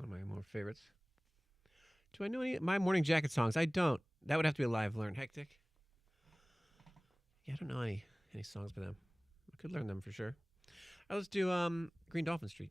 One of my more favorites. Do I know any My Morning Jacket songs? I don't. That would have to be a live learn. Hectic. Yeah, I don't know any songs by them. I could learn them for sure. All right, let's do Green Dolphin Street.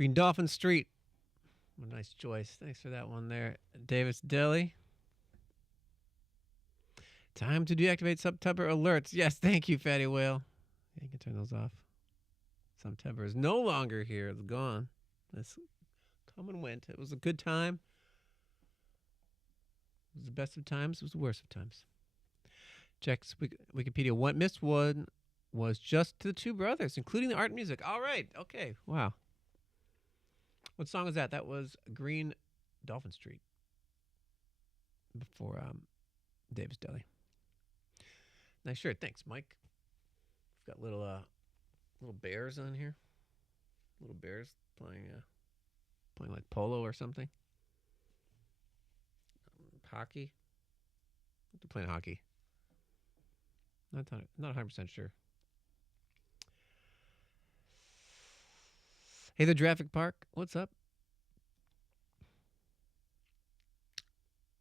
Green Dolphin Street. What a nice choice. Thanks for that one there. Davis Deli. Time to deactivate September alerts. Yes, thank you, Fatty Whale. Yeah, you can turn those off. September is no longer here. It's gone. It's come and went. It was a good time. It was the best of times. It was the worst of times. Checks Wikipedia. What missed one was just the two brothers, including the art and music. All right. Okay. Wow. What song was that? That was Green Dolphin Street before Davis Deli. Nice shirt. Thanks, Mike. We've got little bears on here. Little bears playing like polo or something. Hockey. They're playing hockey. Not 100% sure. Hey, the Traffic Park. What's up?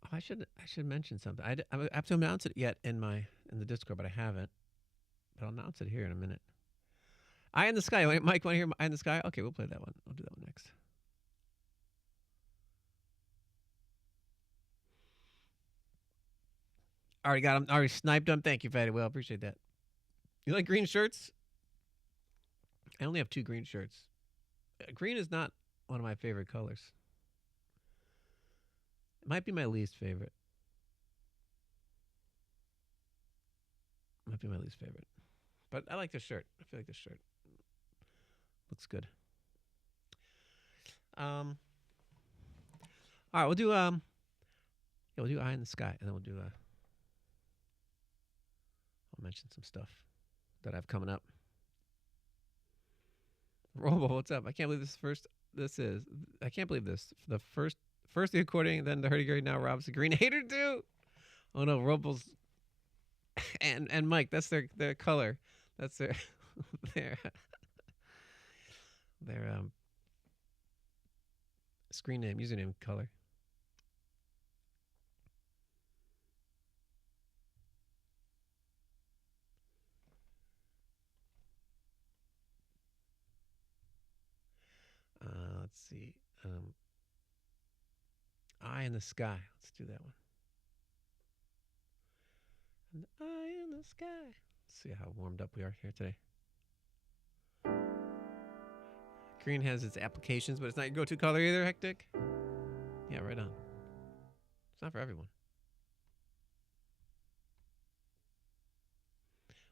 Oh, I should mention something. I have to announce it yet in the Discord, but I haven't. But I'll announce it here in a minute. Eye in the Sky. Mike, want to hear Eye in the Sky? Okay, we'll play that one. I'll do that one next. Already got him. Already sniped him. Thank you, Fatty Whale. Appreciate that. You like green shirts? I only have 2 green shirts. Green is not one of my favorite colors. It might be my least favorite. Might be my least favorite. But I like this shirt. I feel like this shirt looks good. All right, we'll do we'll do Eye in the Sky, and then we'll do I'll mention some stuff that I have coming up. Robo, what's up? I can't believe I can't believe this. The first the according, then the hurdy-gurdy, now Rob's a green hater too. Oh no, Robo's and Mike, that's their color. That's their their screen name, username color. Let's see. Eye in the Sky. Let's do that one. An eye in the sky. Let's see how warmed up we are here today. Green has its applications, but it's not your go-to color either, Hectic. Yeah, right on. It's not for everyone.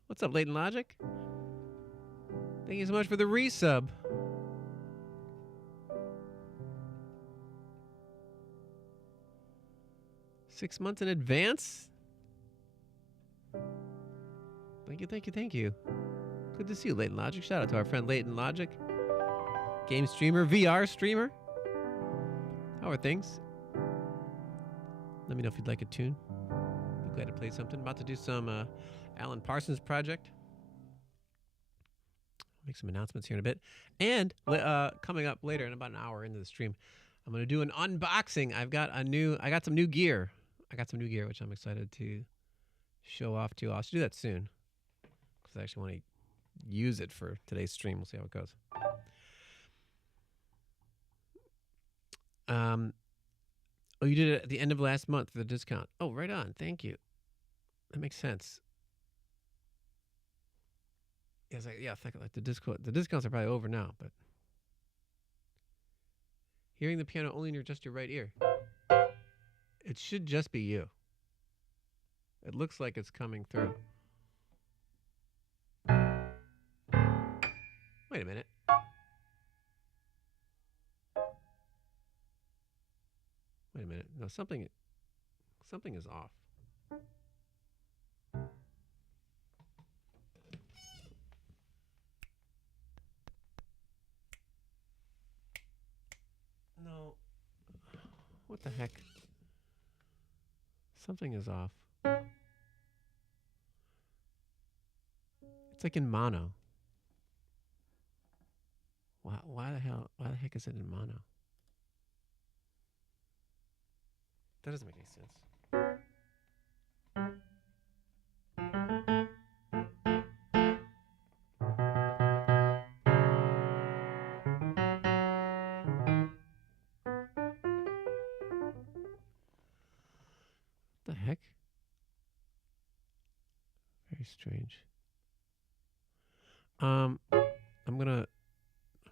What's up, Latent Logic? Thank you so much for the resub. $6 months in advance? Thank you. Good to see you, Latent Logic. Shout out to our friend Latent Logic. Game streamer, VR streamer. How are things? Let me know if you'd like a tune. Be glad to play something. About to do some Alan Parsons project. Make some announcements here in a bit. And coming up later in about an hour into the stream, I'm going to do an unboxing. I got some new gear. Which I'm excited to show off to you. I'll do that soon because I actually want to use it for today's stream. We'll see how it goes. Oh, you did it at the end of last month for the discount. Oh, right on. Thank you. That makes sense. Yeah, like the discounts are probably over now, but hearing the piano only in your right ear. It should just be you. It looks like it's coming through. Wait a minute. No, something is off. No. What the heck? Something is off. It's like in mono. Why the heck is it in mono? That doesn't make any sense. heck? Very strange. I'm gonna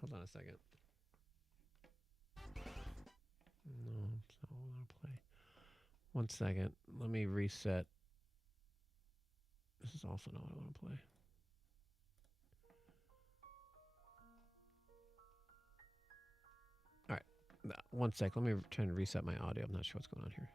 hold on a second. No, it's not what I want to play. 1 second. Let me reset. This is also not what I want to play. All right. 1 sec. Let me try and reset my audio. I'm not sure what's going on here.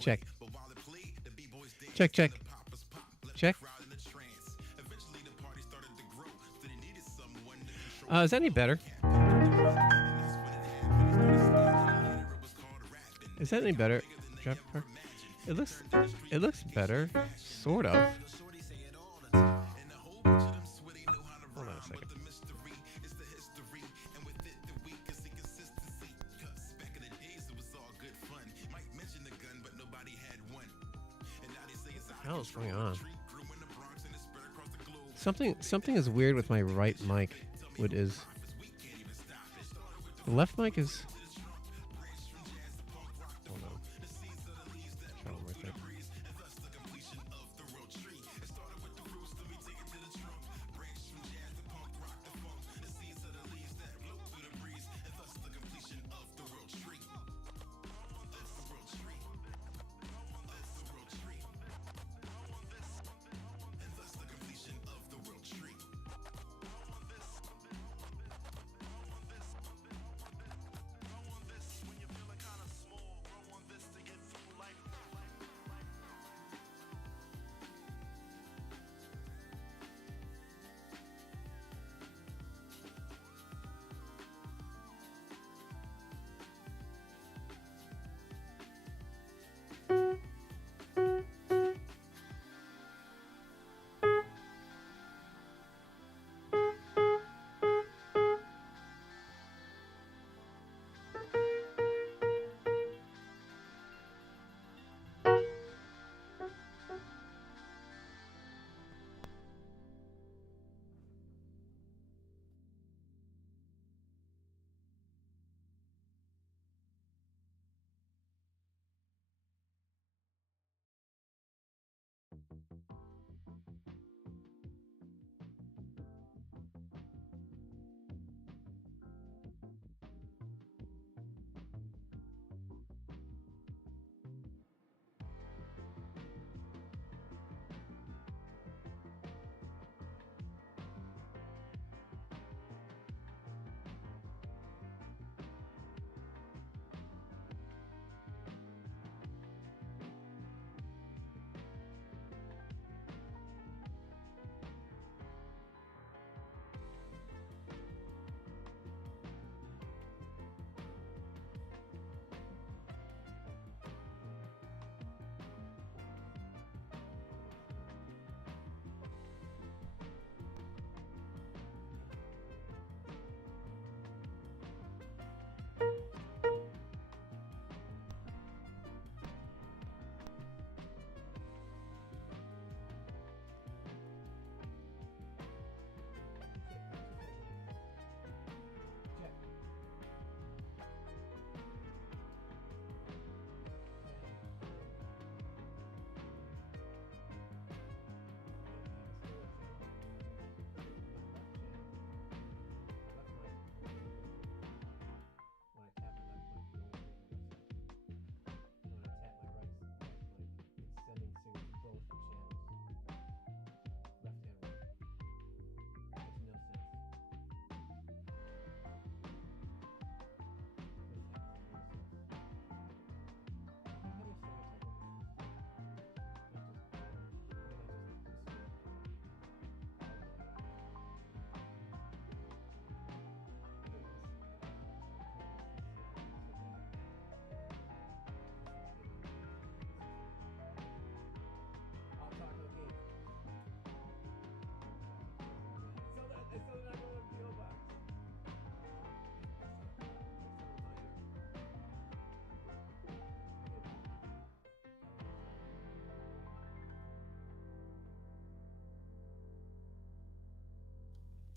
Check. Check, check. Check. Is that any better? Is that any better? It looks better, sort of. Hold on a second. What the hell is going on? Something is weird with my right mic. What is? The left mic is. Oh no. Try one more thing.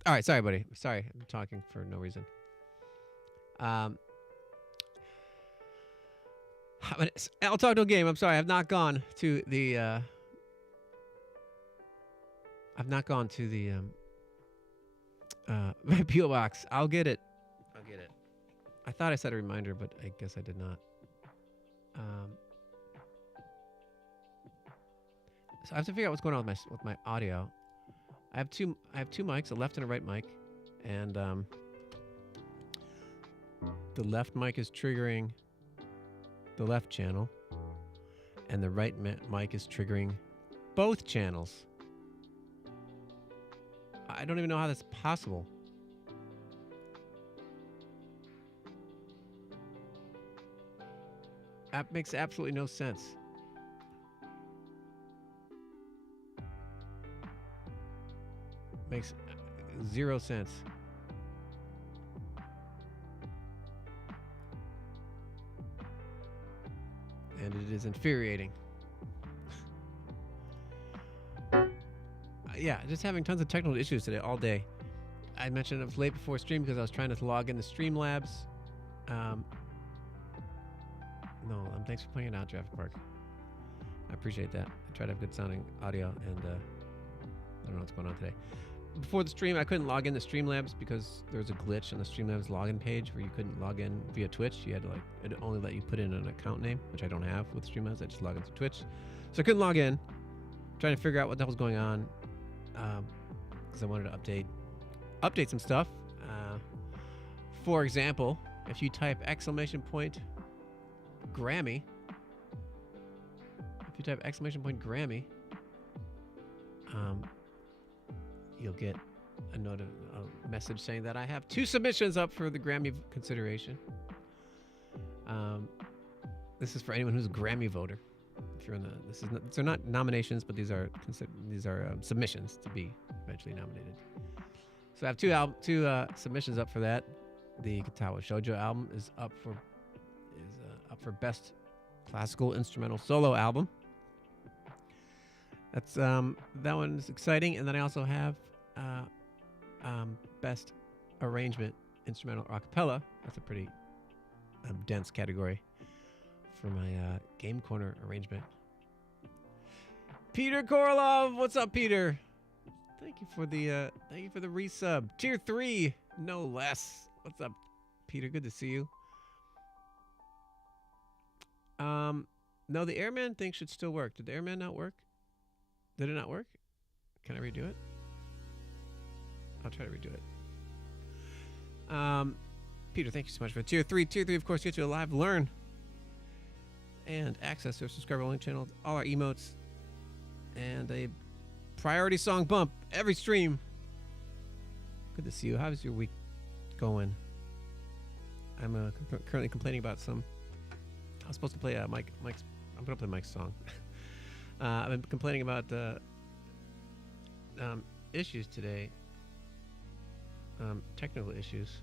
All right, sorry, buddy. Sorry, I'm talking for no reason. Um, I'll talk to a game. I'm sorry, I've not gone to the. I've not gone to the my PO box. I'll get it. I'll get it. I thought I set a reminder, but I guess I did not. So I have to figure out what's going on with my audio. I have two mics, a left and a right mic, and the left mic is triggering the left channel, and the right mic is triggering both channels. I don't even know how that's possible. That makes absolutely no sense. Makes zero sense. And it is infuriating. Yeah, just having tons of technical issues today all day. I mentioned it was late before stream because I was trying to log into Streamlabs. Thanks for pointing it out, Traffic Park. I appreciate that. I try to have good sounding audio, and I don't know what's going on today. Before the stream, I couldn't log into Streamlabs because there was a glitch on the Streamlabs login page where you couldn't log in via Twitch. You had to it only let you put in an account name, which I don't have with Streamlabs. I just log into Twitch, so I couldn't log in. Trying to figure out what the hell was going on because I wanted to update some stuff. For example, if you type !Grammy, you'll get a message saying that I have 2 submissions up for the Grammy consideration. This is for anyone who's a Grammy voter. If you're in they're not nominations, but these are submissions to be eventually nominated. So I have two submissions up for that. The Katawa Shoujo album is up for Best Classical Instrumental Solo Album. That's that one is exciting, and then I also have Best Arrangement Instrumental a cappella. That's a pretty dense category for my Game Corner arrangement. Peter Korolov, what's up, Peter? Thank you for the resub. Tier 3, no less. What's up, Peter? Good to see you. No, the Airman thing should still work. Did the Airman not work? Did it not work? Can I redo it? I'll try to redo it. Peter, thank you so much for Tier 3. Tier 3, of course, gets you a live learn and access to our subscriber-only channel, all our emotes, and a priority song bump every stream. Good to see you. How's your week going? I'm currently complaining about some... I was supposed to play Mike's... I'm going to play Mike's song. I've been complaining about issues today. Technical issues.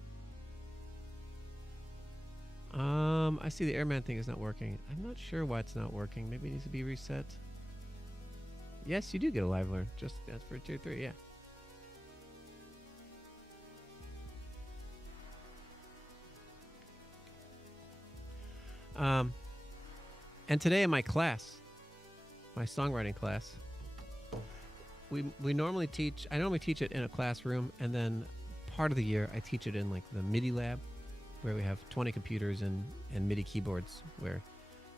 I see the Airman thing is not working. I'm not sure why it's not working. Maybe it needs to be reset. Yes, you do get a live learn. Just that's for Tier 3, yeah. And today in my class, my songwriting class, we normally teach, I normally teach it in a classroom, and then part of the year I teach it in like the MIDI lab, where we have 20 computers and MIDI keyboards where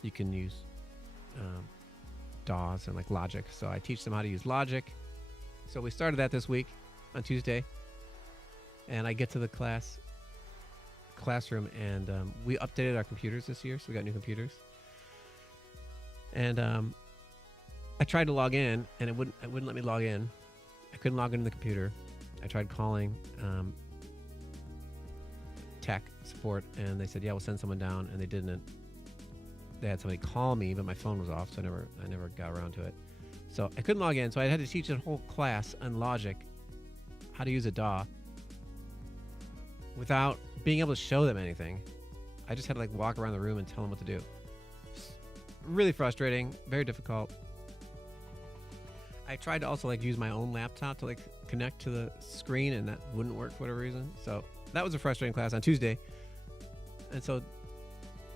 you can use DAWs and like Logic. So I teach them how to use Logic. So we started that this week on Tuesday, and I get to the classroom, and we updated our computers this year, so we got new computers. And I tried to log in, and it wouldn't let me log in. I couldn't log into the computer. I tried calling tech support, and they said, yeah, we'll send someone down, and they didn't. They had somebody call me, but my phone was off, so I never got around to it. So I couldn't log in, so I had to teach a whole class on Logic how to use a DAW without being able to show them anything. I just had to like walk around the room and tell them what to do. Really frustrating, very difficult. I tried to also like use my own laptop to like connect to the screen, and that wouldn't work for whatever reason. So that was a frustrating class on Tuesday. And so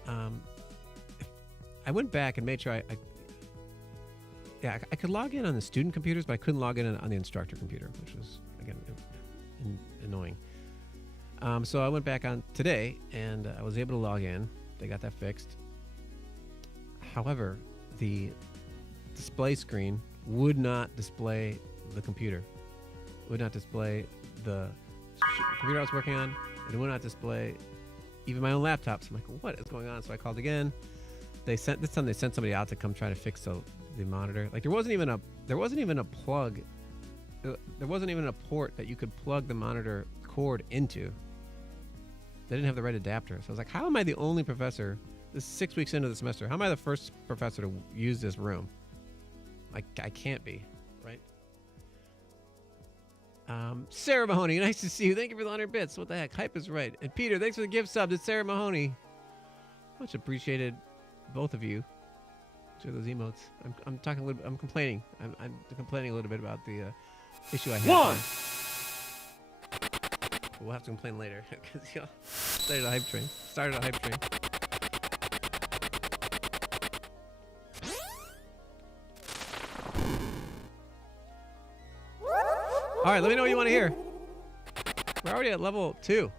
I went back and made sure I could log in on the student computers, but I couldn't log in on the instructor computer, which was, again, annoying. So I went back on today, and I was able to log in. They got that fixed. However, the display screen would not display the computer. Would not display the computer I was working on. It would not display even my own laptop. So I'm like, what is going on? So I called again. This time they sent somebody out to come try to fix the monitor. Like there wasn't even a plug. There wasn't even a port that you could plug the monitor cord into. They didn't have the right adapter. So I was like, how am I the only professor? This is 6 weeks into the semester. How am I the first professor to use this room? I can't be, right? Sarah Mahoney, nice to see you. Thank you for the 100 bits. What the heck? Hype is right. And Peter, thanks for the gift sub to Sarah Mahoney. Much appreciated, both of you. Share those emotes. I'm talking a little. I'm complaining. I'm complaining a little bit about the issue I had. We'll have to complain later because started a hype train. All right, let me know what you want to hear. We're already at level 2.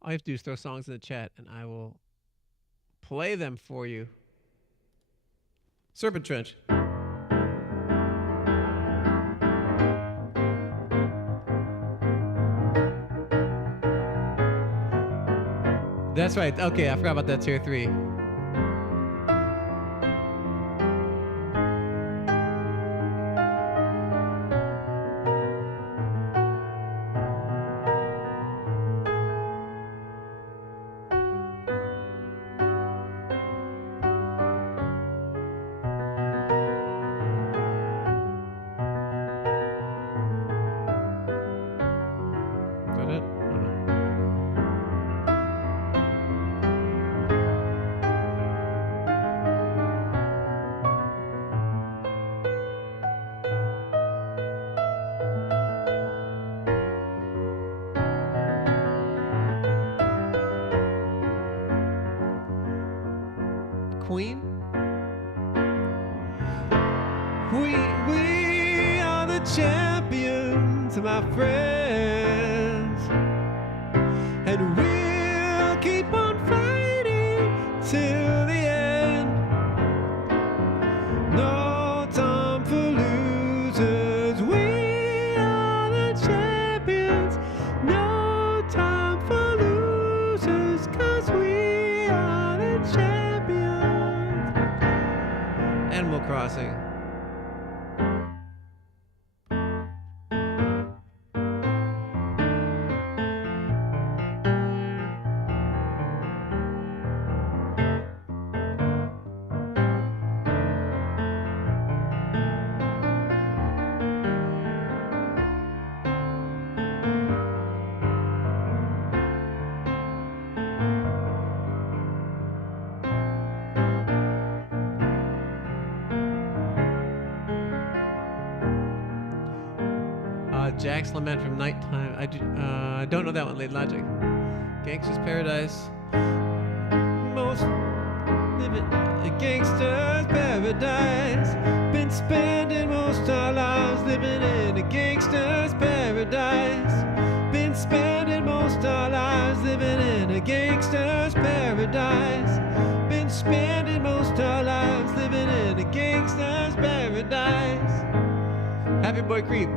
All you have to do is throw songs in the chat, and I will play them for you. Serpent Trench. That's right. Okay, I forgot about that tier 3. Queen. We are the champions, my friends, and we'll keep on fighting till the end. No time for losers. We are the champions. No time for losers, 'cause we are the champions. Animal Crossing. Jack's Lament from Nighttime. I don't know that one, Late Logic. Gangster's Paradise. Most living a gangster's paradise. Been spending most our lives living in a gangster's paradise. Been spending most our lives living in a gangster's paradise. Been spending most our lives living in a gangster's paradise. Happy Boy Creep.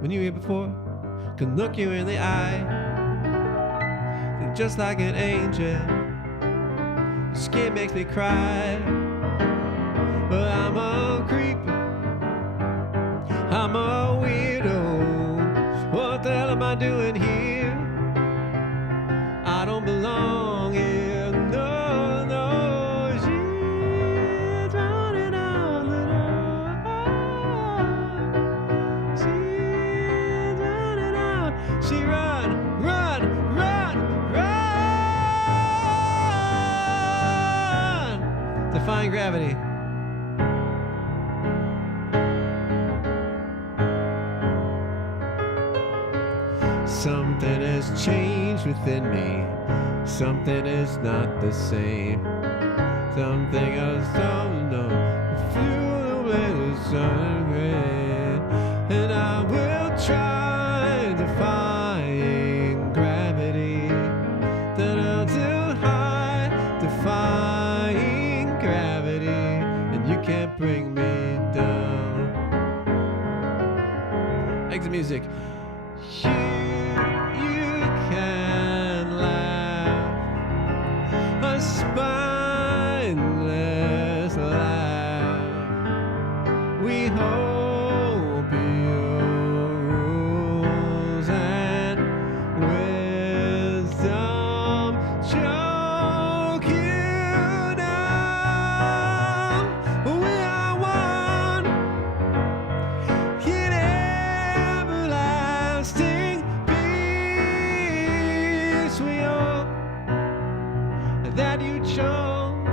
When you were here before, can look you in the eye. You're just like an angel. Your skin makes me cry. But I'm a creep. I'm a weirdo. What the hell am I doing here? I don't belong here. No, no. She's running out the door. She run, run, run, run! Defying gravity. has changed within me. Something is not the same. Something else don't know. Flew away the sun gray, and I will try defying gravity. Then I'll too high, defying gravity, and you can't bring me down. Exit music. You can laugh a spineless laugh. We hope your rules and wisdom choke you down. We are one in everlasting peace. We hope that you choke,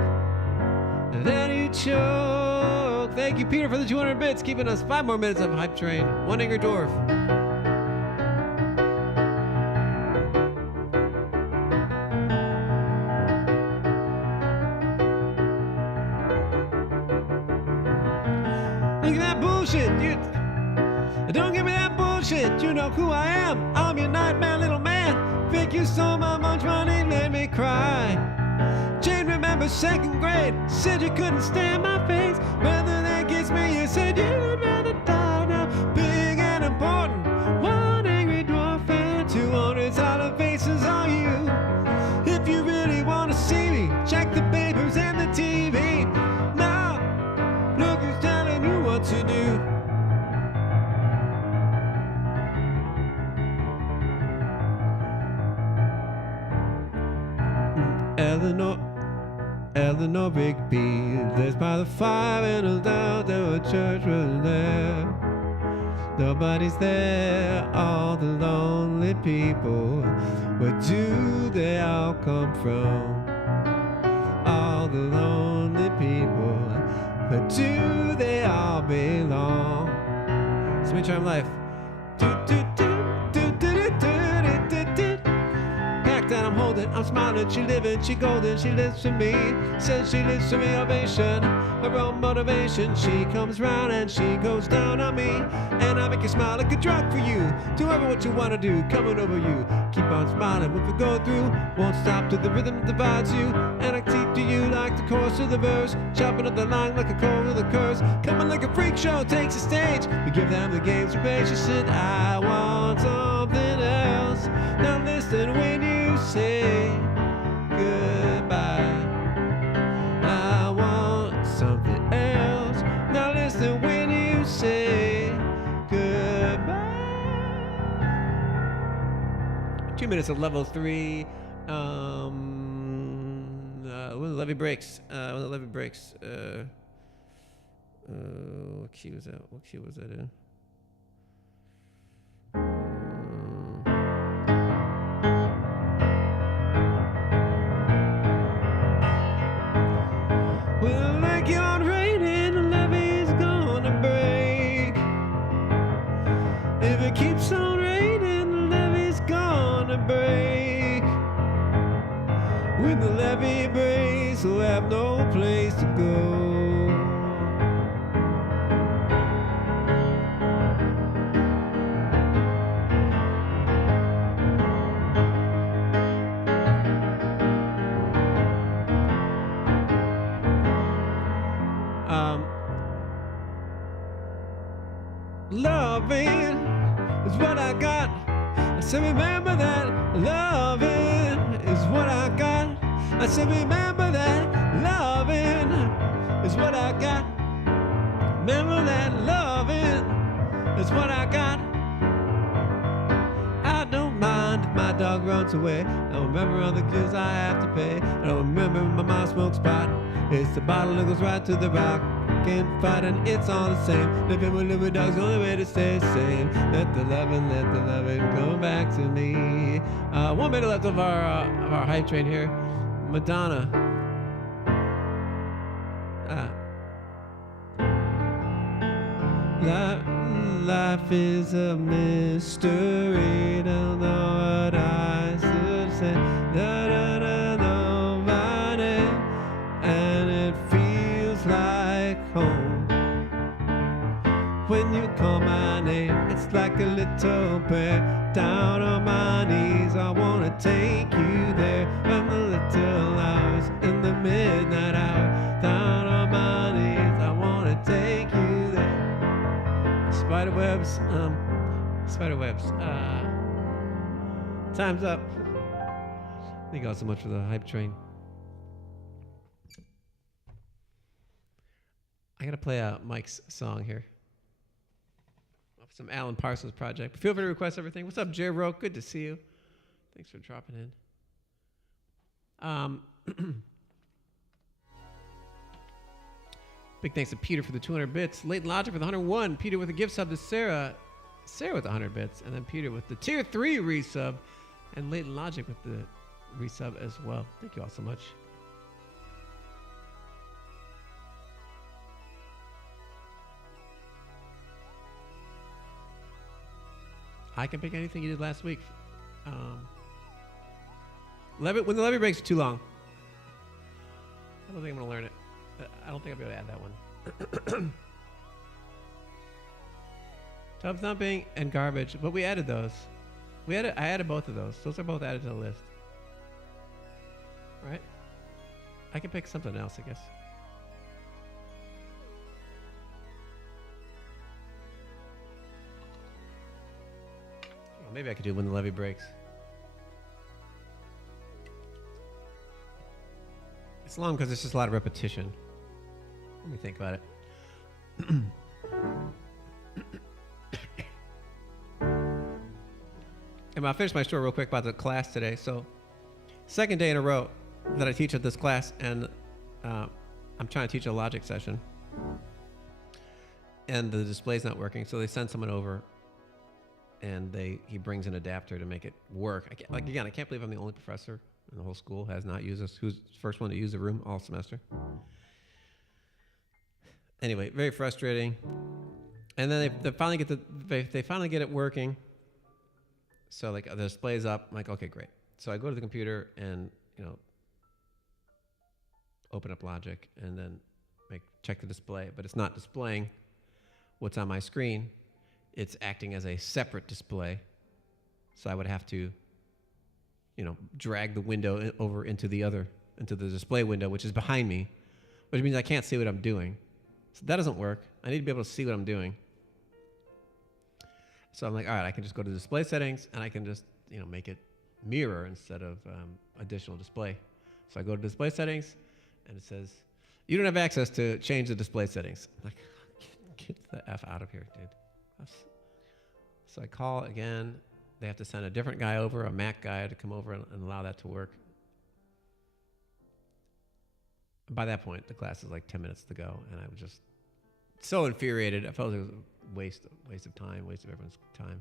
that you choke. Thank you, Peter, for the 200 bits, keeping us 5 more minutes of Hype Train. One Angry Dwarf. Look at that bullshit, dude. Don't give me that bullshit. You know who I am. I'm your nightmare little man. Think you stole my much money, made me cry. Jane remembers 2nd grade. Said you couldn't stand my face. Rather than kiss me, you said you'd rather die now. Big and important. One angry dwarf and 200 silent faces on you. If you really want to see me, check the papers and the TV. Now, look who's telling you what to do. Eleanor Rigby lives by the fire in a doubt there a church was there. Nobody's there, all the lonely people. Where do they all come from? All the lonely people. Where do they all belong? It's me trying life. That I'm holding, I'm smiling, she living, she golden, she lives for me. Says she lives for me, ovation, her own motivation. She comes round and she goes down on me, and I make you smile like a drug for you. Do ever what you want to do, coming over you. Keep on smiling, what we go through won't stop till the rhythm divides you. And I keep to you like the chorus of the verse, chopping up the line like a chord with a curse. Coming like a freak show takes the stage. We give them the games for patience. She said, I want something else. Now listen when you say goodbye. I want something else. Now listen when you say goodbye. 2 minutes of level 3. When the levee breaks. When the levee breaks. What key was that? What key was that in? Well, like you're raining, the levee's gonna break. If it keeps on raining, the levee's gonna break. When the levee breaks, we'll have no place to go. Loving is what I got. I said remember that. Loving is what I got. I said remember that. Loving is what I got. Remember that. Loving is what I got. I don't mind if my dog runs away. I don't remember all the bills I have to pay. I don't remember my mom smokes pot. It's the bottle that goes right to the rock. Can't fight and it's all the same. Living with little dogs, the only way to stay sane. Let the loving come back to me. 1 minute left of our hype train here. Madonna. life is a mystery. Don't know what I should say. Da, da, da, nobody, and it feels like home. When you call my name, it's like a little prayer. Down on my knees, I wanna take you there. From the little hours in the midnight hour. Down on my knees, I wanna take you there. Spiderwebs, time's up. Thank you all so much for the hype train. I gotta play Mike's song here. Some Alan Parsons project. Feel free to request everything. What's up, Jay Roke? Good to see you. Thanks for dropping in. Big thanks to Peter for the 200 bits. Leighton Logic with 101. Peter with a gift sub to Sarah. Sarah with 100 bits. And then Peter with the tier 3 resub. And Leighton Logic with the resub as well. Thank you all so much. I can pick anything you did last week. When the levee breaks too long. I don't think I'm going to learn it. I don't think I'll be able to add that one. Tub thumping and garbage, but we added those. I added both of those. Those are both added to the list. Right? I can pick something else, I guess. Maybe I could do when the levee breaks. It's long because it's just a lot of repetition. Let me think about it. And I'll finish my story real quick about the class today. So, second day in a row that I teach at this class, and I'm trying to teach a logic session. And the display's not working, so they send someone over. And he brings an adapter to make it work. I can't believe I'm the only professor in the whole school who has not used this. Who's the first one to use the room all semester? Anyway, very frustrating. And then they finally get it working. So like the display's up. I'm like, okay, great. So I go to the computer and open up Logic and then check the display, but it's not displaying what's on my screen. It's acting as a separate display. So I would have to, drag the window over into the display window, which is behind me, which means I can't see what I'm doing. So that doesn't work. I need to be able to see what I'm doing. So I'm like, all right, I can just go to display settings and I can just, make it mirror instead of additional display. So I go to display settings and it says, you don't have access to change the display settings. I'm like, get the F out of here, dude. So I call again. They have to send a different guy over, a Mac guy, to come over and allow that to work. By that point, the class is like 10 minutes to go, and I was just so infuriated. I felt it was a waste of time, waste of everyone's time.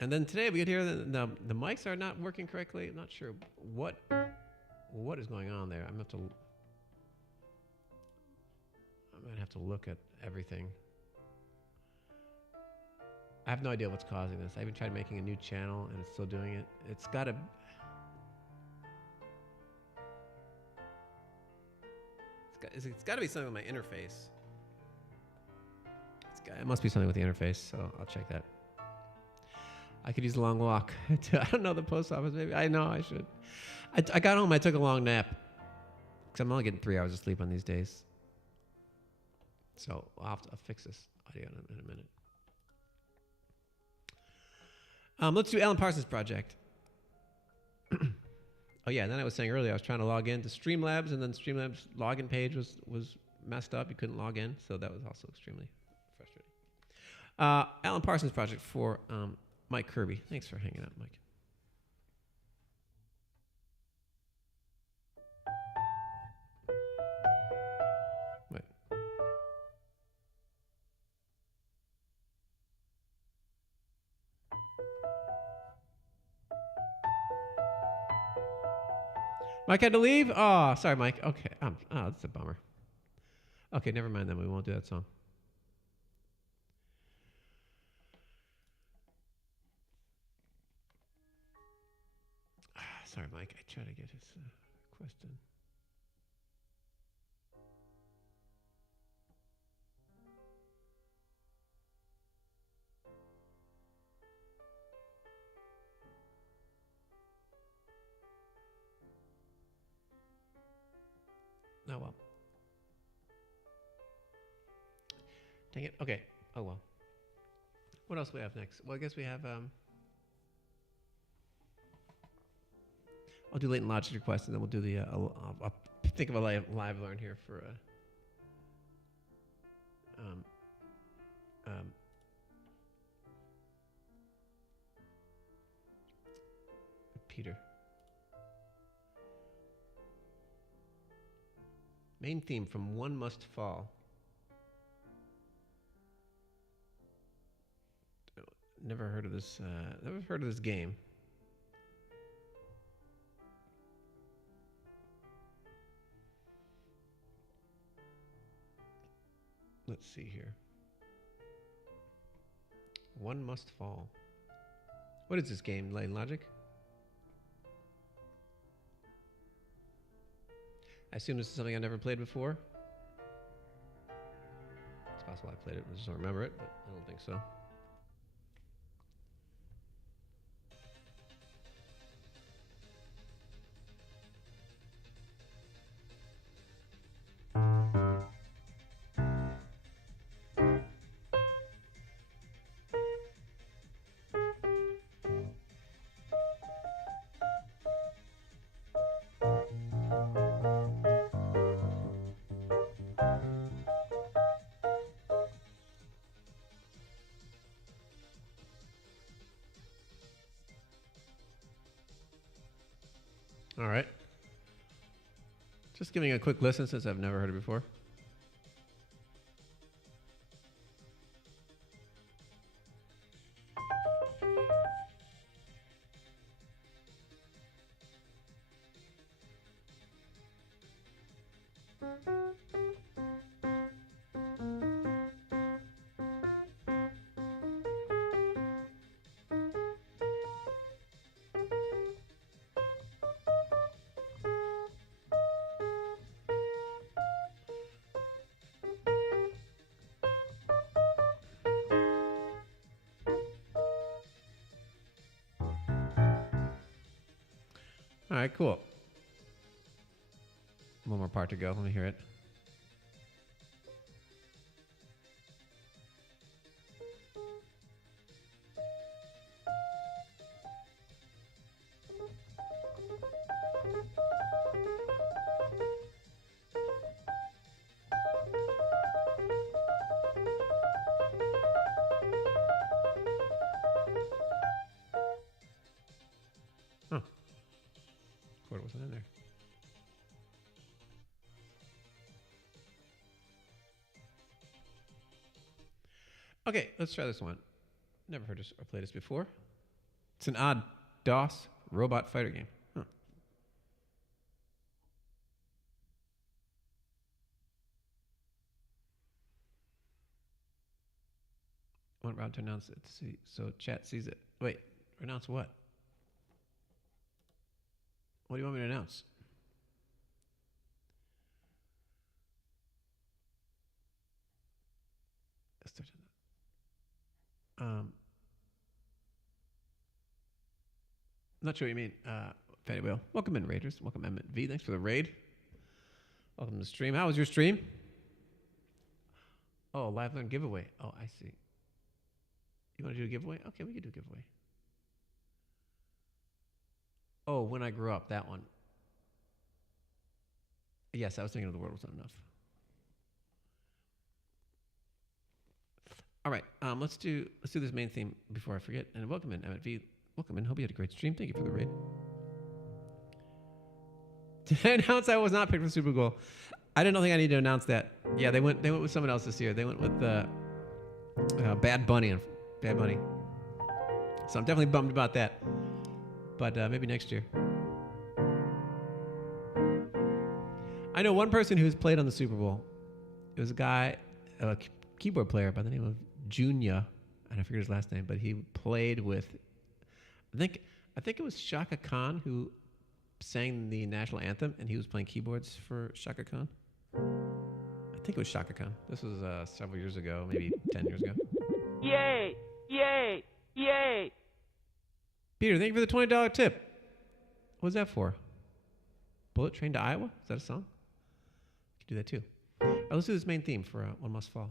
And then today we get here, the mics are not working correctly. I'm not sure what is going on there. I'm going to have to look at everything. I have no idea what's causing this. I even tried making a new channel and it's still doing it. It's got to be something with my interface. It must be something with the interface, so I'll check that. I could use a long walk. I don't know, the post office, maybe. I know I should. I got home, I took a long nap because I'm only getting 3 hours of sleep on these days. So I'll fix this audio in a minute. Let's do Alan Parsons project. Oh yeah, and then I was saying earlier, I was trying to log in to Streamlabs, and then Streamlabs login page was messed up. You couldn't log in, so that was also extremely frustrating. Alan Parsons project for Mike Kirby. Thanks for hanging out, Mike. Wait. Mike had to leave? Oh, sorry, Mike. Okay. That's a bummer. Okay, never mind then. We won't do that song. Sorry, Mike. I tried to get his question. Oh, well. Dang it. Okay. Oh, well. What else do we have next? Well, I guess we have... I'll do latent logic requests, and then we'll do the... I'll think of a live learn here for... Peter. Main theme from One Must Fall. Never heard of this. Never heard of this game. Let's see here. One Must Fall. What is this game? Latent Logic? I assume this is something I've never played before. It's possible I played it, I just don't remember it, but I don't think so. All right. Just giving a quick listen since I've never heard it before. All right, cool. One more part to go. Let me hear it. Huh. Chord wasn't in there. Okay, let's try this one. Never heard or played this before. It's an odd DOS robot fighter game. Huh. Want Rob to announce it. See, so chat sees it. Wait, announce what? What do you want me to announce? Not sure what you mean. Fatty Whale. Welcome in, Raiders. Welcome, Emmett V. Thanks for the raid. Welcome to the stream. How was your stream? Oh, live learn giveaway. Oh, I see. You want to do a giveaway? Okay, we can do a giveaway. Oh, When I Grew Up, that one. Yes, I was thinking of The World Was Not Enough. All right, let's do this main theme before I forget. And welcome in, Emmett V. Welcome in. Hope you had a great stream. Thank you for the raid. Did I announce I was not picked for Super Bowl? I don't think I need to announce that. Yeah, they went with someone else this year. They went with Bad Bunny. So I'm definitely bummed about that. But maybe next year. I know one person who's played on the Super Bowl, It was a guy, a keyboard player by the name of Junya, and I forget his last name, but he played with, I think it was Shaka Khan who sang the national anthem, and he was playing keyboards for Shaka Khan. I think it was Shaka Khan. This was several years ago, maybe 10 years ago. Yay! Yay! Yay! Peter, thank you for the $20 tip. What was that for? Bullet Train to Iowa? Is that a song? You can do that too. All right, let's do this main theme for One Must Fall.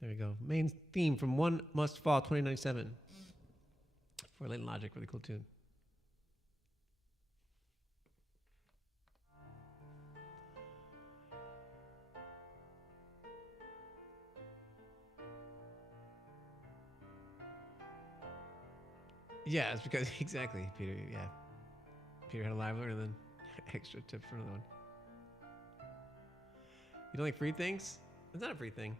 There we go. Main theme from One Must Fall 2097 for Late Logic. Really cool tune. Yeah, it's because exactly, Peter. Yeah, Peter had a live learner, and then extra tip for another one. You don't like free things? It's not a free thing.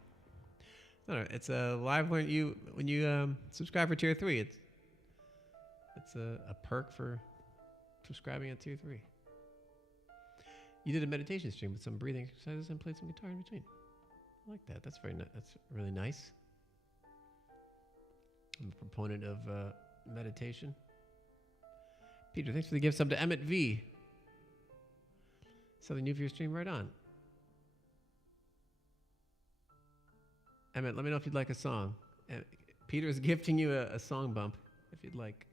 I don't know, it's a live when you subscribe for tier 3. It's a perk for subscribing at tier 3. You did a meditation stream with some breathing exercises and played some guitar in between. I like that. That's that's really nice. I'm a proponent of meditation. Peter, thanks for the gift sub to Emmett V. Something new for your stream, right on. Emmett, let me know if you'd like a song. Peter is gifting you a song bump if you'd like.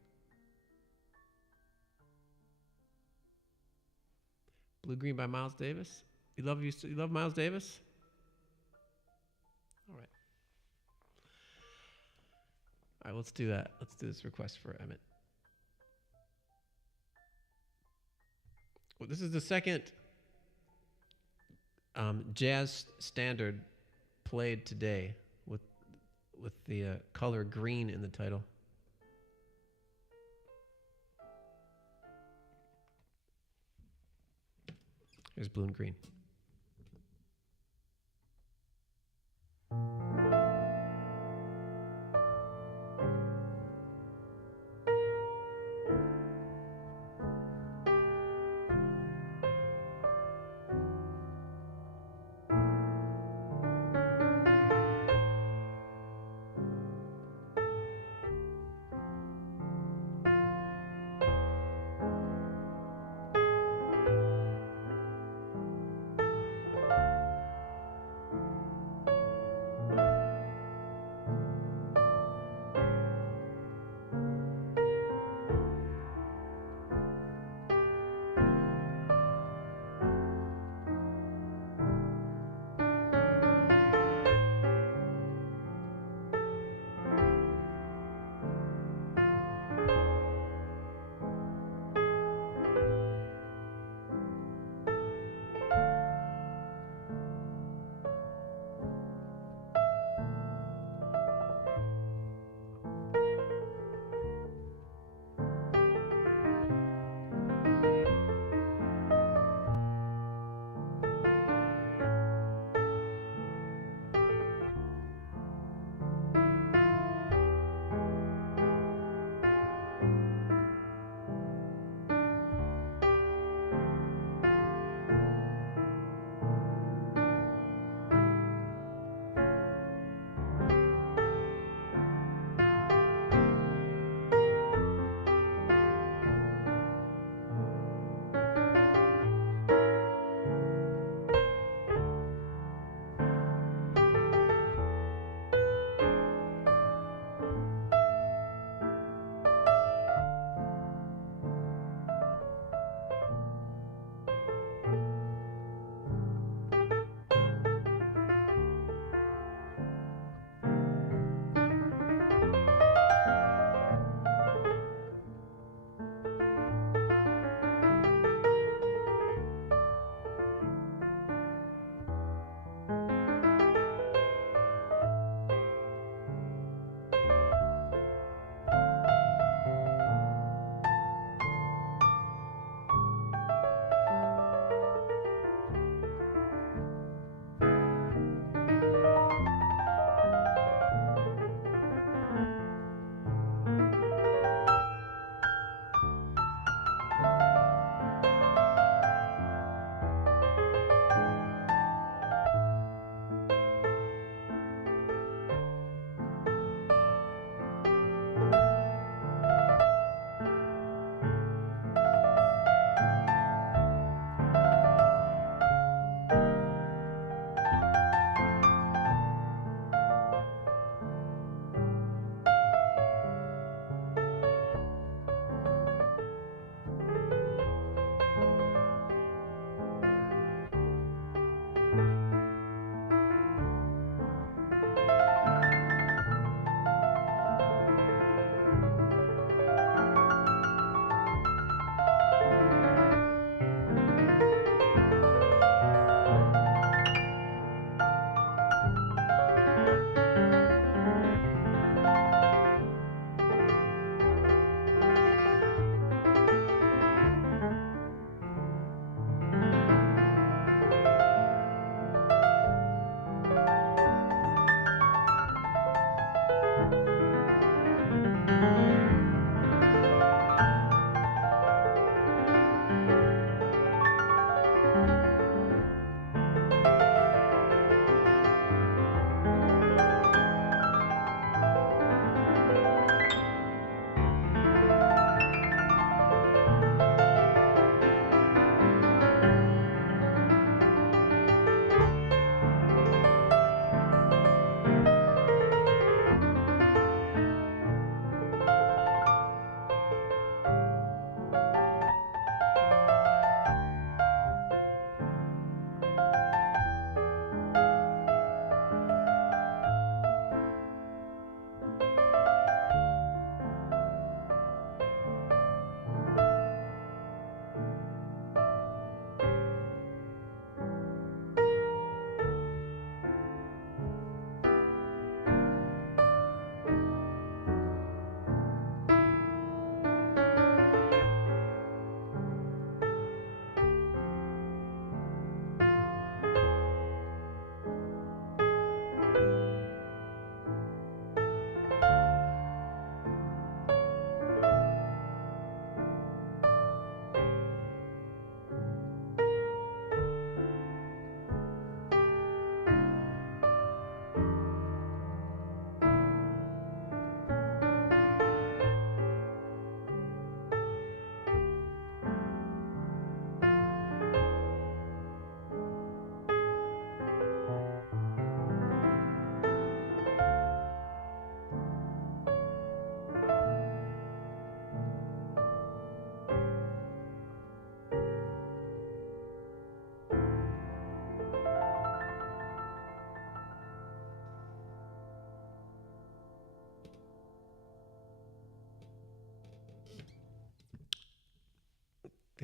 Blue Green by Miles Davis. You love Miles Davis? All right. All right, let's do that. Let's do this request for Emmett. Well, this is the second jazz standard played today with the color green in the title. Here's blue and green.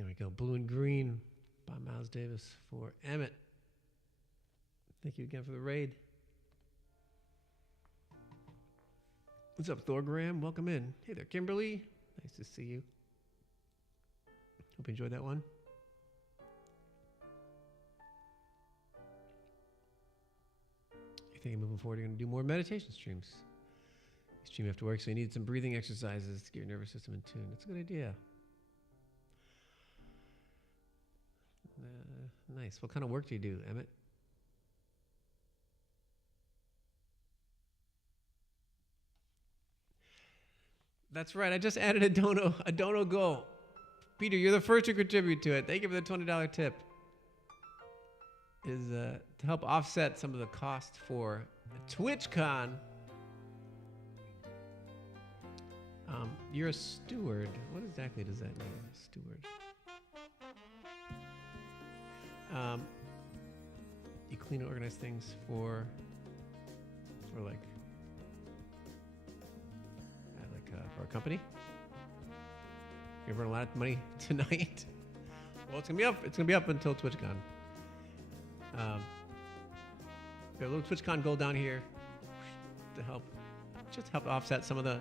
There we go. Blue and Green by Miles Davis for Emmett. Thank you again for the raid. What's up, Thorgram? Welcome in. Hey there, Kimberly. Nice to see you. Hope you enjoyed that one. You think moving forward you're going to do more meditation streams? You stream after work, so you need some breathing exercises to get your nervous system in tune. That's a good idea. Nice. What kind of work do you do, Emmett? That's right. I just added a dono goal. Peter, you're the first to contribute to it. Thank you for the $20 tip. Is to help offset some of the cost for TwitchCon. You're a steward. What exactly does that mean, steward? You clean and organize things for for a company. You're burning a lot of money tonight. Well, it's gonna be up. It's gonna be up until TwitchCon. We have a little TwitchCon goal down here to help offset some of the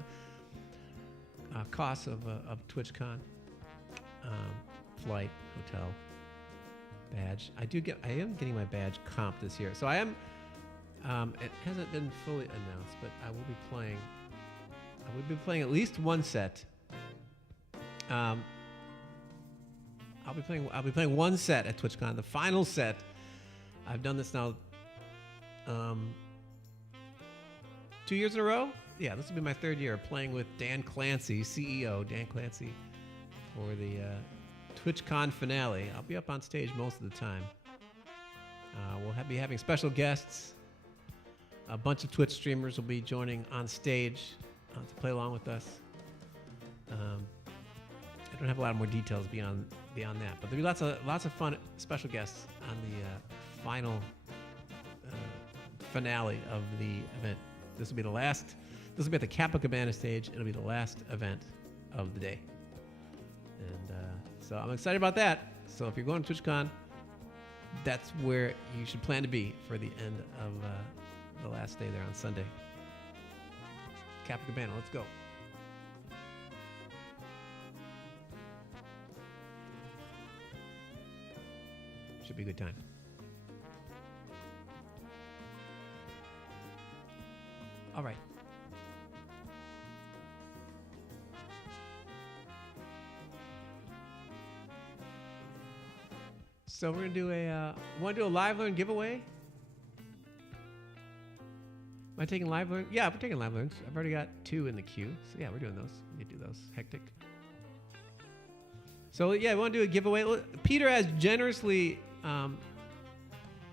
costs of TwitchCon. Flight, hotel, badge. I am getting my badge comp this year, so I am. It hasn't been fully announced, but I will be playing. I will be playing at least one set. I'll be playing one set at TwitchCon. The final set. I've done this now 2 years in a row. Yeah, this will be my third year playing with Dan Clancy, CEO Dan Clancy, for the TwitchCon finale. I'll be up on stage most of the time. We'll be having special guests. A bunch of Twitch streamers will be joining on stage to play along with us. I don't have a lot more details beyond that, but there'll be lots of fun special guests on the final finale of the event. This will be the last. This will be at the Kappa Cabana stage. It'll be the last event of the day, and so I'm excited about that. So if you're going to TwitchCon, that's where you should plan to be for the end of the last day there on Sunday. Kappa Cabana, let's go. Should be a good time. All right. So we're gonna do want to do a live learn giveaway? Am I taking live learn? Yeah, we're taking live learns. I've already got 2 in the queue. So yeah, we're doing those. We do those. Hectic. So yeah, we want to do a giveaway. Peter has generously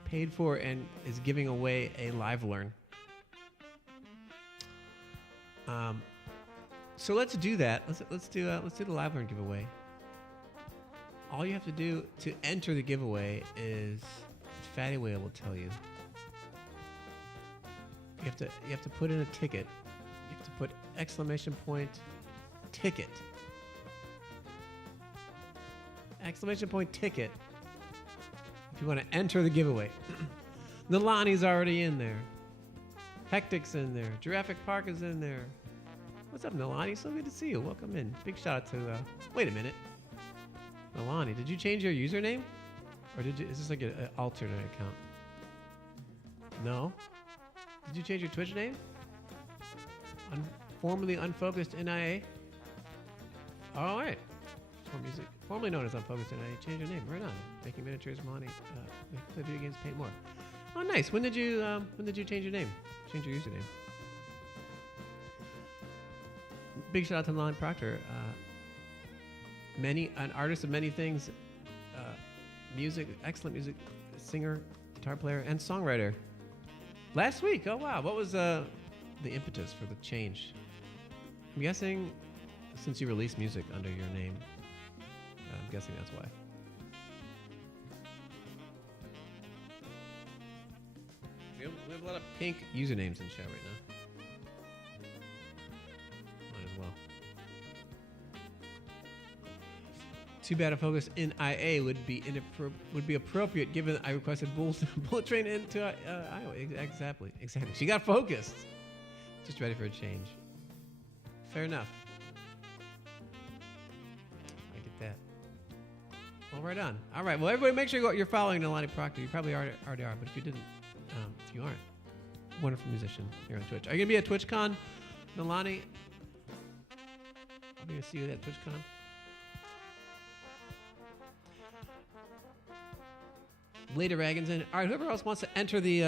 paid for and is giving away a live learn. So let's do that. Let's do the live learn giveaway. All you have to do to enter the giveaway is Fatty Whale will tell you. You have to put in a ticket. You have to put exclamation point ticket. Exclamation point ticket. If you want to enter the giveaway. Nalani's already in there. Hectic's in there. Giraffic Park is in there. What's up, Nalani? So good to see you. Welcome in. Big shout out to. Wait a minute. Nalani, did you change your username? Or is this like an alternate account? No? Did you change your Twitch name? Formerly Unfocused NIA? All right. Formerly known as Unfocused NIA. Change your name. Right on. Making miniatures, money. Make play video games, paint more. Oh, nice. When did you change your name? Change your username? Big shout out to Lon Proctor. An artist of many things. Music, excellent music, singer, guitar player, and songwriter. Last week, oh wow, what was the impetus for the change? I'm guessing since you released music under your name, I'm guessing that's why. We have a lot of pink usernames in chat right now. Might as well. Too bad a focus in IA would be appropriate given I requested Bullet Train into Iowa. Exactly. She got focused. Just ready for a change. Fair enough. I get that. Well, right on. All right. Well, everybody, make sure you're following Nalani Proctor. You probably already are, but if you didn't, if you aren't, wonderful musician here on Twitch. Are you gonna be at TwitchCon, Nalani? I'm gonna see you at TwitchCon. Later Dragons in. All right, whoever else wants to enter the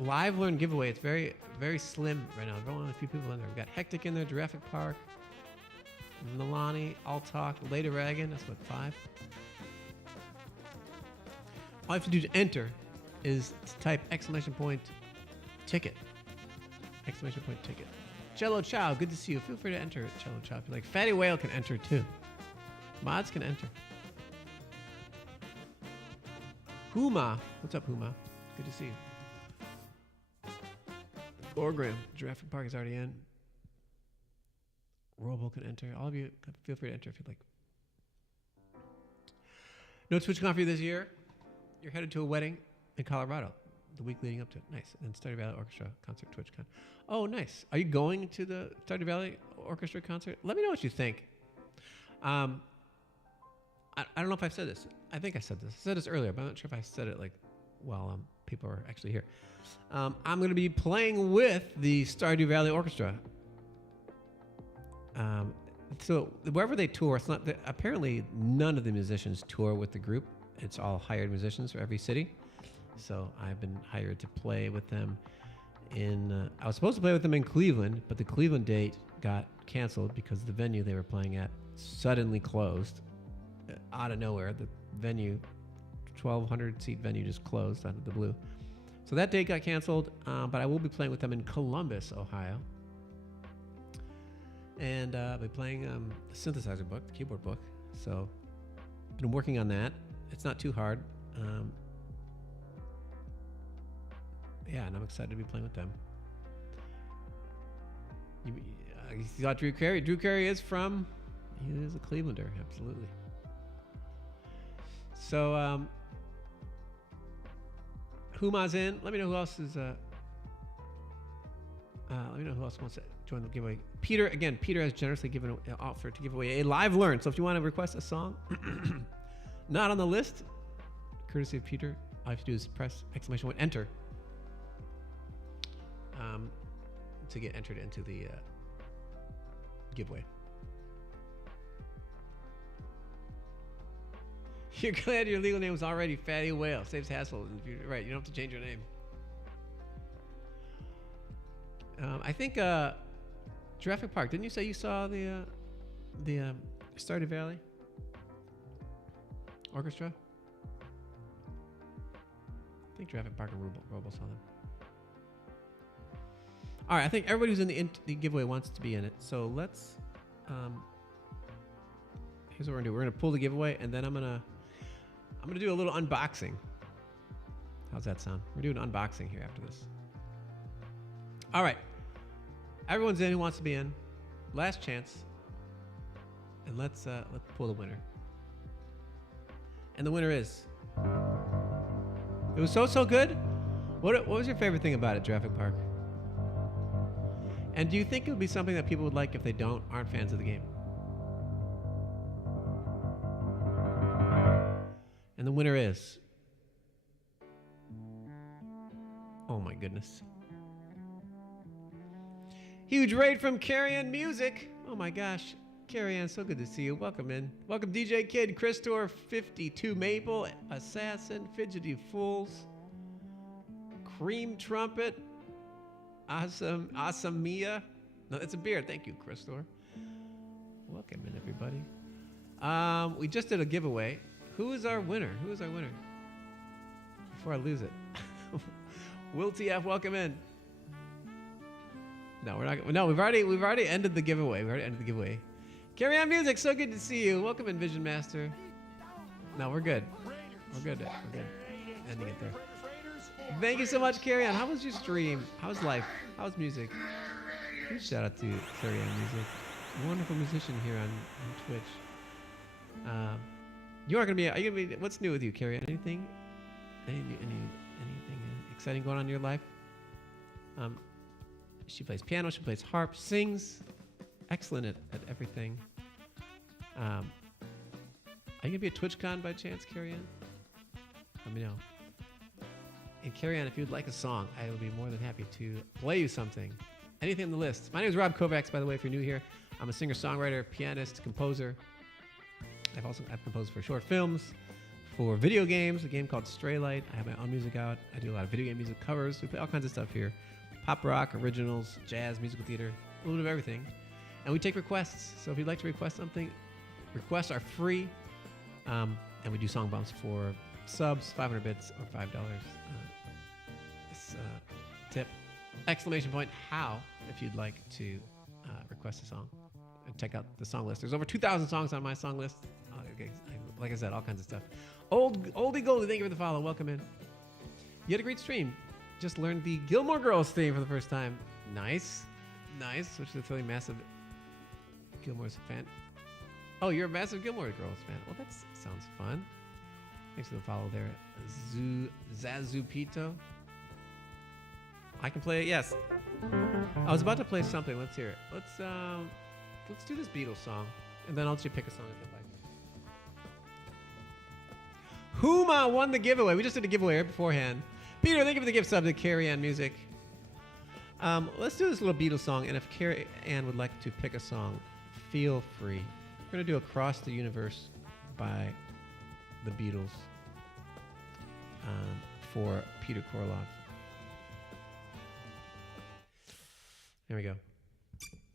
Live Learn giveaway, it's very, very slim right now. There's only a few people in there. We've got Hectic in there, Jurassic Park, Nalani, All Talk, Later Dragon. That's what, 5. All you have to do to enter is to type !ticket. !ticket. Cello Chow, good to see you. Feel free to enter Cello Chow. If you like, Fatty Whale can enter too. Mods can enter. Huma. What's up, Huma? Good to see you. Orgram. Jurassic Park is already in. Robo can enter. All of you, feel free to enter if you'd like. No TwitchCon for you this year. You're headed to a wedding in Colorado the week leading up to it. Nice. And then Stardew Valley Orchestra concert, TwitchCon. Oh, nice. Are you going to the Stardew Valley Orchestra concert? Let me know what you think. I don't know if I've said this. I think I said this. I said this earlier, but I'm not sure if I said it like while people are actually here. I'm going to be playing with the Stardew Valley Orchestra. So wherever they tour, it's not apparently none of the musicians tour with the group. It's all hired musicians for every city. So I've been hired to play with them in. I was supposed to play with them in Cleveland, but the Cleveland date got canceled because the venue they were playing at suddenly closed. Out of nowhere, the venue, 1,200 seat venue, just closed out of the blue. So that date got canceled, but I will be playing with them in Columbus, Ohio. And I'll be playing the synthesizer book, the keyboard book. So I've been working on that. It's not too hard. Yeah, and I'm excited to be playing with them. You got Drew Carey. Drew Carey is he is a Clevelander, absolutely. So, Huma's in. Let me know who else is. Let me know who else wants to join the giveaway. Peter has generously given an offer to give away a Live Learn. So if you want to request a song, not on the list, courtesy of Peter, all you have to do is press !enter to get entered into the giveaway. You're glad your legal name was already Fatty Whale. Saves hassle in the future. Right, you don't have to change your name. I think Jurassic Park. Didn't you say you saw the Stardew Valley Orchestra? I think Jurassic Park and Robo saw them. All right, I think everybody who's in the giveaway wants to be in it. So let's. Here's what we're gonna do. We're gonna pull the giveaway, and then I'm gonna do a little unboxing. How's that sound? We're doing an unboxing here after this. All right. Everyone's in who wants to be in. Last chance. And let's pull the winner. And the winner is. It was so good. What was your favorite thing about it, Jurassic Park? And do you think it would be something that people would like if they aren't fans of the game? And the winner is. Oh my goodness. Huge raid from Carry-On Music. Oh my gosh. Carry-On, so good to see you. Welcome in. Welcome DJ Kid, Christor, 52 Maple, Assassin, Fidgety Fools, Cream Trumpet, Awesome Mia. No, that's a beer. Thank you, Christor. Welcome in, everybody. We just did a giveaway. Who is our winner? Before I lose it. Will TF, welcome in. No, we're not. No, we've already ended the giveaway. Carry-On Music, so good to see you. Welcome in, Vision Master. No, we're good. We're good. Ending it there. Thank you so much, Carry-On. How was your stream? How's life? How's music? Huge shout out to Carry-On Music. Wonderful musician here on Twitch. You are gonna be. Are you gonna be? What's new with you, Carrie? Anything? Anything exciting going on in your life? She plays piano. She plays harp. Sings. Excellent at everything. Are you gonna be at TwitchCon by chance, Carrie Ann? Let me know. And Carrie Ann, if you'd like a song, I will be more than happy to play you something. Anything on the list. My name is Rob Kovacs, by the way, if you're new here. I'm a singer, songwriter, pianist, composer. I've composed for short films, for video games, a game called Straylight. I have my own music out. I do a lot of video game music covers. We play all kinds of stuff here. Pop rock, originals, jazz, musical theater, a little bit of everything. And we take requests. So if you'd like to request something, requests are free. And we do song bumps for subs, 500 bits or $5. Tip, exclamation point, how, if you'd like to request a song. And check out the song list. There's over 2,000 songs on my song list. Like I said, all kinds of stuff. Oldie Goldie, thank you for the follow. Welcome in. You had a great stream. Just learned the Gilmore Girls theme for the first time. Nice. Which is a really massive Gilmore's fan. Oh, you're a massive Gilmore Girls fan. Well, that sounds fun. Thanks for the follow there. Zazupito. I can play it. Yes. I was about to play something. Let's hear it. Let's do this Beatles song, and then I'll let you pick a song if you'd like. Huma won the giveaway. We just did a giveaway right beforehand. Peter, thank you for the gift sub to Carrie Ann Music. Let's do this little Beatles song, and if Carrie Ann would like to pick a song, feel free. We're going to do Across the Universe by the Beatles for Peter Korloff. There we go.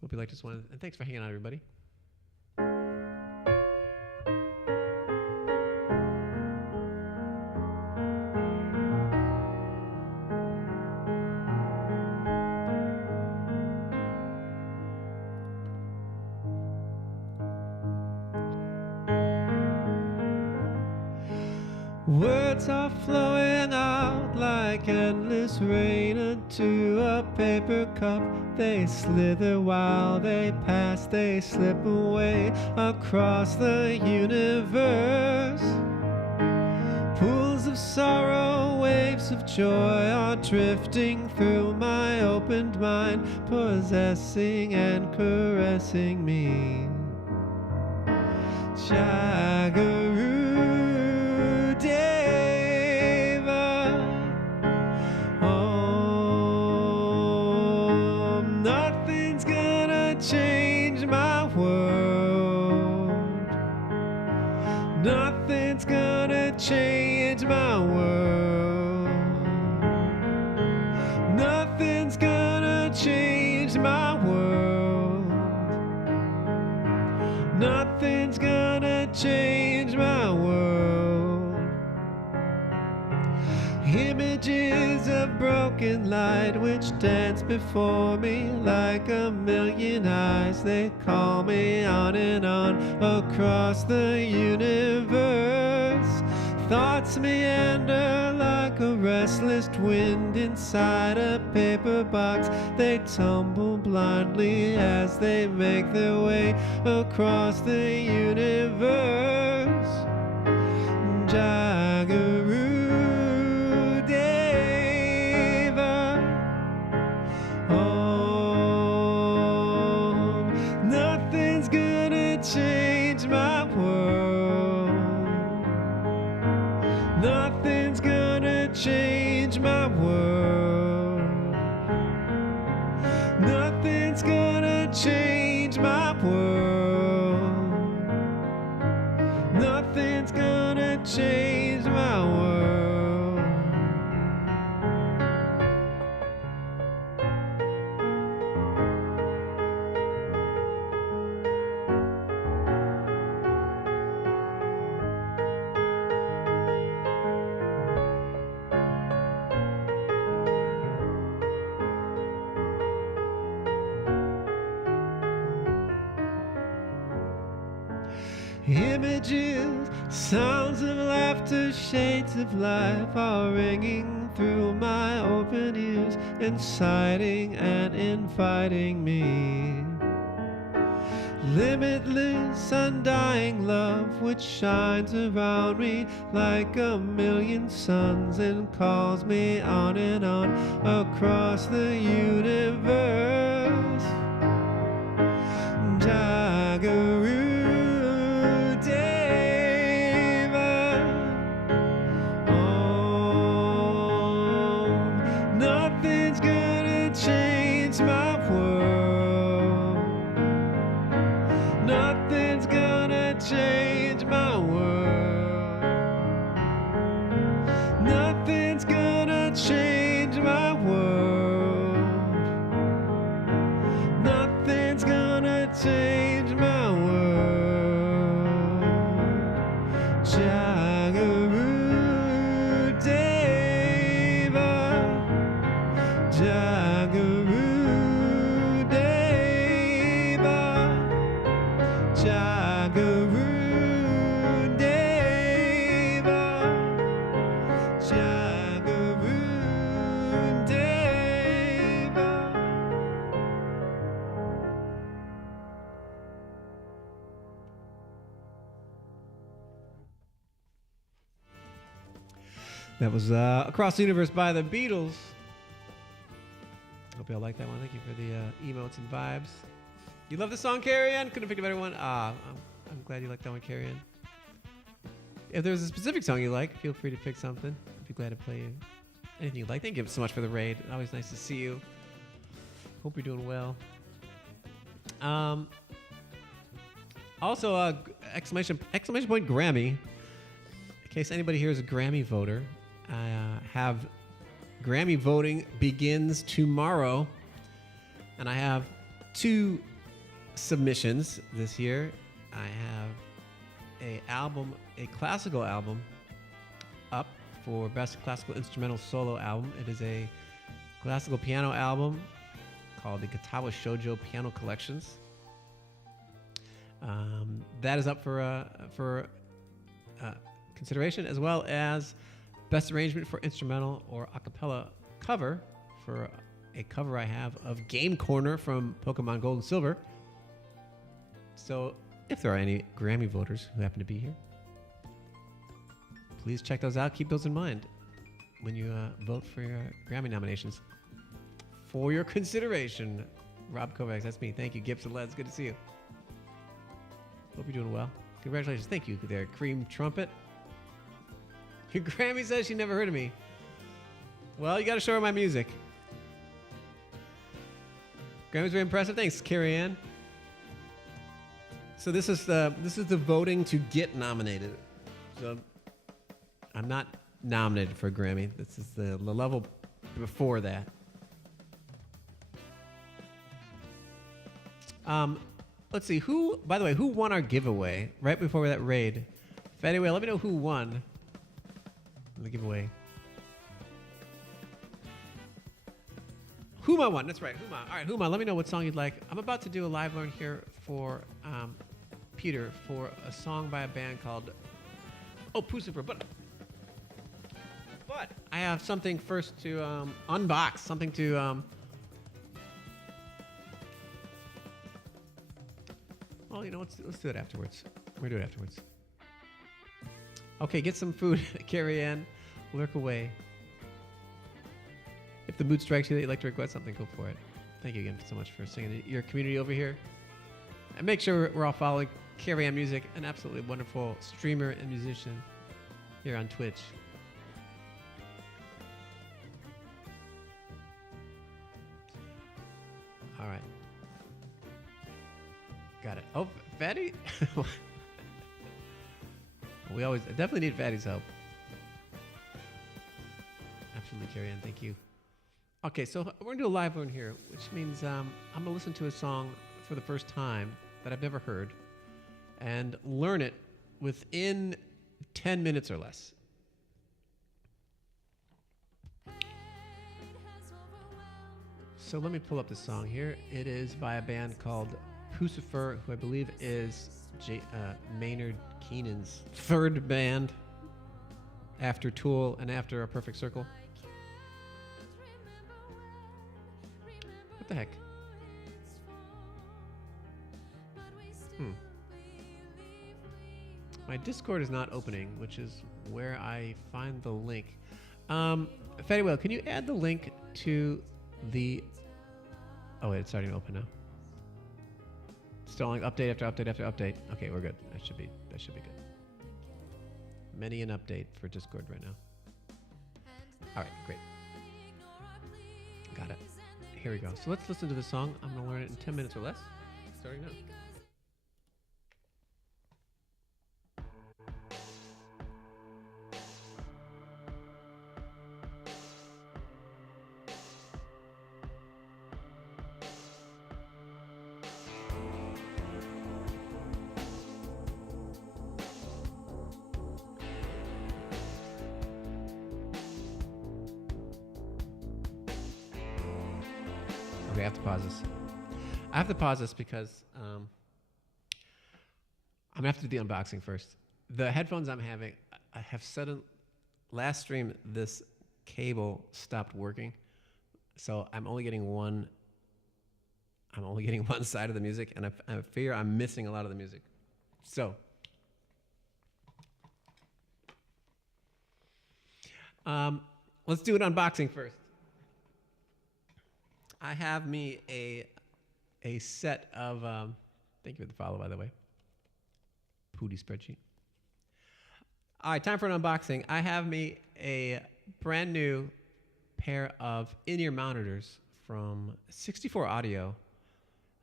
Hope you liked this one, and thanks for hanging out, everybody. Words are flowing out like endless rain into a paper cup. They slither while they pass, they slip away across the universe. Pools of sorrow, waves of joy are drifting through my opened mind, possessing and caressing me. Jaggeru change my world. Nothing's gonna change my world. Nothing's gonna change my world. Nothing's gonna change my world. Images of broken light which dance before me like a million eyes. They call me on and on across the universe. Thoughts meander like a restless wind inside a paper box. They tumble blindly as they make their way across the universe. Jaggeru change my world. Nothing's gonna change my world. Nothing's gonna change my world. Nothing's gonna change my world. Images, sounds of laughter, shades of life are ringing through my open ears, inciting and inviting me. Limitless, undying love which shines around me like a million suns and calls me on and on across the universe. Jagaru Deva. Oh, nothing's gonna change my world. Nothing's gonna change my world. Nothing's gonna change my world. Nothing's gonna change my world. Jagaru Deva. Jagaru Deva. Jagaru Deva. Jagaru Deva. That was Across the Universe by the Beatles. Hope y'all like that one. Thank you for the emotes and vibes. You love the song, Carrie Ann? Couldn't think of a better one. I'm glad you like that one, Carrie Ann. If there's a specific song you like, feel free to pick something. I'd be glad to play you anything you like. Thank you so much for the raid. Always nice to see you. Hope you're doing well. Also, exclamation point Grammy. In case anybody here is a Grammy voter, I have Grammy voting begins tomorrow, and I have 2 submissions this year. I have a classical album up for Best Classical Instrumental Solo Album. It is a classical piano album called the Gatawa Shoujo Piano Collections. That is up for consideration, as well as Best Arrangement for Instrumental or a cappella cover for a cover I have of Game Corner from Pokemon Gold and Silver. So if there are any Grammy voters who happen to be here, please check those out. Keep those in mind when you vote for your Grammy nominations. For your consideration, Rob Kovacs, that's me. Thank you, Gibson Leds. Good to see you. Hope you're doing well. Congratulations. Thank you there, Cream Trumpet. Your Grammy says she never heard of me. Well, you got to show her my music. Grammy's very impressive. Thanks, Carrie Ann. So this is the voting to get nominated. So I'm not nominated for a Grammy. This is the level before that. Let's see, by the way, who won our giveaway right before that raid? If anyway, let me know who won the giveaway. Huma won. That's right, Huma. All right, Huma, let me know what song you'd like. I'm about to do a live learn here for Peter for a song by a band called Pucifer. But I have something first to unbox, something to... Well, you know, let's do it afterwards. We're going to do it afterwards. Okay, get some food, Carrie Ann. Lurk away. If the mood strikes you that you'd like to request something, go for it. Thank you again so much for singing to your community over here. And make sure we're all following Carrie Ann Music, an absolutely wonderful streamer and musician here on Twitch. All right. Got it. Oh, Fatty? We definitely need Fatty's help. Absolutely, Carrie Ann. Thank you. Okay, so we're going to do a live one here, which means I'm going to listen to a song for the first time that I've never heard and learn it within 10 minutes or less. So let me pull up the song here. It is by a band called Pucifer, who I believe is Maynard Keenan's third band after Tool and after A Perfect Circle. What the heck? Hmm. My Discord is not opening, which is where I find the link. Fatty Whale, can you add the link to the... Oh, wait, it's starting to open now. Stalling update after update after update. Okay, we're good. That should be good. Many an update for Discord right now. All right, great. Got it. Here we go. So let's listen to the song. I'm going to learn it in 10 minutes or less. Starting now. Okay, I have to pause this. I have to pause this because I'm going to have to do the unboxing first. The headphones I'm having, I have sudden... Last stream, this cable stopped working. So I'm only getting one side of the music, and I fear I'm missing a lot of the music. So... let's do an unboxing first. I have me a set of... thank you for the follow, by the way. Pooty spreadsheet. All right, time for an unboxing. I have me a brand new pair of in-ear monitors from 64 Audio.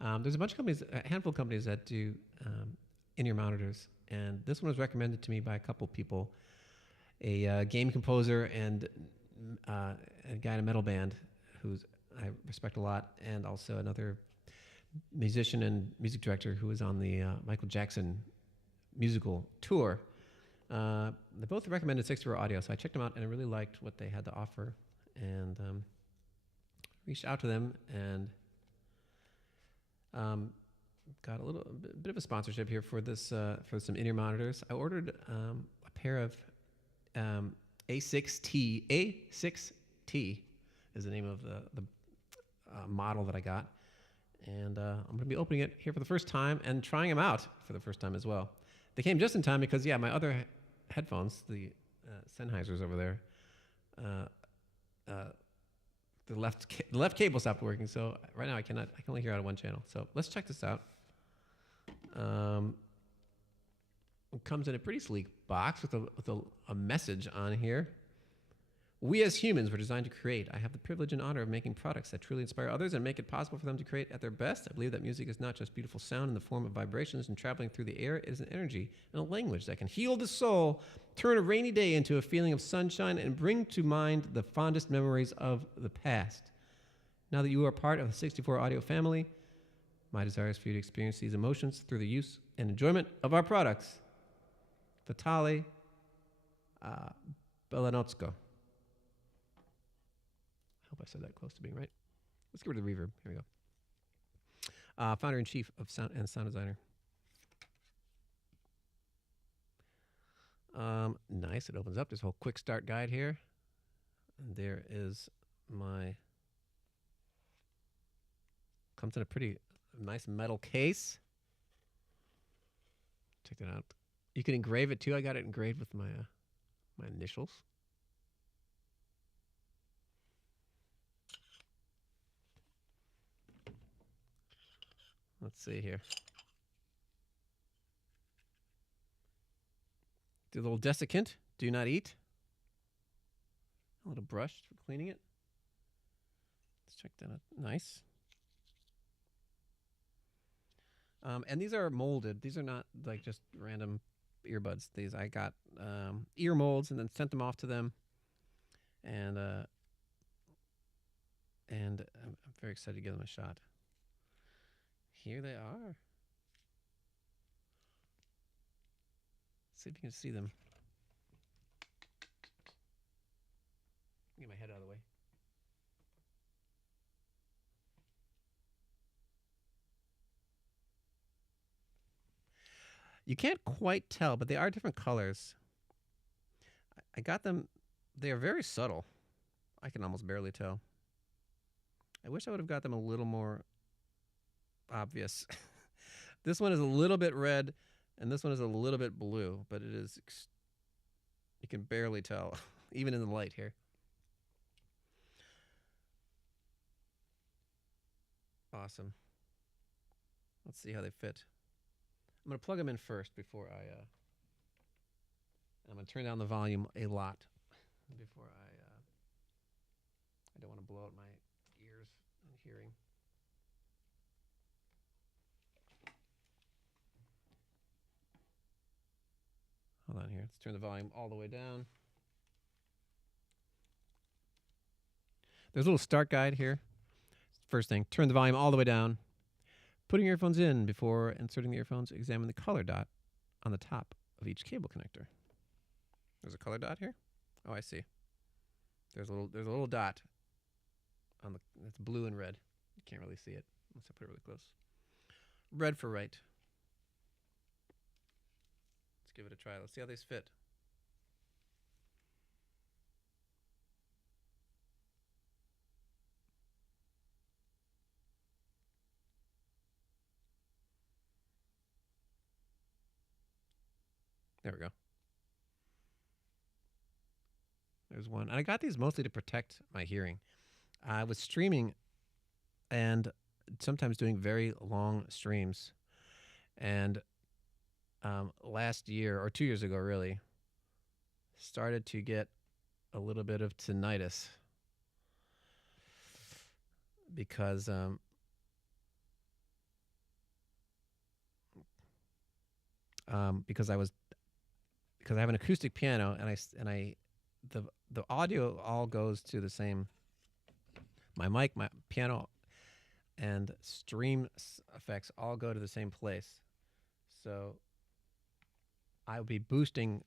There's a bunch of companies, a handful of companies that do in-ear monitors, and this one was recommended to me by a couple people. A game composer and a guy in a metal band who's I respect a lot, and also another musician and music director who was on the Michael Jackson musical tour. They both recommended 64 Audio, so I checked them out and I really liked what they had to offer, and reached out to them and got a bit of a sponsorship here for this for some in-ear monitors. I ordered a pair of A6T. A6T is the name of the model that I got, and I'm going to be opening it here for the first time and trying them out for the first time as well. They came just in time because my other headphones, the Sennheisers over there, the left cable stopped working. So right now I can only hear out of one channel. So let's check this out. It comes in a pretty sleek box with a message on here. We as humans were designed to create. I have the privilege and honor of making products that truly inspire others and make it possible for them to create at their best. I believe that music is not just beautiful sound in the form of vibrations and traveling through the air. It is an energy and a language that can heal the soul, turn a rainy day into a feeling of sunshine, and bring to mind the fondest memories of the past. Now that you are part of the 64 Audio family, my desire is for you to experience these emotions through the use and enjoyment of our products. Vitali Belanotsko. I hope I said that close to being right. Let's get rid of the reverb. Here we go. Founder-in-chief of sound and sound designer. Nice. It opens up. There's a whole quick start guide here. And there is my... Comes in a pretty nice metal case. Check that out. You can engrave it too. I got it engraved with my my initials. Let's see here. Do a little desiccant. Do not eat. A little brush for cleaning it. Let's check that out. Nice. And these are molded. These are not like just random earbuds. These I got ear molds and then sent them off to them. And I'm very excited to give them a shot. Here they are. See if you can see them. Get my head out of the way. You can't quite tell, but they are different colors. I got them. They are very subtle. I can almost barely tell. I wish I would have got them a little more obvious. This one is a little bit red, and this one is a little bit blue, but it is, you can barely tell, even in the light here. Awesome. Let's see how they fit. I'm going to plug them in first before I'm going to turn down the volume a lot before I don't want to blow out my ears and hearing. Hold on here. Let's turn the volume all the way down. There's a little start guide here. First thing, turn the volume all the way down. Putting your earphones in before inserting the earphones, examine the color dot on the top of each cable connector. There's a color dot here? Oh, I see. There's a little dot on the, it's blue and red. You can't really see it unless I put it really close. Red for right. Let's give it a try. Let's see how these fit. There we go. There's one. And I got these mostly to protect my hearing. I was streaming and sometimes doing very long streams. And last year, or 2 years ago really, started to get a little bit of tinnitus because I have an acoustic piano and the audio all goes to the same, my mic, my piano, and stream effects all go to the same place. So I would be boosting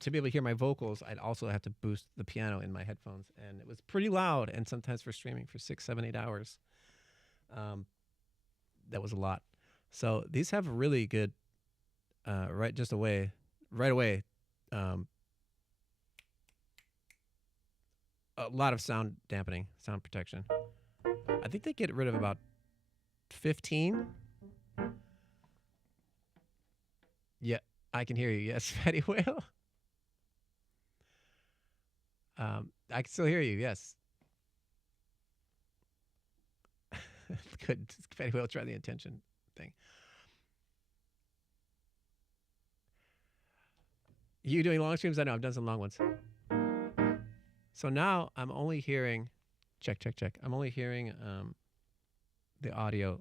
to be able to hear my vocals. I'd also have to boost the piano in my headphones, and it was pretty loud. And sometimes for streaming for 6, 7, 8 hours, that was a lot. So these have really good right away. A lot of sound dampening, sound protection. I think they get rid of about 15. Yeah, I can hear you. Yes, Fatty Whale. I can still hear you. Yes. Good. Fatty Whale, try the intention thing. You doing long streams? I know I've done some long ones. So now I'm only hearing, check. I'm only hearing the audio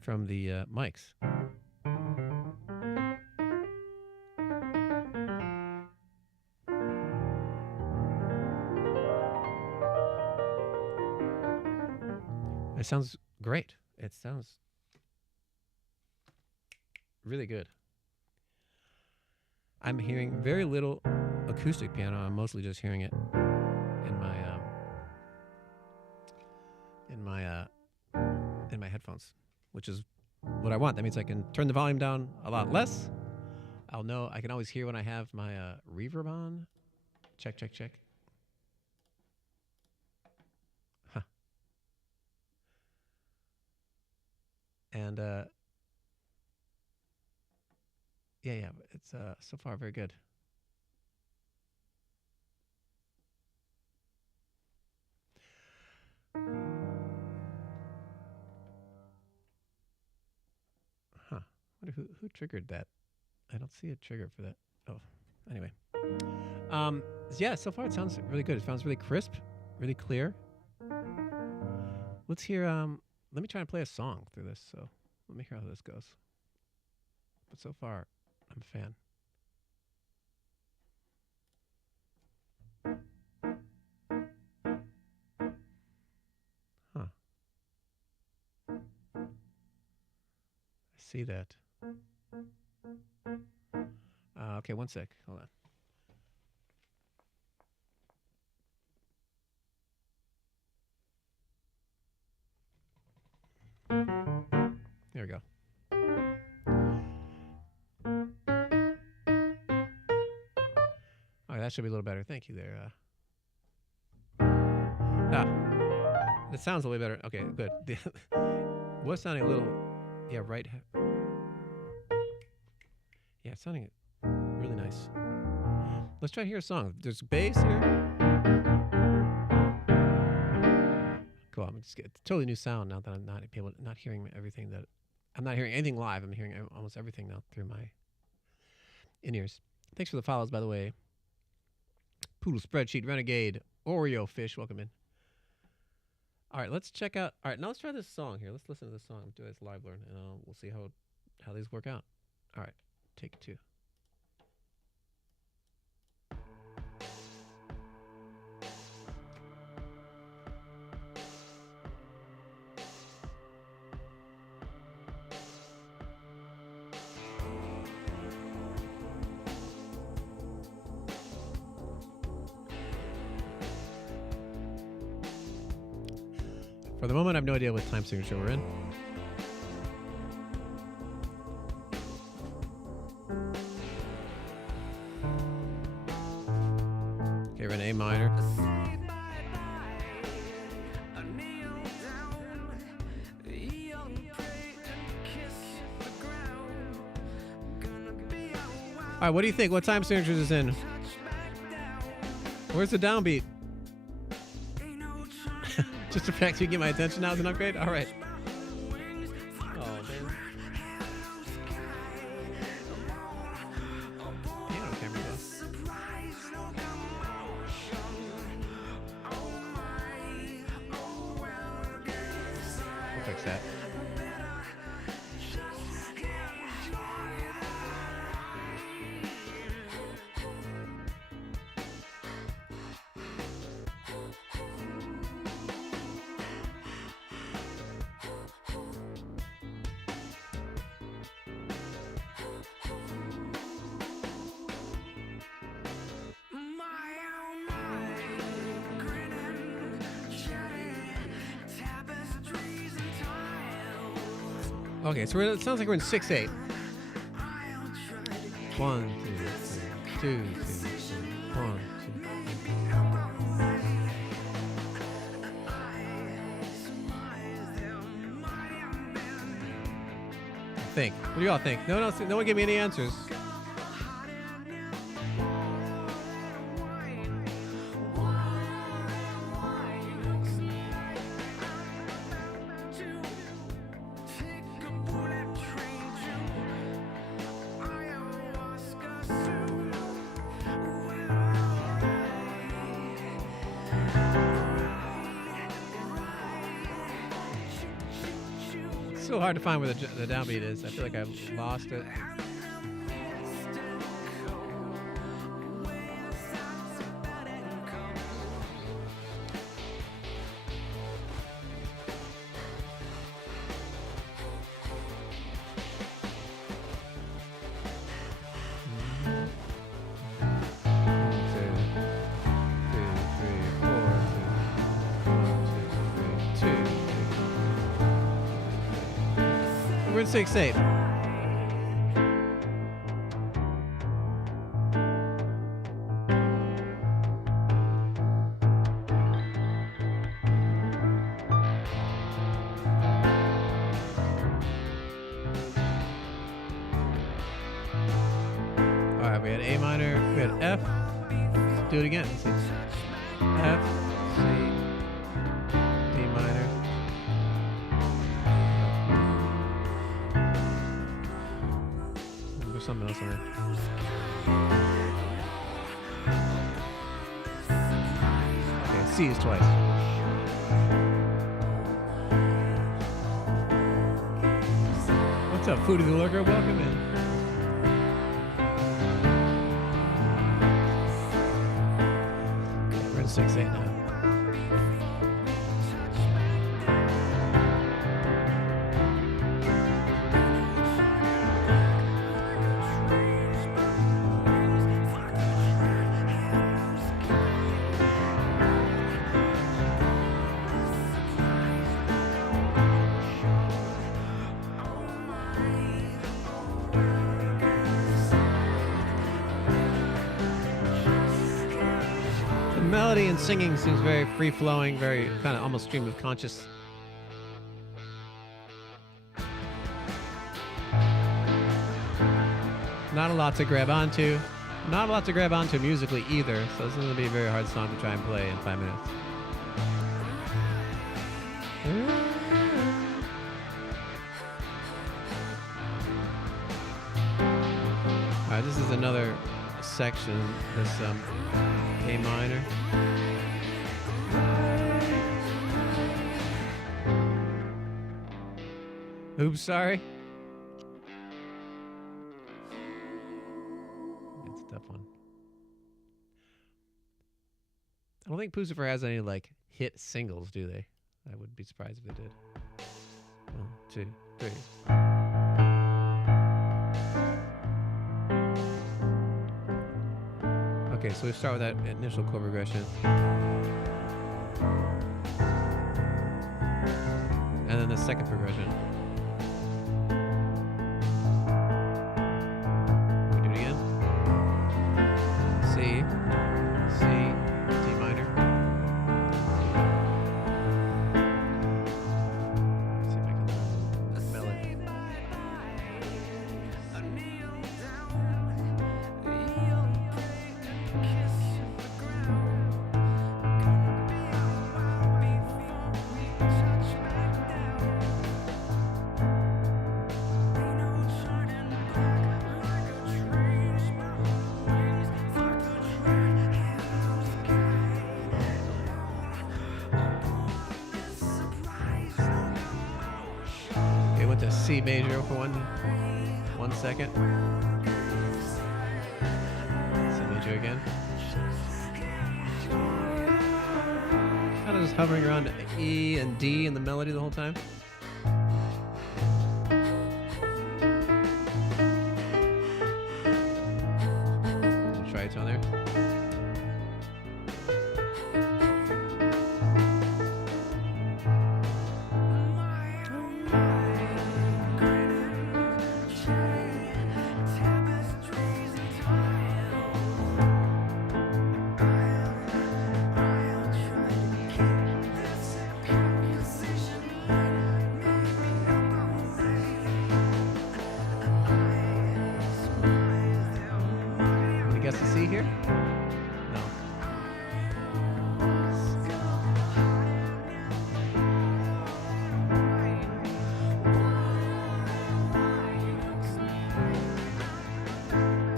from the mics. It sounds great. It sounds really good. I'm hearing very little acoustic piano. I'm mostly just hearing it in my headphones, which is what I want. That means I can turn the volume down a lot less. I'll know I can always hear when I have my reverb on. Check. Huh. And yeah, it's so far very good. Huh. I wonder who triggered that. I don't see a trigger for that. Oh, anyway. Yeah, so far it sounds really good. It sounds really crisp, really clear. Let's hear, let me try and play a song through this. So let me hear how this goes. But so far, I'm a fan. Huh. I see that. Okay, one sec. Hold on. There we go. All right, that should be a little better. Thank you there. That sounds a little better. Okay, good. Was sounding a little, Yeah, right. Yeah, it's sounding really nice. Let's try to hear a song. There's bass here. Cool. I'm just getting a totally new sound now that I'm not hearing everything that I'm not hearing anything live. I'm hearing almost everything now through my in-ears. Thanks for the follows, by the way. Poodle Spreadsheet, Renegade, Oreo Fish, welcome in. All right, let's check out. All right, now let's try this song here. Let's listen to this song. I'm doing this live learn, and we'll see how these work out. All right, take 2. For the moment, I have no idea what time signature we're in. Okay, we're in A minor. All right, what do you think? What time signature is this in? Where's the downbeat? Just the fact you get my attention now is an upgrade? All right. Oh, man. Piano camera though. We'll fix that. Okay, so it sounds like we're in 6/8. 1, 2, 3, 2, 2, 3, 1, 2. Think. What do y'all think? No one gave me any answers. So hard to find where the downbeat is. I feel like I've lost it. We're in 6/8. All right, we had A minor, we had F. Let's do it again. Let's see. F, C, D minor. There's something else on there. Okay, C is twice. What's up, Foodie the Lurker? Welcome in. Okay, we're in 6/8 now. Melody and singing seems very free-flowing, very kind of almost stream of conscious. Not a lot to grab onto. Not a lot to grab onto musically either, so this is going to be a very hard song to try and play in 5 minutes. Alright, this is another section, this A minor. Oops, sorry. It's a tough one. I don't think Pucifer has any like hit singles, do they? I would be surprised if they did. 1, 2, 3. Okay, so we start with that initial chord progression. And then the second progression. We do it again. C, D minor. Let's see if I can melody. To C major for 1 second. C major again. Kind of just hovering around E and D in the melody the whole time. Little tritone there. Here? No.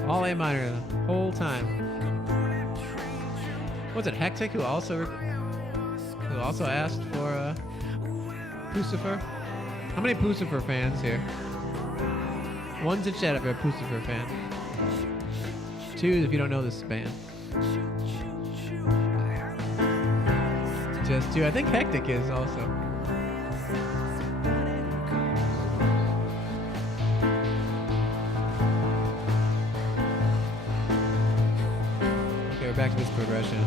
All A minor the whole time. Was it Hectic who also asked for Pucifer? How many Pucifer fans here? One's in chat if you're a Pucifer fan. 2 if you don't know this band. Just 2. I think Hectic is also. Okay, we're back to this progression.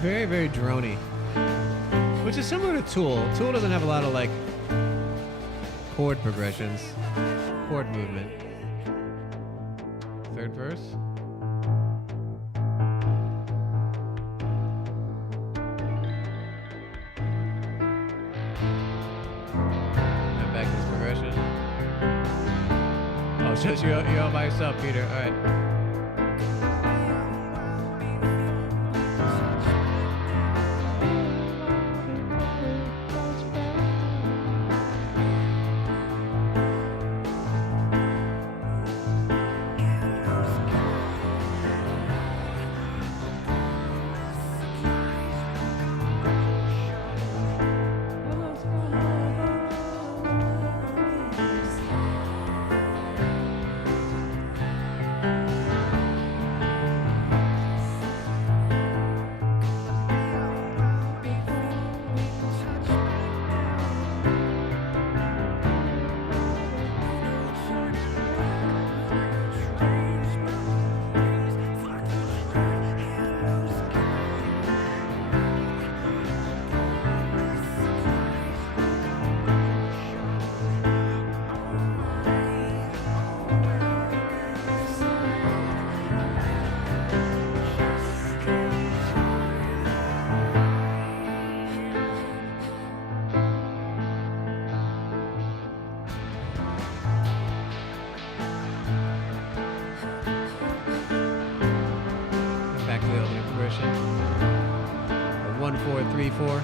Very, very droney. Which is similar to Tool. Tool doesn't have a lot of like chord progressions, chord movement. Third verse. And back to this progression. Oh, it's just you're all by yourself, Peter. All right. Back to the opening portion. 1434.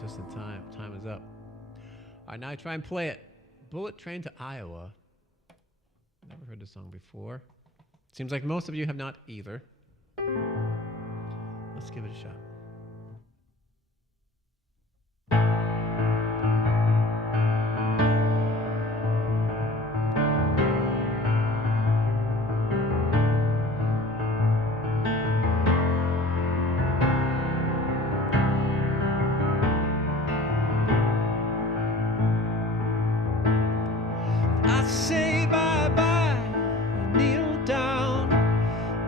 Just in time. Time is up. All right, now I try and play it. Bullet Train to Iowa. Never heard this song before. Seems like most of you have not either. Let's give it a shot. Say bye-bye, I kneel down,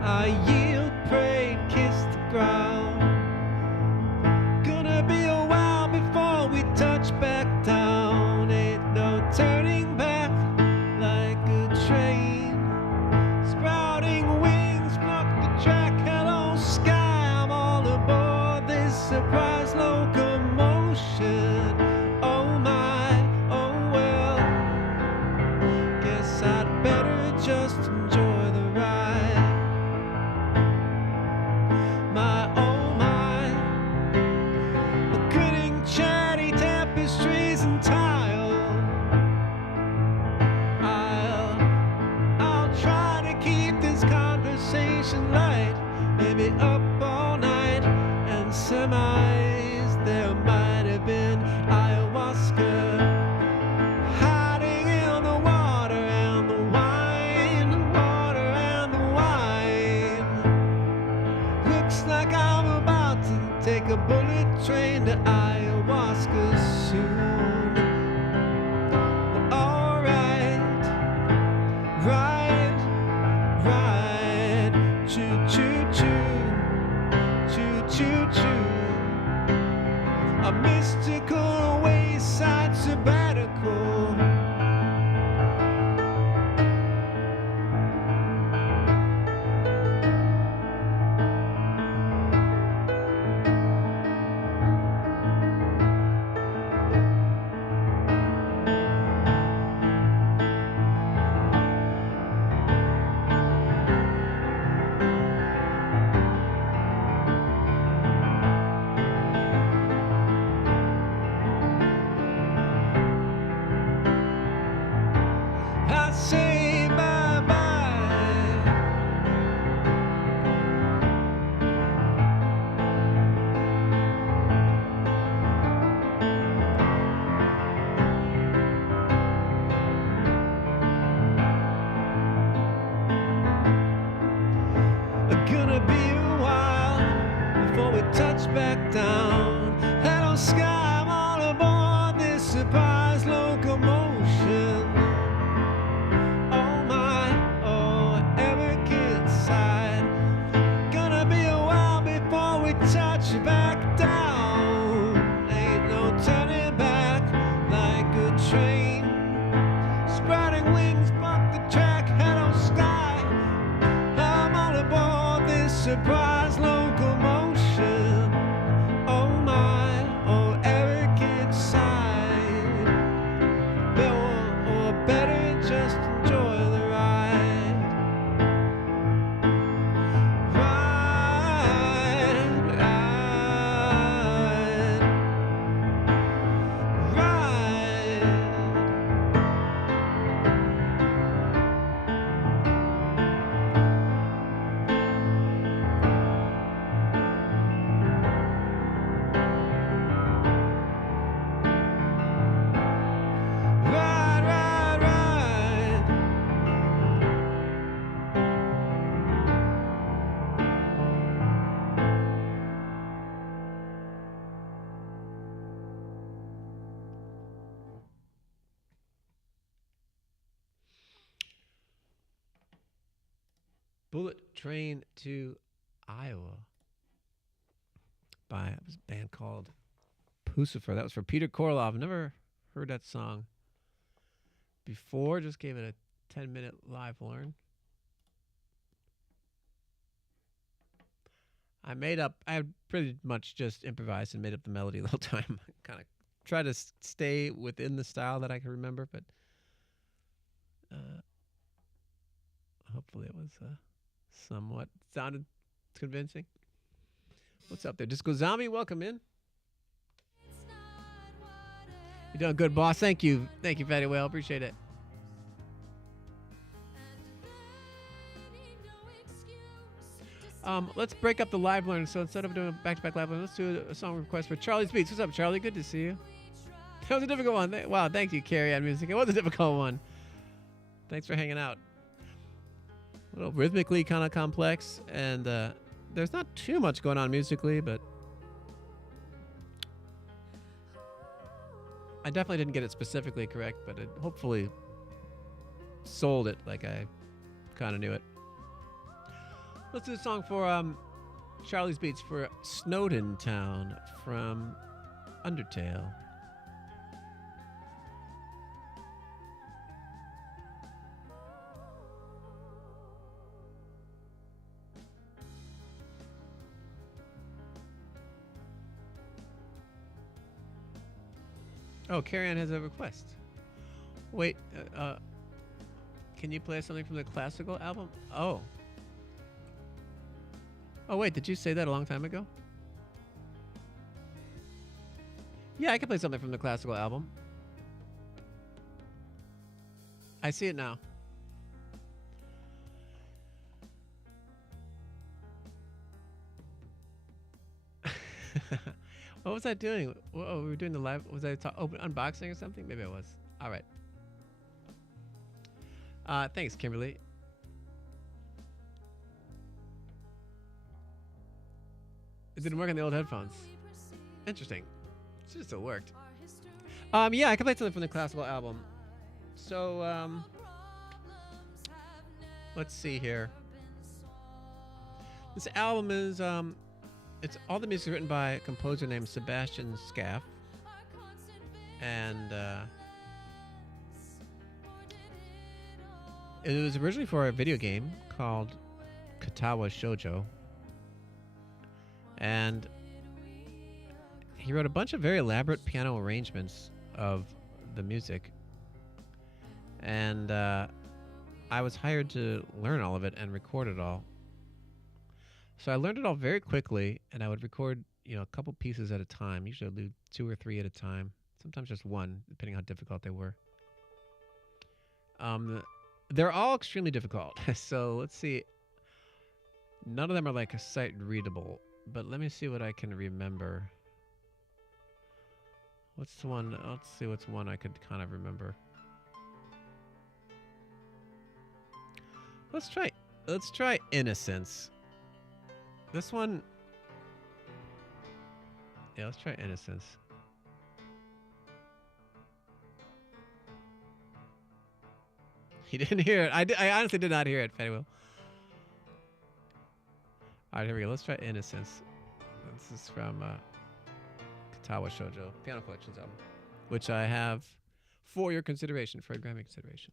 I yield, pray, kiss the ground. Gonna be a while before we touch back down. Ain't no turning back like a train. Sprouting wings, block the track, hello sky. I'm all aboard this surprise locomotion. Oh my, oh well, guess I'd better just enjoy the ride. My oh my, gritting chatty tapestries and tile. I'll try to keep this conversation light. Maybe up all night and surmise there might have been ayahuasca hiding in the water and the wine, water and the wine. Looks like I'm about to take a bullet train to ayahuasca soon. Well, alright, right, right, choo choo choo, choo choo choo. A mystical wayside sabbatical. I say bye-bye. Gonna be a while before we touch back down. Hello sky, I'm all aboard this surprise locomotion. Oh my, oh arrogant side. Gonna be a while before we touch back down. Ain't no turning back like a train. Sprouting wings block the track, hello sky. I'm all aboard this surprise locomotion. Oh my, oh arrogant side. Or better just enjoy the ride. Ride, ride, ride. Ride, ride, ride. Bullet Train to Iowa by a band called Pucifer. That was for Peter Korloff. Never heard that song before. Just gave it a 10-minute live learn. I pretty much just improvised and made up the melody the whole time. Kind of try to stay within the style that I can remember, but hopefully it was somewhat sounded convincing. What's up there? Disco Zombie, welcome in. You're doing good, boss. Thank you. Thank you, Fatty Whale. Appreciate it. Let's break up the live learn. So instead of doing a back-to-back live learn, let's do a song request for Charlie's Beats. What's up, Charlie? Good to see you. That was a difficult one. Wow, thank you, Carrie on music. It was a difficult one. Thanks for hanging out. A little rhythmically kind of complex, and there's not too much going on musically, but I definitely didn't get it specifically correct, but it hopefully sold it like I kind of knew it. Let's do a song for Charlie's Beats for Snowden Town from Undertale. Oh, Carrie Ann has a request. Wait, can you play something from the classical album? Oh. Oh, wait, did you say that a long time ago? Yeah, I can play something from the classical album. I see it now. What was I doing? Whoa, we were doing the live. Was I unboxing or something? Maybe I was. All right. Thanks, Kimberly. It didn't work on the old headphones. Interesting. It should have still worked. Yeah, I can play something from the classical album. So, let's see here. This album is, it's all the music written by a composer named Sebastian Scaff. And, it was originally for a video game called Katawa Shoujo. And he wrote a bunch of very elaborate piano arrangements of the music. And I was hired to learn all of it and record it all. So I learned it all very quickly, and I would record, a couple pieces at a time. Usually I'd do 2 or 3 at a time. Sometimes just one, depending on how difficult they were. They're all extremely difficult. So let's see. None of them are like sight readable. But let me see what I can remember. What's the one? Let's see what's one I could kind of remember. Let's try Innocence. This one. Yeah, let's try Innocence. He didn't hear it. I honestly did not hear it, Fatty Will. All right, here we go. Let's try Innocence. This is from Katawa Shoujo Piano Collections album, which I have for your consideration, for a Grammy consideration.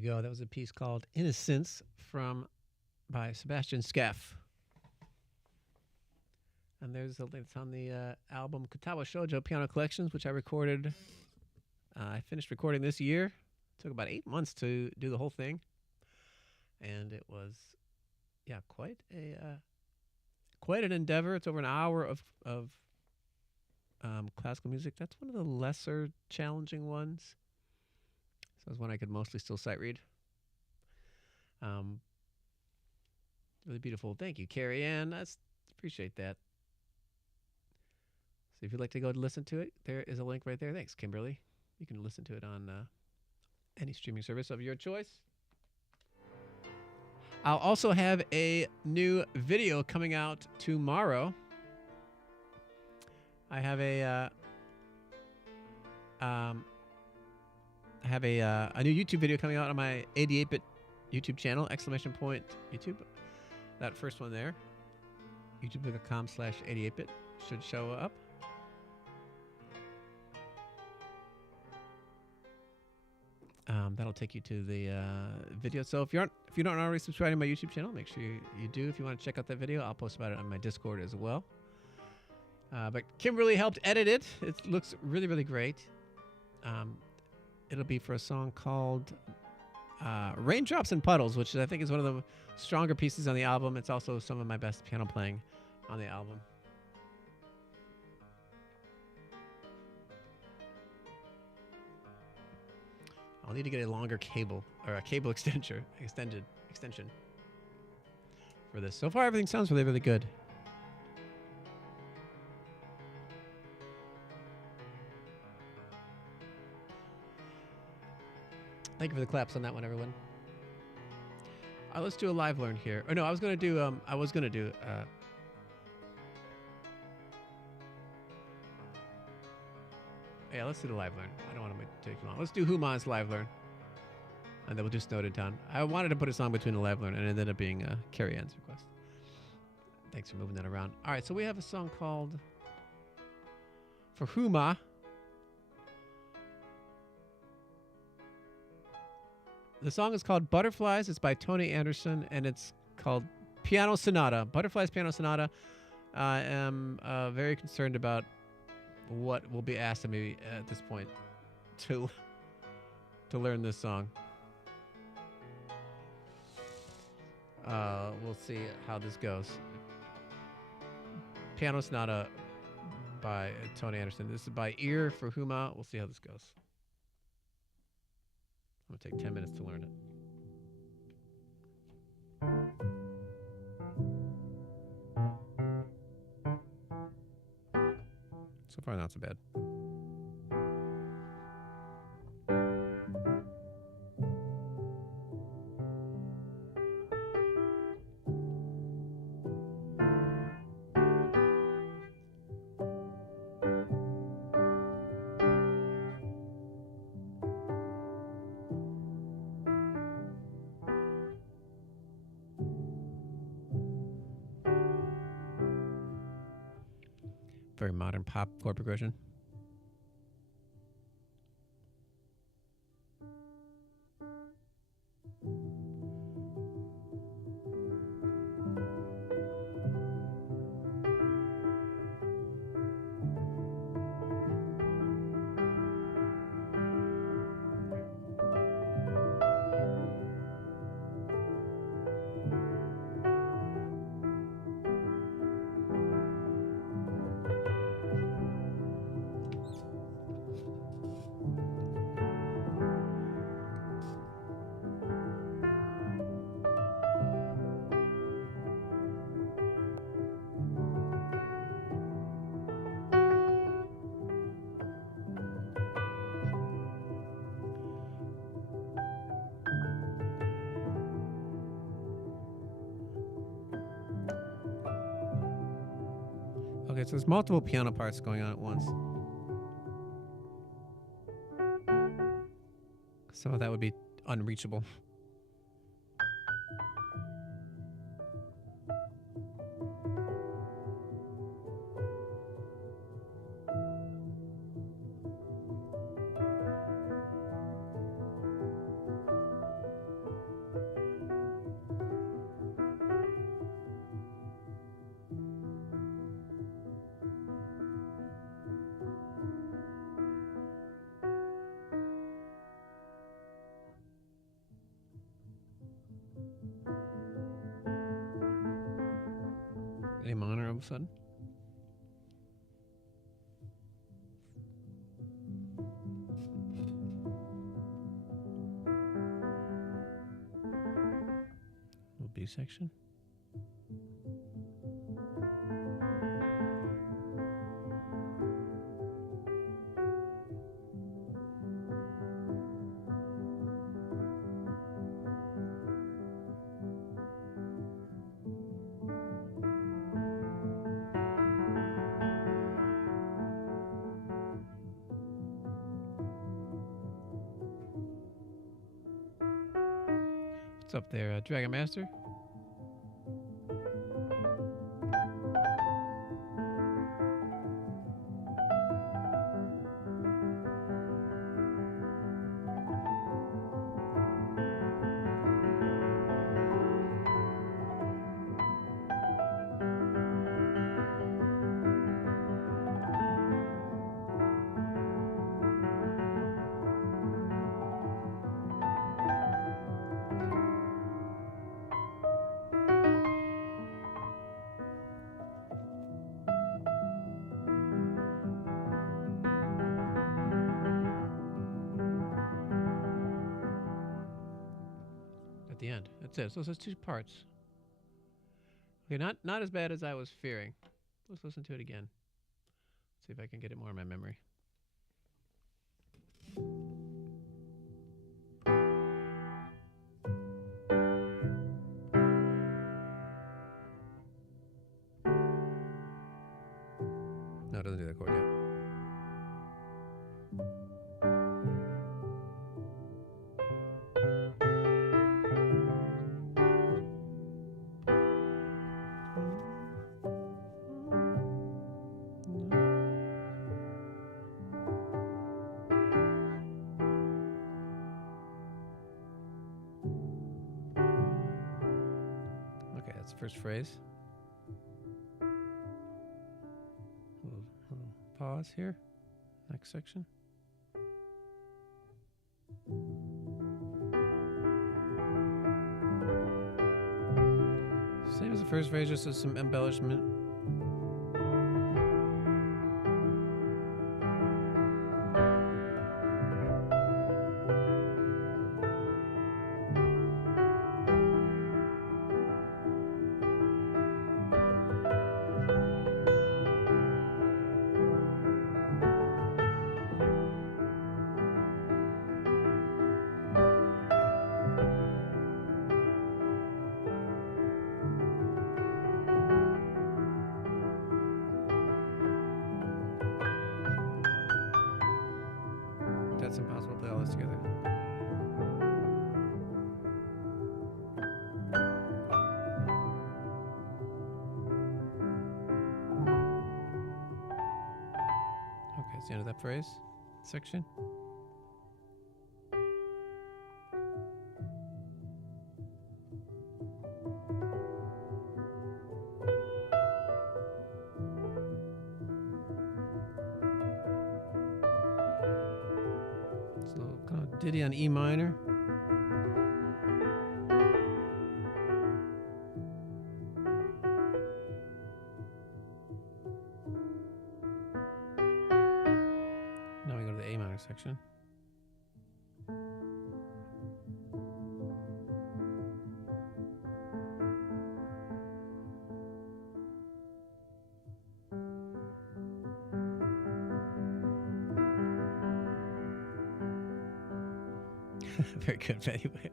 you go. That was a piece called Innocence by Sebastian Scaff. And there's a link. It's on the album Katawa Shoujo Piano Collections, which I recorded. I finished recording this year. It took about 8 months to do the whole thing. And it was, quite an endeavor. It's over an hour of classical music. That's one of the lesser challenging ones. So it's one I could mostly still sight read. Really beautiful. Thank you, Carrie Ann. I appreciate that. So if you'd like to go listen to it, there is a link right there. Thanks, Kimberly. You can listen to it on any streaming service of your choice. I'll also have a new video coming out tomorrow. I have a new YouTube video coming out on my 88-bit YouTube channel, ! YouTube. That first one there, youtube.com/88bit should show up. That'll take you to the video. So if you don't already subscribe to my YouTube channel, make sure you do. If you want to check out that video, I'll post about it on my Discord as well. But Kimberly helped edit it. It looks really, really great. It'll be for a song called Raindrops and Puddles, which I think is one of the stronger pieces on the album. It's also some of my best piano playing on the album. I'll need to get a longer cable or a cable extension for this. So far, everything sounds really, really good. Thank you for the claps on that one, everyone. Let's do a live learn here. Oh no, I was gonna do. Yeah, let's do the live learn. I don't want to take too long. Let's do Human's live learn, and then we'll just note it down. I wanted to put a song between the live learn, and it ended up being Carrie Ann's request. Thanks for moving that around. All right, so we have a song called For Huma. The song is called Butterflies. It's by Tony Anderson, and it's called Piano Sonata. Butterflies Piano Sonata. I am very concerned about what will be asked of me at this point to learn this song. We'll see how this goes. Piano Sonata by Tony Anderson. This is by ear for Huma. We'll see how this goes. I'm going to take 10 minutes to learn it. So far, not so bad. Very modern pop chord progression. Okay, so there's multiple piano parts going on at once. Some of that would be unreachable. of a sudden. Little B section. What's up there, Dragon Master? The end. That's it. So it's 2 parts. Okay, not as bad as I was fearing. Let's listen to it again. See if I can get it more in my memory. No, it doesn't do that chord yet. Okay, that's the first phrase. Little pause here. Next section. Same as the first phrase, just as some embellishment. That's impossible to play all this together. Okay, it's the end of that phrase section. So kind of ditty on E minor. Now we go to the A minor section. Very good, Betty Whale.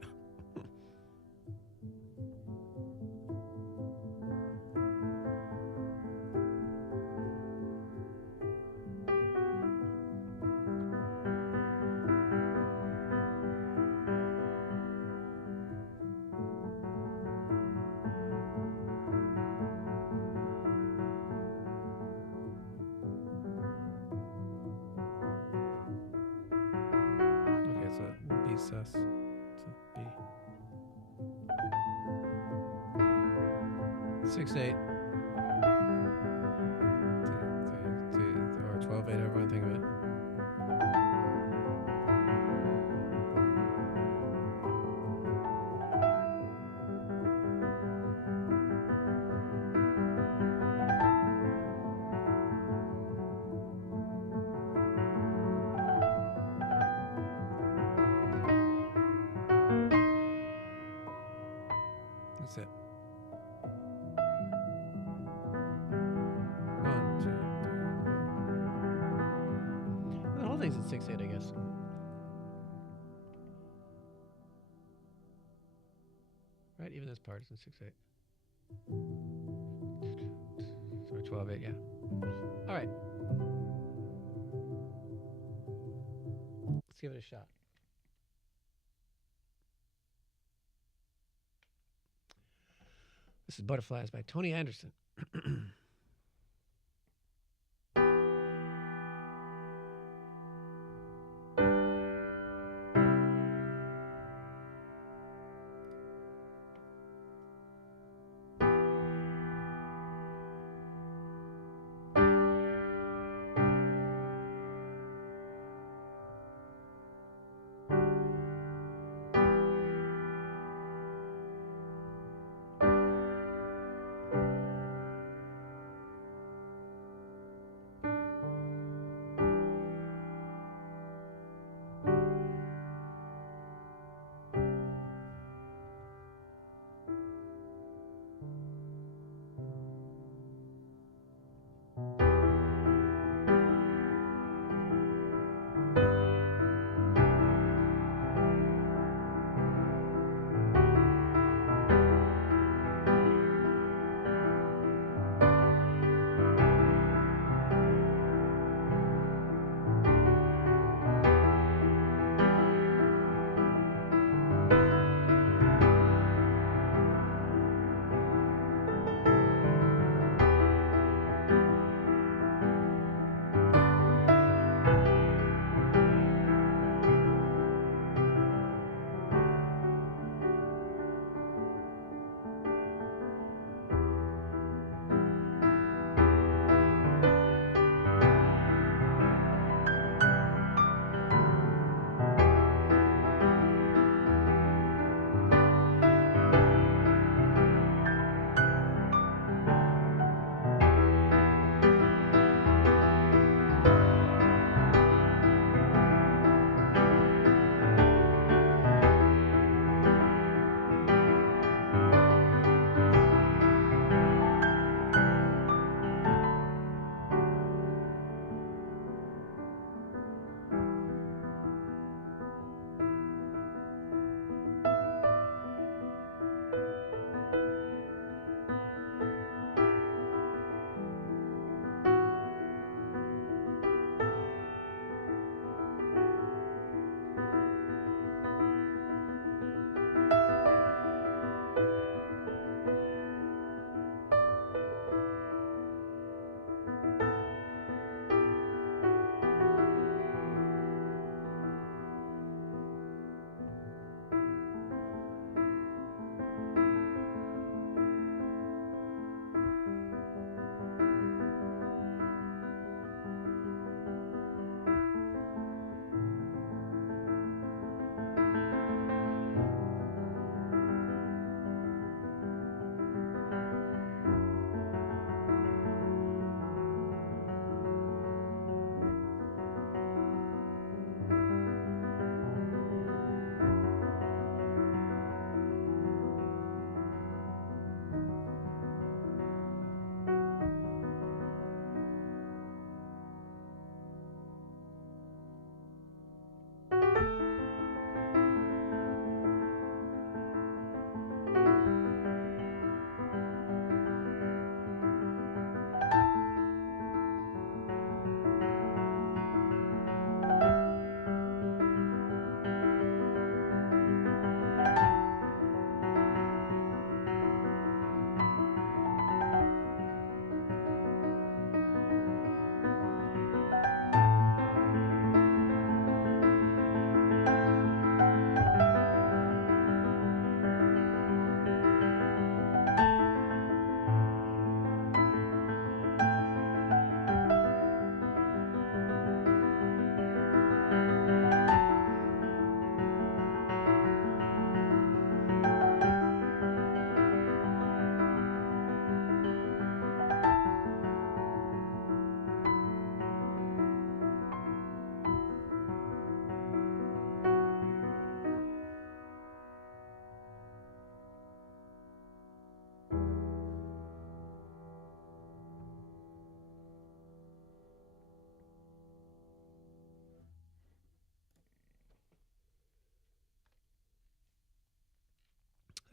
Okay, so B sus. So B. 6/8. Or 12/8, everyone think of it. thing's at 6/8, I guess. Right, even this part is in 6/8. So 12/8, yeah. All right. Let's give it a shot. This is Butterflies by Tony Anderson.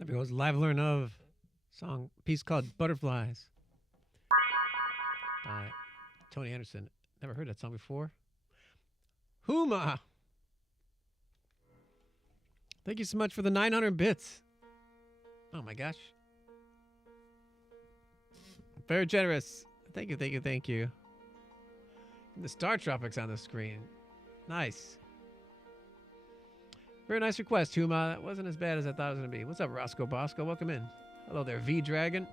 There goes Live Learn of song piece called Butterflies by Tony Anderson. Never heard that song before. Huma! Thank you so much for the 900 bits. Oh my gosh. Very generous. Thank you, thank you, thank you. And the Star Tropics on the screen. Nice. Very nice request, Huma. That wasn't as bad as I thought it was going to be. What's up, Roscoe Bosco? Welcome in. Hello there, V Dragon.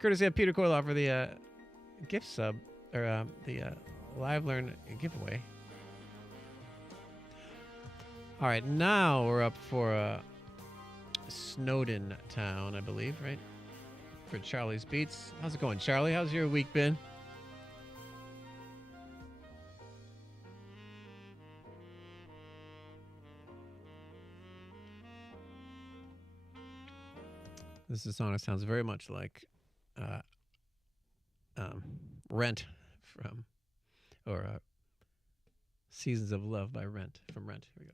Courtesy of Peter Coyloff for the gift sub, or the Live Learn giveaway. All right, now we're up for Snowden Town, I believe, right? For Charlie's Beats. How's it going, Charlie? How's your week been? This is a song that sounds very much like Rent from, or Seasons of Love by Rent, from Rent. Here we go.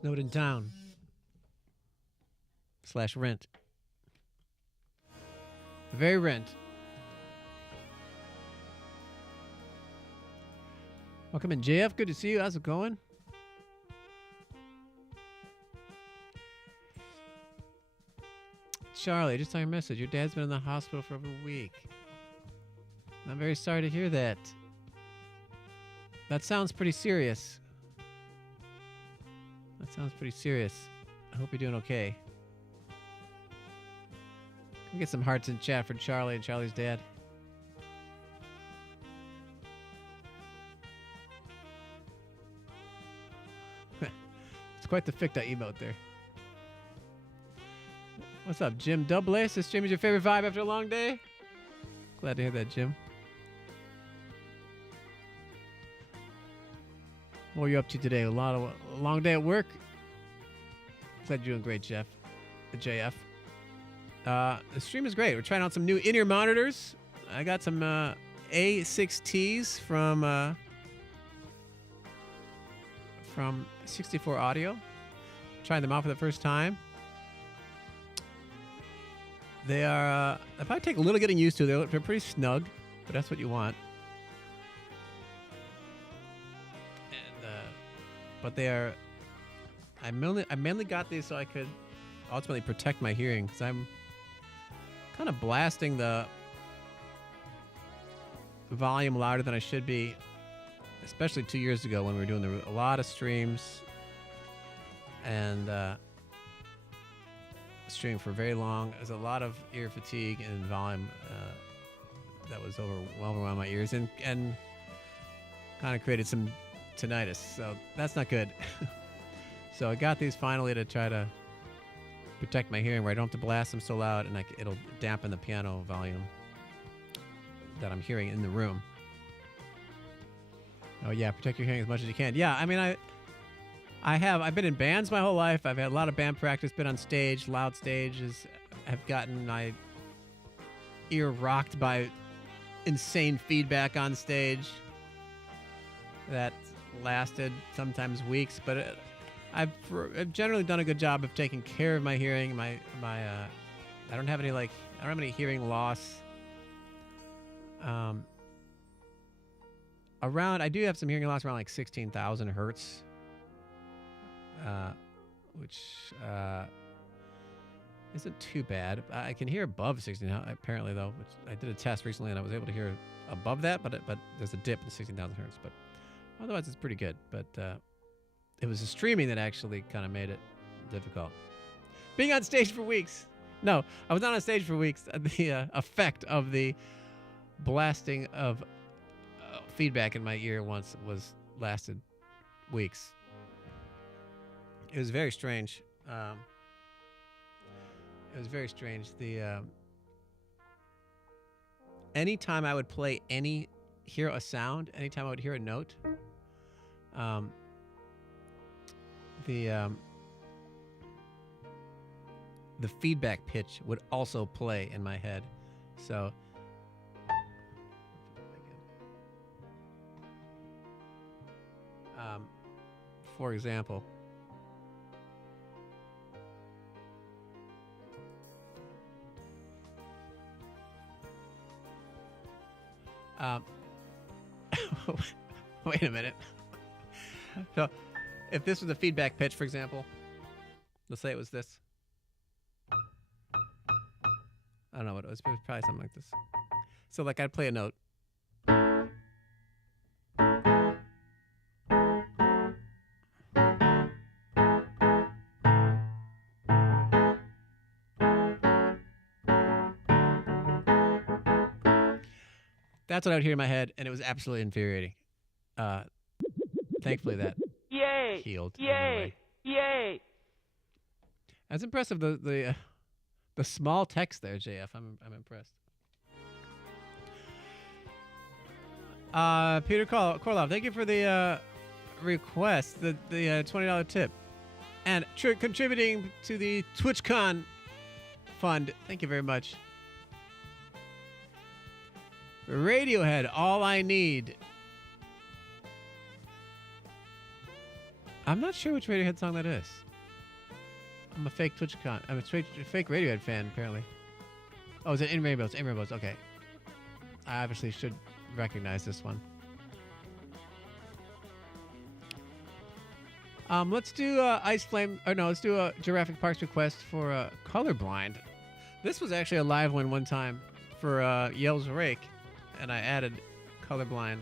Snowden Town / Rent. The very Rent. Welcome in, JF. Good to see you. How's it going? Charlie, just saw your message. Your dad's been in the hospital for over a week. I'm very sorry to hear that. That sounds pretty serious. That sounds pretty serious. I hope you're doing okay. Can we get some hearts in chat for Charlie and Charlie's dad? It's quite the ficta emote there. What's up, Jim Dublace? This stream is your favorite vibe after a long day? Glad to hear that, Jim. What are you up to today? A long day at work? Glad you're doing great, Jeff. JF. The stream is great. We're trying out some new in-ear monitors. I got some A6Ts from 64 Audio. Trying them out for the first time. They are, they probably take a little getting used to. They're pretty snug, but that's what you want. And, but they are, I mainly got these so I could ultimately protect my hearing, because I'm kind of blasting the volume louder than I should be, especially 2 years ago when we were doing a lot of streams and streaming for very long. There's a lot of ear fatigue and volume that was overwhelming my ears and kind of created some tinnitus. So that's not good. So I got these finally to try to protect my hearing, where I don't have to blast them so loud, and it'll dampen the piano volume that I'm hearing in the room. Oh yeah, protect your hearing as much as you can. Yeah, I mean, I've been in bands my whole life. I've had a lot of band practice, been on stage, loud stages. I've gotten my ear rocked by insane feedback on stage that lasted sometimes weeks, but I've generally done a good job of taking care of my hearing. I don't have any hearing loss. I do have some hearing loss around like 16,000 hertz. Which isn't too bad. I can hear above 16 apparently, though. Which I did a test recently and I was able to hear above that, but there's a dip in 16,000 hertz. But otherwise, it's pretty good. But it was the streaming that actually kind of made it difficult. Being on stage for weeks. No, I was not on stage for weeks. The effect of the blasting of feedback in my ear once lasted weeks. It was very strange. It was very strange. Anytime I would hear a sound, anytime I would hear a note, the feedback pitch would also play in my head. So, for example, wait a minute. So, if this was a feedback pitch, for example, let's say it was this. I don't know what it was, but it was probably something like this. So, like, I'd play a note. That's what I would hear in my head, and it was absolutely infuriating. Thankfully, that healed. Yay! Yay! That's impressive. The small text there, JF. I'm impressed. Peter Korloff, thank you for the request, the $20 tip, and contributing to the TwitchCon fund. Thank you very much. Radiohead, All I Need. I'm not sure which Radiohead song that is. I'm a fake I'm a fake Radiohead fan, apparently. Oh, is it In Rainbows? In Rainbows, okay. I obviously should recognize this one. Let's do Ice Flame. Or no, let's do a Jurassic Park's request for Colorblind. This was actually a live one time for Yell's Rake, and I added Colorblind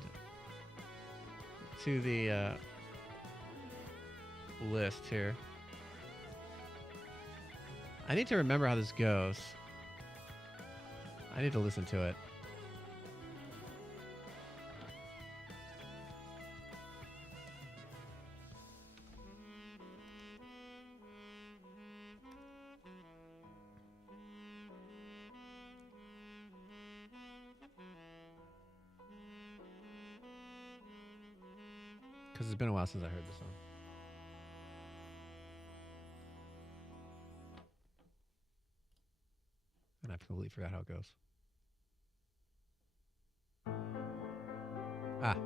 to the list here. I need to remember how this goes. I need to listen to it. Because it's been a while since I heard this song. And I completely forgot how it goes. Ah.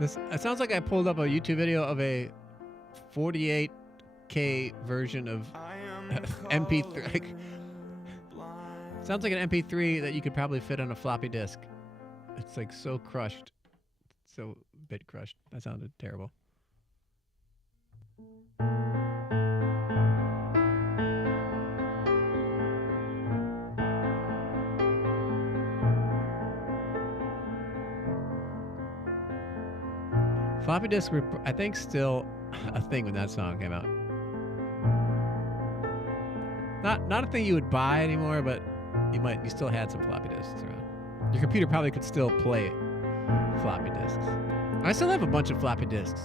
It sounds like I pulled up a YouTube video of a 48K version of MP3. Sounds like an MP3 that you could probably fit on a floppy disk. It's like so crushed. So bit crushed. That sounded terrible. Floppy disks were, I think, still a thing when that song came out. Not a thing you would buy anymore, but you still had some floppy disks around. Your computer probably could still play floppy disks. I still have a bunch of floppy disks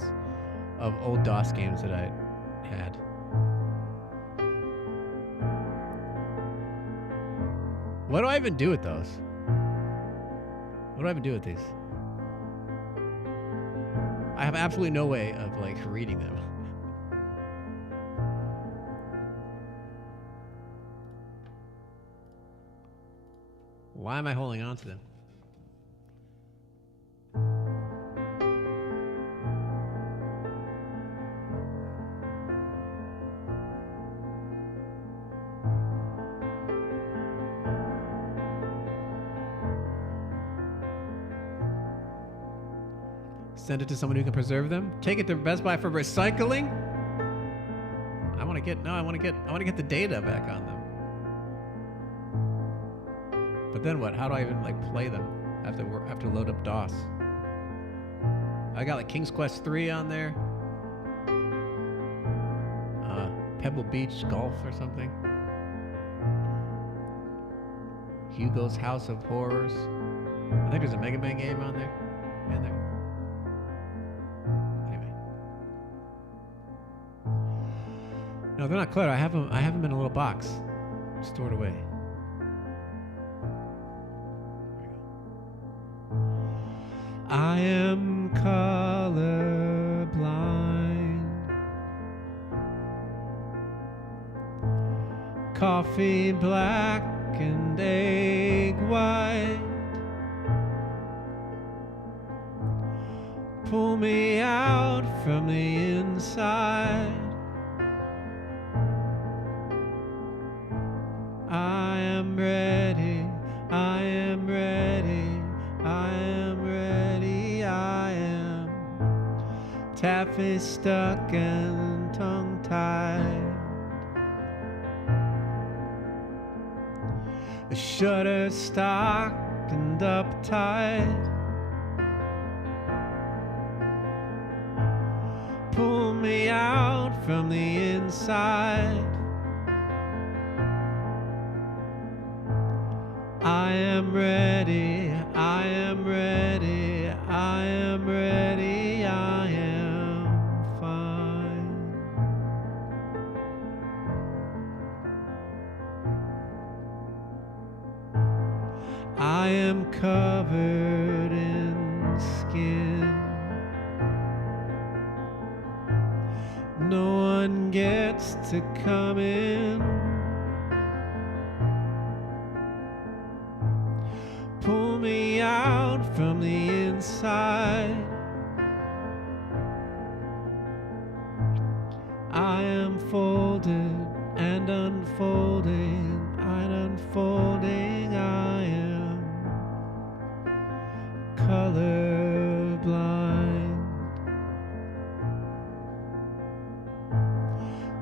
of old DOS games that I had. What do I even do with those? What do I even do with these? I have absolutely no way of like reading them. Why am I holding on to them? Send it to someone who can preserve them. Take it to Best Buy for recycling. I want to get the data back on them. But then what? How do I even like play them? I have to load up DOS. I got like King's Quest 3 on there. Pebble Beach Golf or something. Hugo's House of Horrors. I think there's a Mega Man game on there. Anyway. No, they're not cluttered. I have them in a little box, stored away. I am colorblind. Coffee black and egg white. Pull me out from the inside. I am ready, I am ready, I am ready, I am taffy stuck and tongue-tied. The shutter stocked and uptight. Pull me out from the inside. I am ready, I am ready, I am ready, I am fine. I am covered in skin. No one gets starts to come in. Pull me out from the inside. I am folded and unfolding, and unfolding. I am colorblind.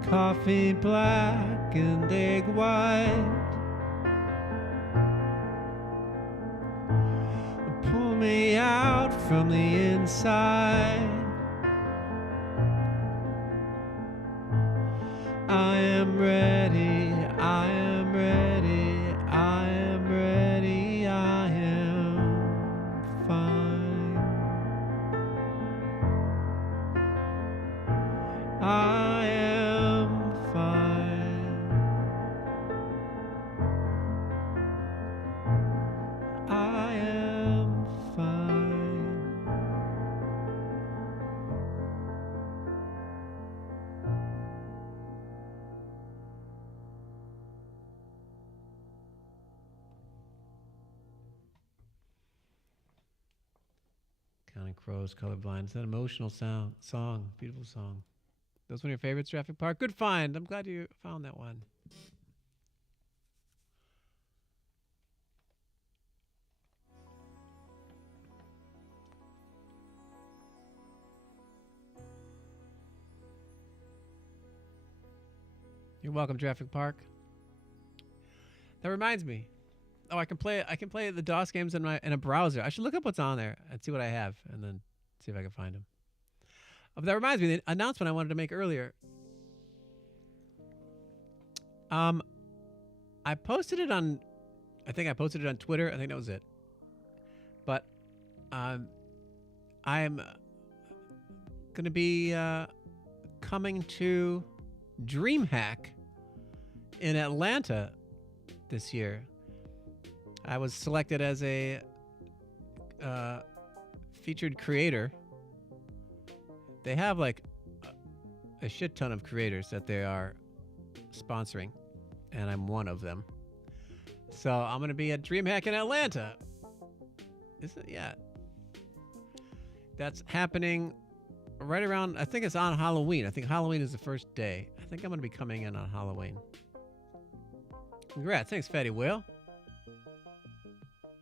Coffee black and egg white. Pull me out from the inside. I am ready, I am ready, I am ready, I am fine. I am fine. I am fine. Counting Crows, Colorblind. It's an emotional song. Beautiful song. Those one of your favorites, Traffic Park? Good find. I'm glad you found that one. You're welcome, Traffic Park. That reminds me. Oh, I can play the DOS games in a browser. I should look up what's on there and see what I have, and then see if I can find them. Oh, that reminds me, the announcement I wanted to make earlier. I posted it on, I think I posted it on Twitter. I think that was it. But I'm going to be coming to DreamHack in Atlanta this year. I was selected as a featured creator. They have like a shit ton of creators that they are sponsoring, and I'm one of them. So I'm going to be at DreamHack in Atlanta. Is it? Yeah. That's happening right around, I think it's on Halloween. I think Halloween is the first day. I think I'm going to be coming in on Halloween. Congrats. Thanks, Fatty Whale.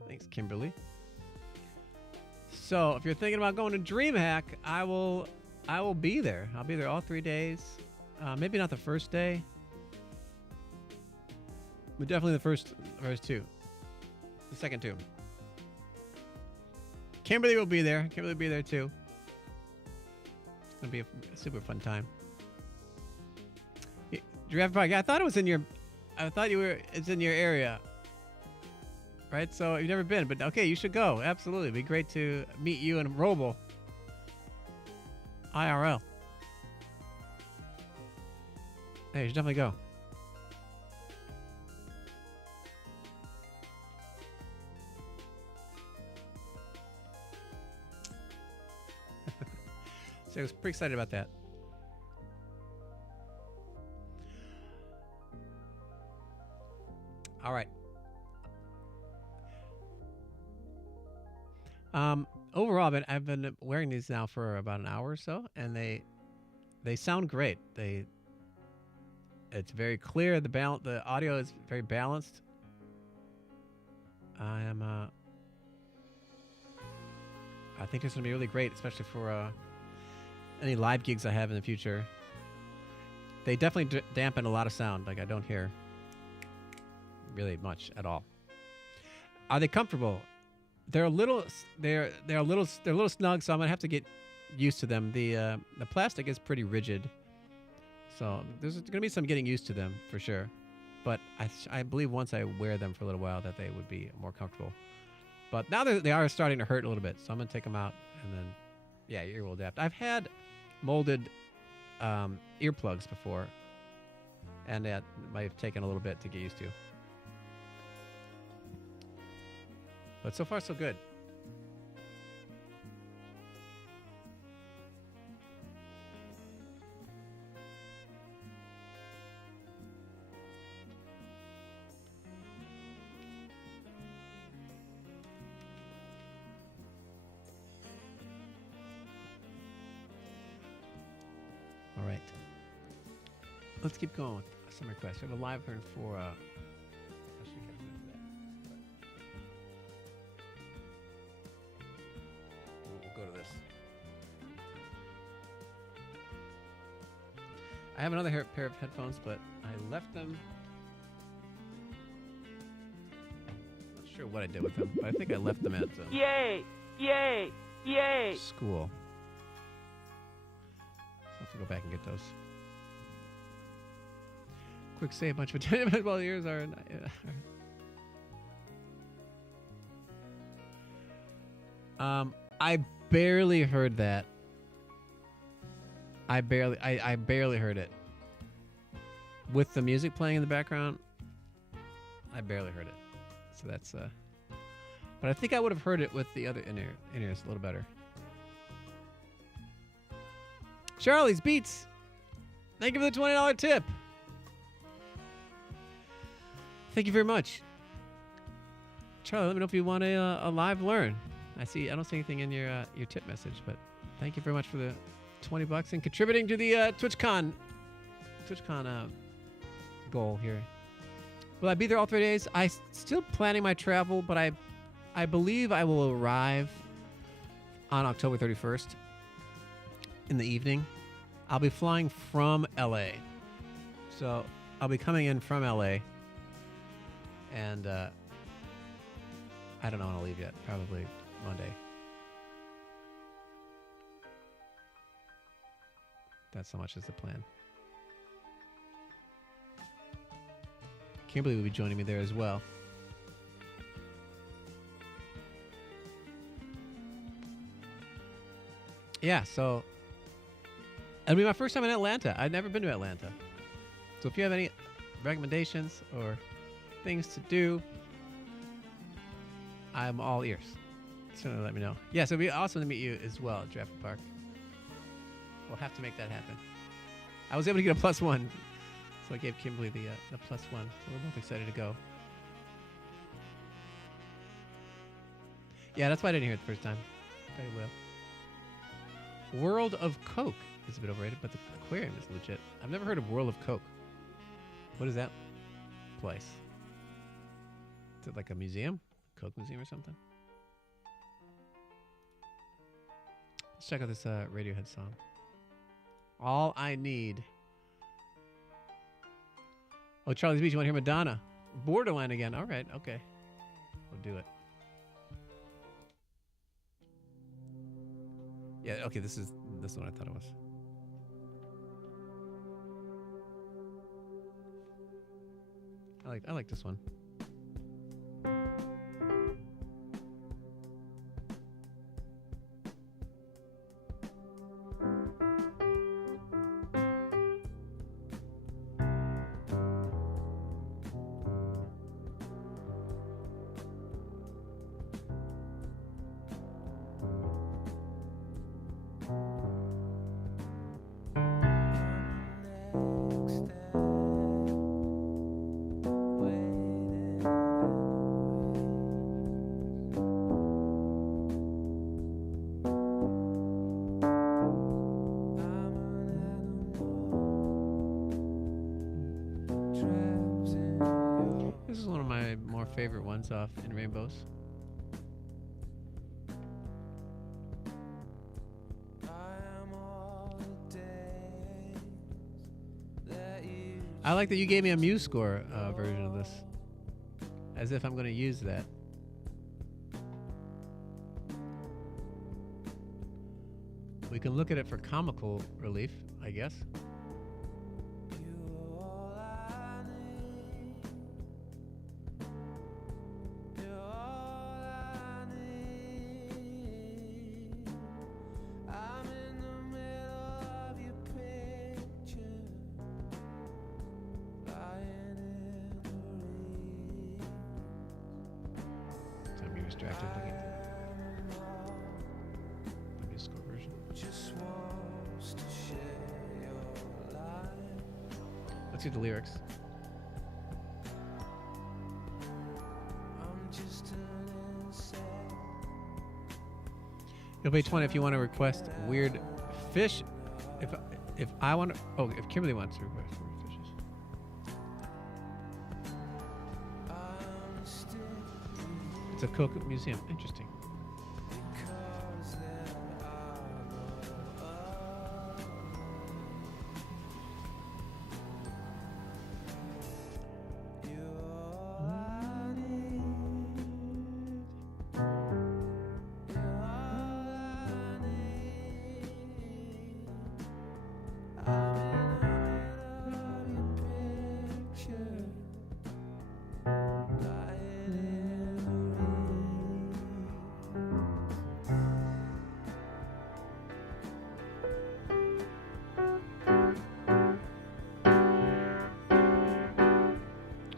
Thanks, Kimberly. So if you're thinking about going to DreamHack, I will be there. I'll be there all 3 days. Maybe not the first day, but definitely the first two. The second two. Kimberly will be there. Kimberly will be there too. It's gonna be a super fun time. Giraffe Park. Yeah, I thought it was in your. I thought it's in your area. Right? So you've never been, but okay, you should go. Absolutely. It'd be great to meet you and Roble. IRL. Hey, you should definitely go. So I was pretty excited about that. All right. Overall, I've been wearing these now for about an hour or so, and they sound great. It's very clear. The audio is very balanced. I think it's gonna be really great, especially for any live gigs I have in the future. They definitely dampen a lot of sound. Like I don't hear really much at all. Are they comfortable? They're a little snug, so I'm gonna have to get used to them. The plastic is pretty rigid, so there's gonna be some getting used to them for sure. But I believe once I wear them for a little while that they would be more comfortable. But now they are starting to hurt a little bit, so I'm gonna take them out and then, yeah, your ear will adapt. I've had molded earplugs before, and that might have taken a little bit to get used to. But so far, so good. let's keep going with some requests. We have a live turn for. Actually, can't do that. We'll go to this. I have another pair of headphones, but I left them. Not sure what I did with them, but I think I left them at Yay! Yay! Yay! school. So I'll have to go back and get those. Quick save, bunch of attendance while the ears are. I barely heard that. I barely heard it. With the music playing in the background, I barely heard it. So that's but I think I would have heard it with the other in-ears a little better. Charlie's Beats. Thank you for the $20 tip. Thank you very much. Charlie, let me know if you want a live learn. I don't see anything in your tip message, but thank you very much for the $20 and contributing to the TwitchCon goal here. Will I be there all 3 days? I still planning my travel, but I believe I will arrive on October 31st in the evening. I'll be flying from LA. So I'll be coming in from LA. And I don't know when I'll leave yet. Probably Monday. That's so much as the plan. Kimberly will be joining me there as well. Yeah, so it'll be my first time in Atlanta. I've never been to Atlanta. So if you have any recommendations or things to do, I'm all ears. So let me know. Yeah, so it'll be awesome to meet you as well at Draft Park. We'll have to make that happen. I was able to get a +1, so I gave Kimberly the +1. So we're both excited to go. Yeah, that's why I didn't hear it the first time. Very well. World of Coke is a bit overrated, but the aquarium is legit. I've never heard of World of Coke. What is that place? Is it like a museum? Coke museum or something? Let's check out this Radiohead song. All I Need. Oh, Charlie's Beach, you want to hear Madonna? Borderline again. All right, okay. We'll do it. Yeah, okay, this is what I thought it was. I like this one. This is one of my more favorite ones off In Rainbows. I like that you gave me a MuseScore version of this. As if I'm going to use that. We can look at it for comical relief, I guess. Distracted looking at the MuseScore version. Let's see the lyrics. You'll pay 20 if you want to request weird fish. If I want to, if Kimberly wants to request weird fishes. It's a Coke museum. Interesting.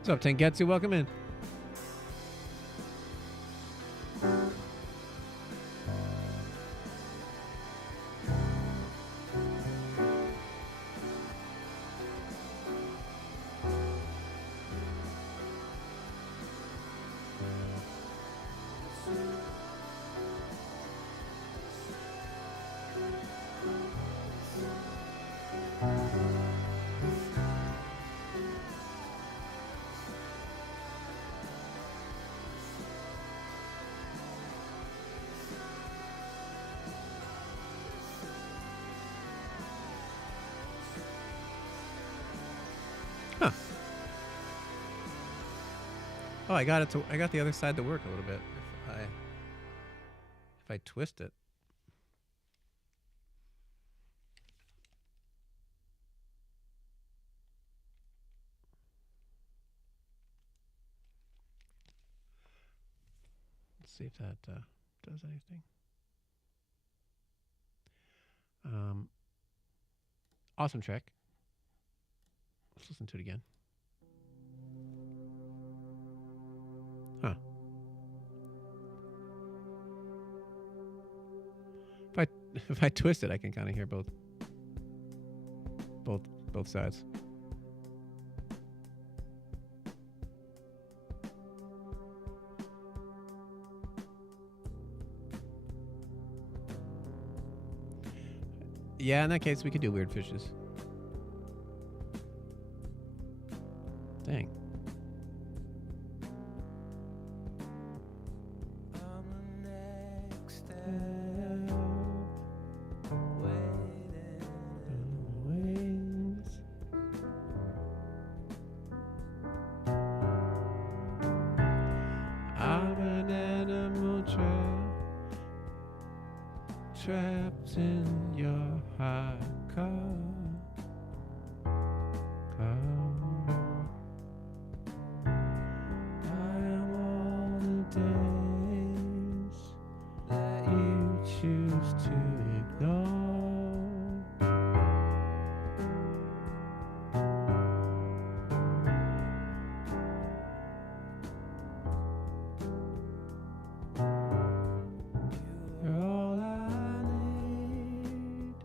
What's up, Tengetsu? Welcome in. Huh. Oh, I got the other side to work a little bit. If I twist it. Let's see if that does anything. Awesome track. Let's listen to it again. Huh. If I twist it, I can kind of hear both sides. Yeah, in that case, we could do Weird Fishes. Dang. I'm an animal trapped in your hot car. I am all the days that you choose to ignore. You're all I need.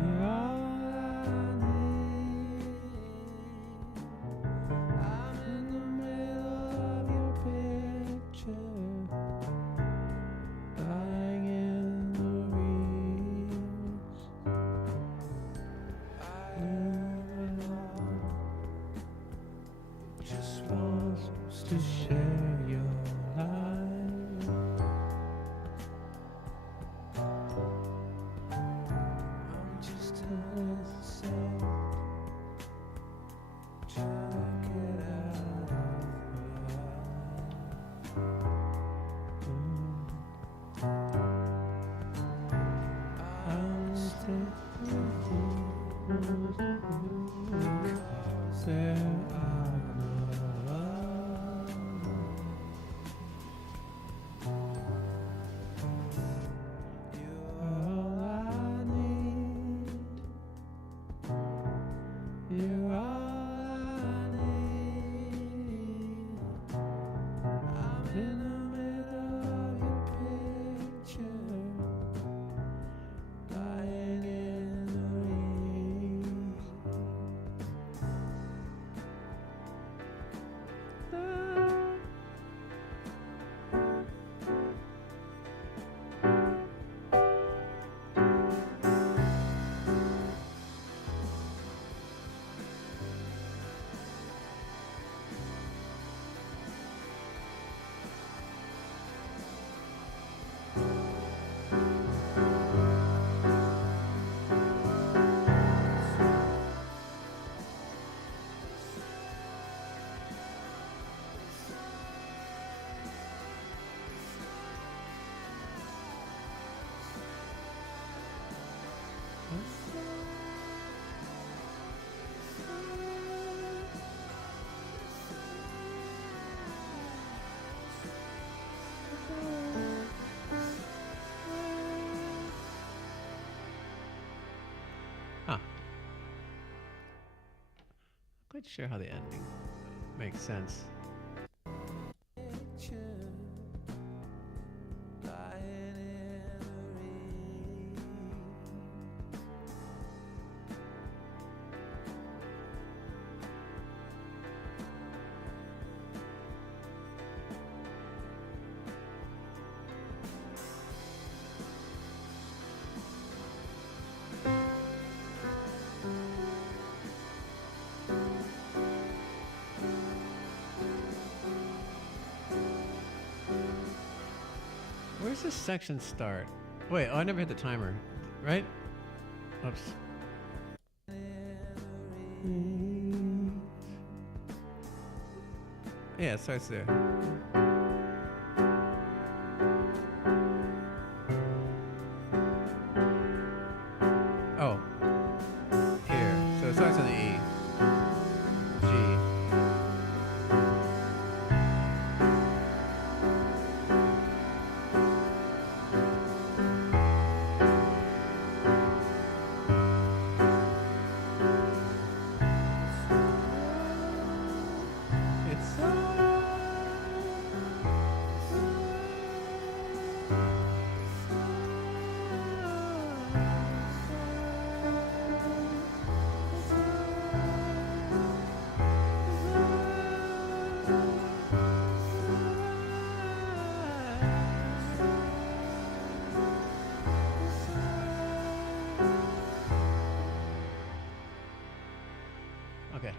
You're all I need. I'm in the middle of your picture, lying in the reeds. I just wants to share your life. I'm just an insect trying to get out of I'm still because there are no others. sure how the ending makes sense. Where's this section start? Wait, oh, I never hit the timer, right? Oops. Yeah, it starts there. Oh. Here. So it starts on the E. G. Okay.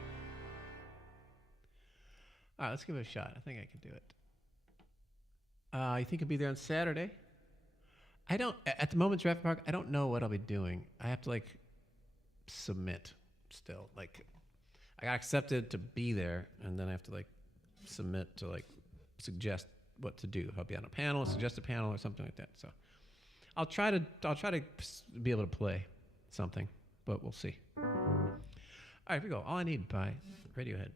All right, let's give it a shot. I think I can do it. You think I'll be there on Saturday? I don't, at the moment, Draft Park, I don't know what I'll be doing. I have to, like, submit still. Like, I got accepted to be there, and then I have to, like, submit to, like, suggest what to do. If I'll be on a panel, suggest a panel, or something like that. So I'll try to be able to play something, but we'll see. All right, here we go. All I Need by Radiohead.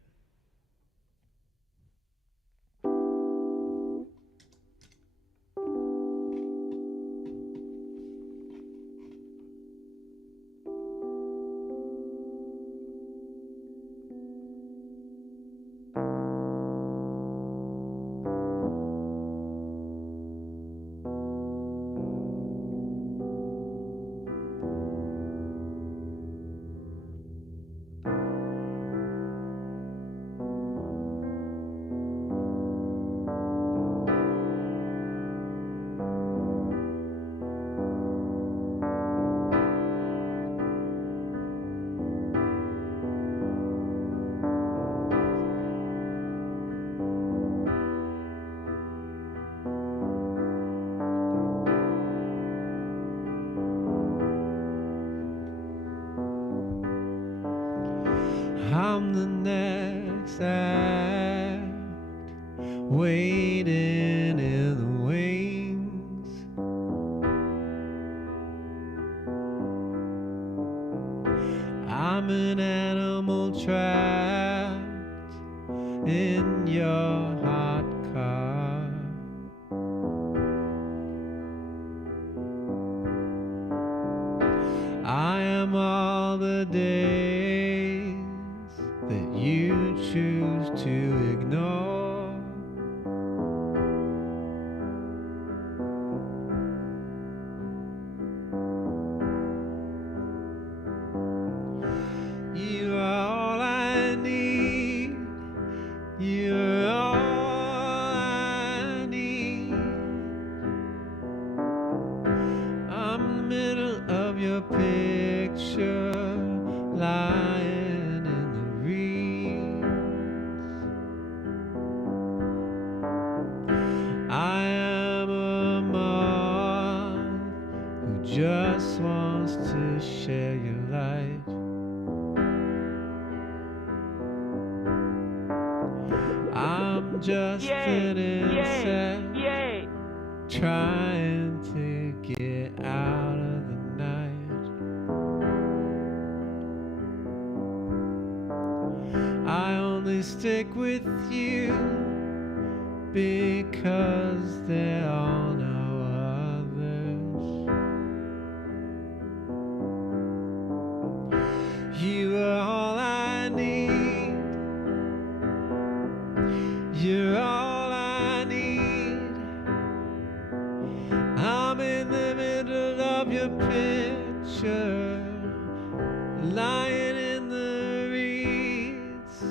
I'm the next act, waiting in the wings. I'm an animal trapped in your hot car. I am all the days that you choose to ignore. You are all I need. You are all I need. I'm in the middle of your picture, lying in the reeds. I am a moth who just wants to share your light. I'm just an insect trying to get out of the night. I only stick with you because there are no others. You are all I need. your picture lying in the reeds.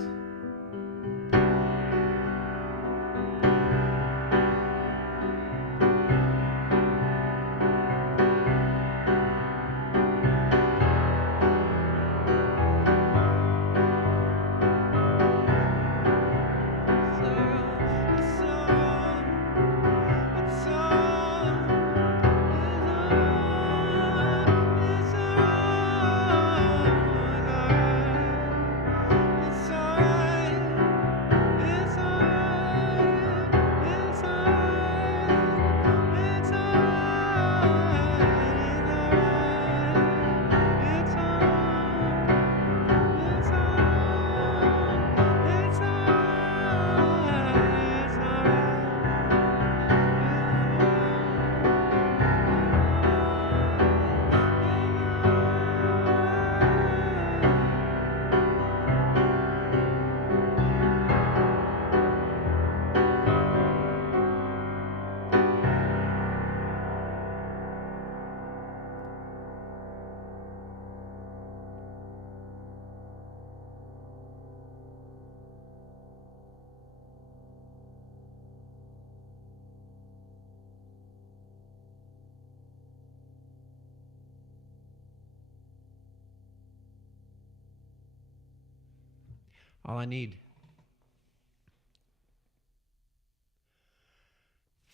All I need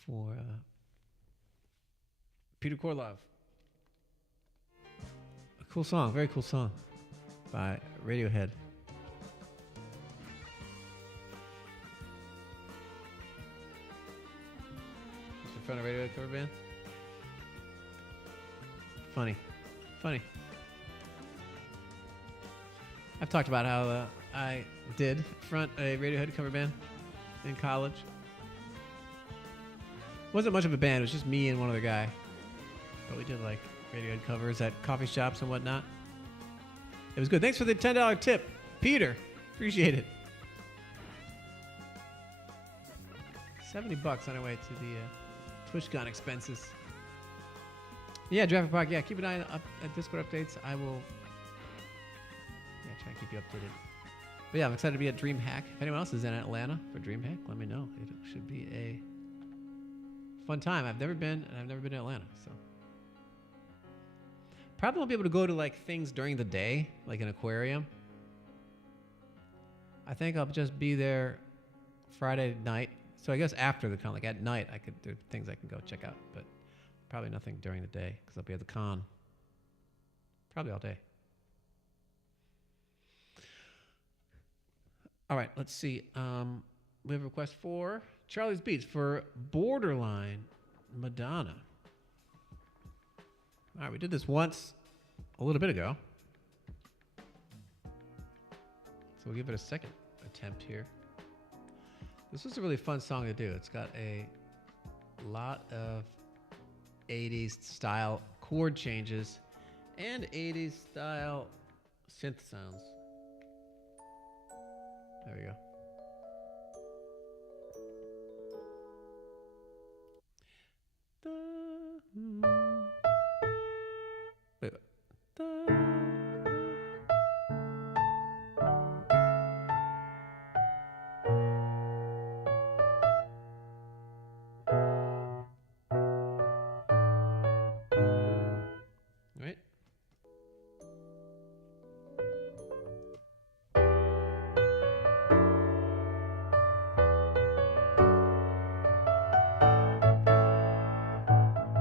for Peter Korlov. A cool song, very cool song by Radiohead. What's your friend of Radiohead cover band? Funny. I've talked about how I did front a Radiohead cover band in college. Wasn't much of a band, it was just me and one other guy. But we did like Radiohead covers at coffee shops and whatnot. It was good. Thanks for the $10 tip, Peter. Appreciate it. $70 on our way to the TwitchCon expenses. Yeah, Traffic Park. Yeah, keep an eye up at Discord updates. I will try and keep you updated. But yeah, I'm excited to be at DreamHack. If anyone else is in Atlanta for DreamHack, let me know. It should be a fun time. I've never been, and I've never been to Atlanta, so. Probably won't be able to go to like things during the day, like an aquarium. I think I'll just be there Friday night. So I guess after the con, like at night, there are things I can go check out, but probably nothing during the day because I'll be at the con probably all day. All right, let's see. We have a request for Charlie's Beats for Borderline Madonna. All right, we did this once a little bit ago. So we'll give it a second attempt here. This was a really fun song to do. It's got a lot of 80s style chord changes and 80s style synth sounds. There we go. Wait. Right?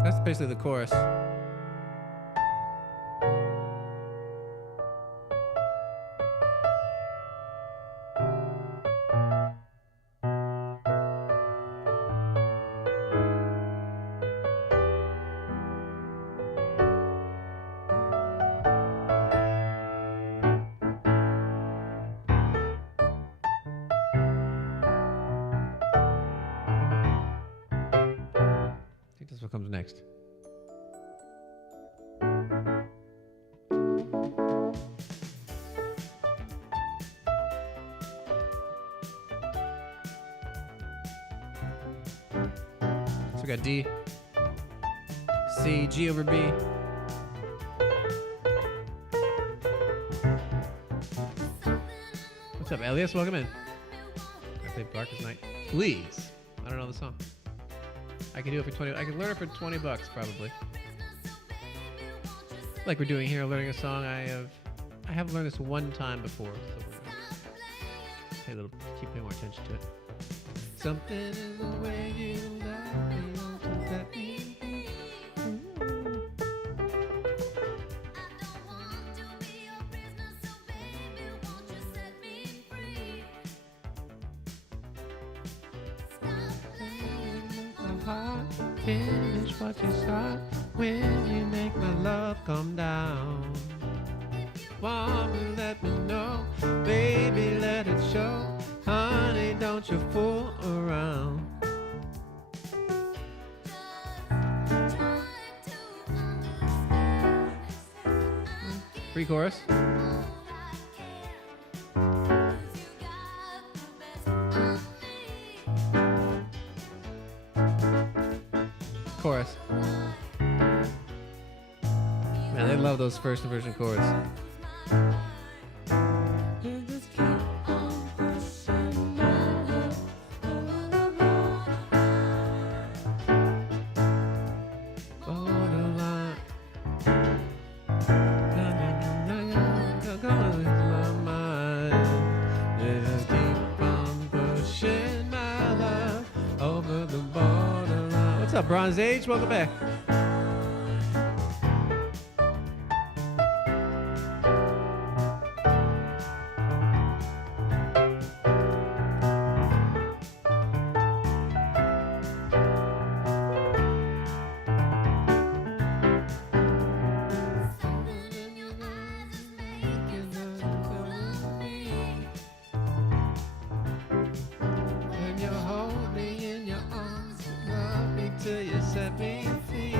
That's basically the chorus. I think that's what comes next. So we got D, C, G over B, What's up, Elias? Welcome in. I play Darkest Night. Please. I don't know the song. I can do it for 20. I can learn it for $20 probably. Like we're doing here, learning a song. I have learned this one time before, so we're gonna keep paying more attention to it. Something in the way you love me, won't you let me be? Heart, finish what you start when you make my love come down. Wanna let me know, baby, let it show. Honey, don't you fool around. Pre-chorus. Chorus. Man, they love those first version chords. What's up, Bronze Age? Welcome back. When you hold me in your arms, love me till you set me free.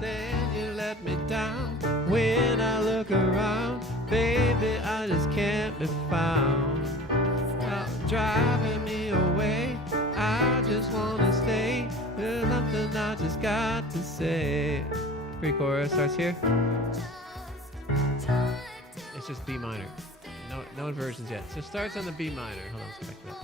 Then you let me down. When I look around, baby, I just can't be found. Driving me away, I just wanna stay. There's nothing I just got to say. Pre-chorus starts here. It's just B minor. No inversions yet. So it starts on the B minor. Hold on, let's go back to that.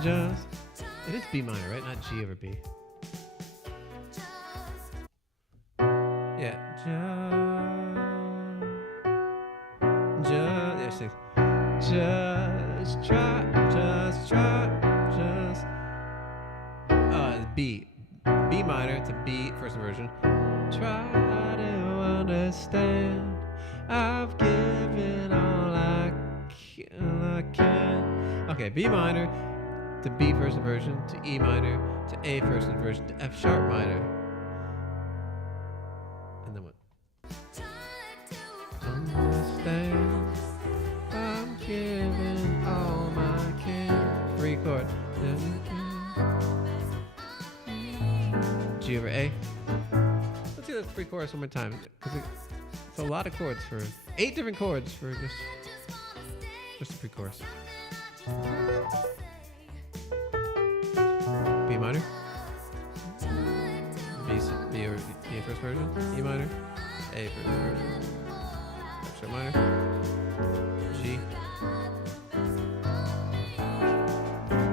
Just, it is B minor, right? Not G over B. Yeah, just try. B minor to B, first inversion. Try to understand. I've given all I can. Okay, B minor to B, first inversion, to E minor, to A, first inversion, to F sharp minor. And then what? Understand. I'm giving all my can. Free chord. G over A. Let's do the pre-chorus one more time, because it's a lot of chords for 8 different chords for just a pre-chorus. B minor, B first version, E minor, A first version, F sharp minor,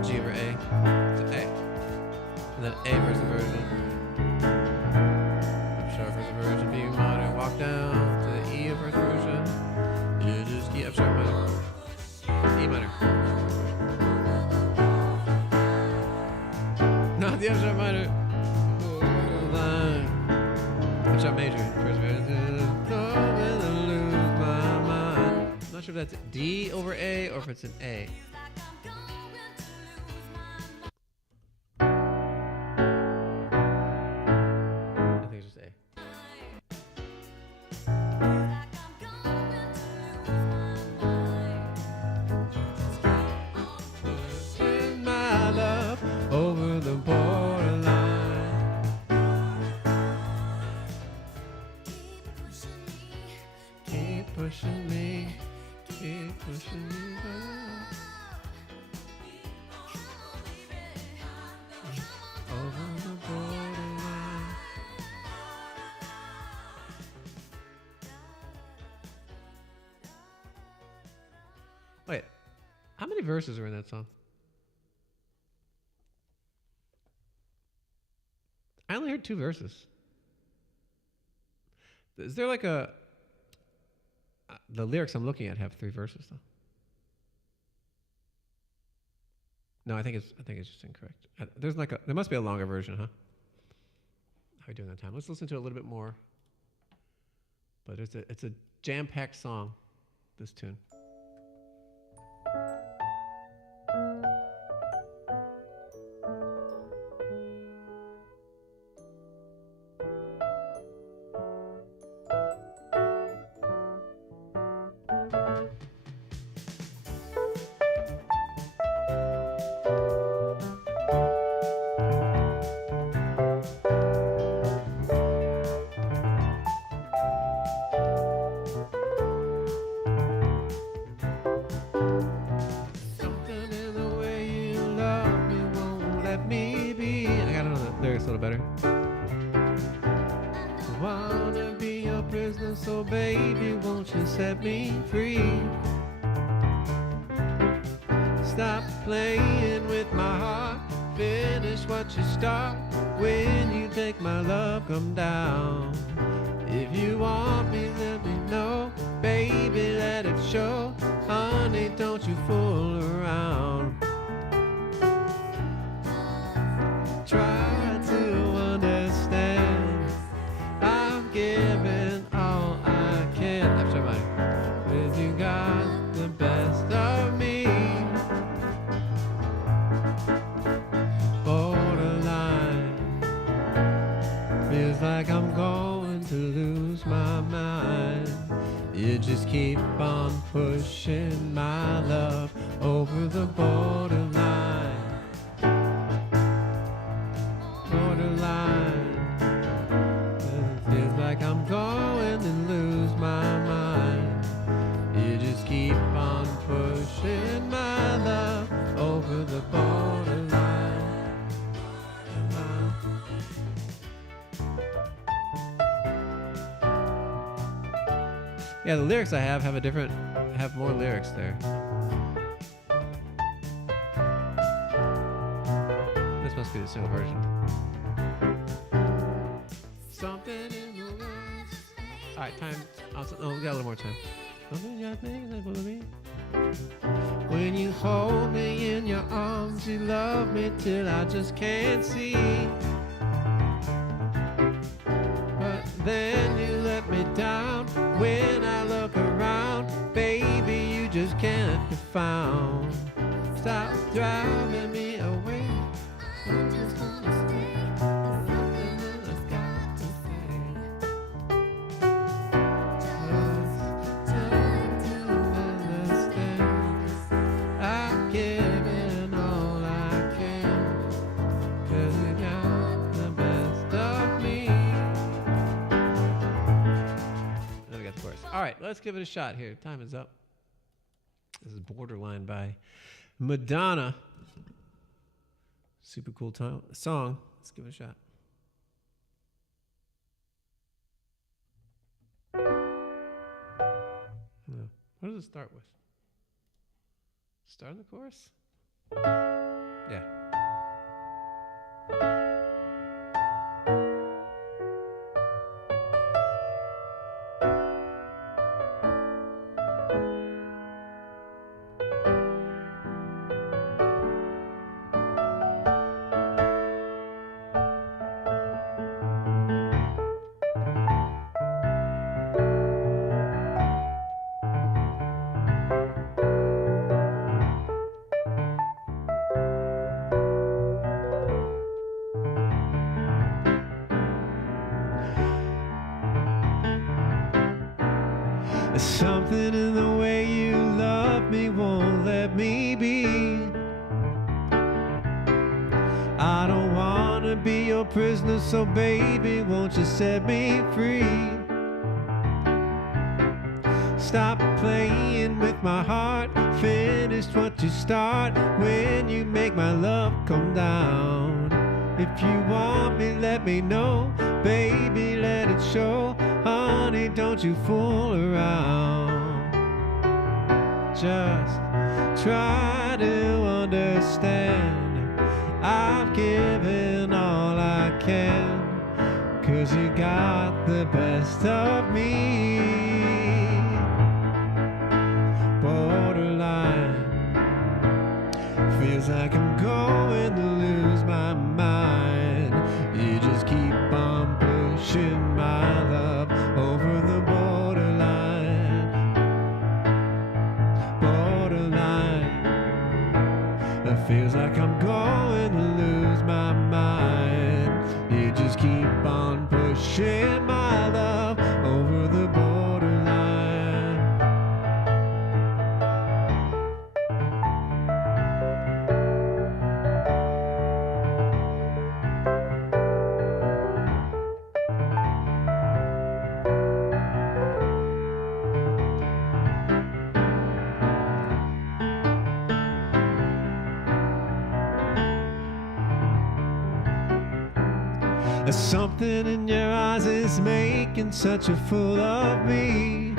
G over A to A, and then A first version. Version B minor, walk down to the E of first version. You just keep F sharp minor, E minor. Not the F sharp minor. F sharp major, first version. Lose my mind. I'm not sure if that's D over A or if it's an A. Over the borderline. Keep pushing me, keep pushing me back. How many verses are in that song? I only heard 2 verses. Is there like a... the lyrics I'm looking at have 3 verses though. No, I think it's just incorrect. There must be a longer version, huh? How are we doing on time? Let's listen to it a little bit more. But it's a jam-packed song, this tune. Set me free. Stop playing with my heart. Finish what you start. When you take my love, come down. If you want me, let me know. Baby, let it show. Honey, don't you fool around. Try to understand. I'm giving all I can. Cause you got the best of me. Borderline. Feels like I'm going to lose my mind. You just keep on pushing my love over the borderline. Borderline. It feels like I'm going to lose my mind. You just keep on pushing my love over the borderline. Yeah, the lyrics I have have more lyrics there. This must be the single version. Something in the words. All right, time. We got a little more time. When you hold me in your arms, you love me till I just can't see. But then you let me down. When I look around, baby, you just can't be found. Stop driving me away. I'm just gonna stay. All right, let's give it a shot here. Time is up. This is Borderline by Madonna. Super cool song. Let's give it a shot. What does it start with? Start in the chorus? Yeah. Something in the way you love me won't let me be. I don't wanna be your prisoner, so baby, won't you set me free? Stop playing with my heart. Finish what you start. When you make my love come down. If you want me, let me know. Baby, let it show. Honey, don't you fool around. Just try to understand. I've given all I can, 'cause you got the best of me. Borderline, feels like I'm going to lose my mind. You just keep on pushing my love over the borderline. Borderline, it feels like I'm going to lose my mind. You just keep on pushing my love over the borderline. Something in your eyes is making such a fool of me.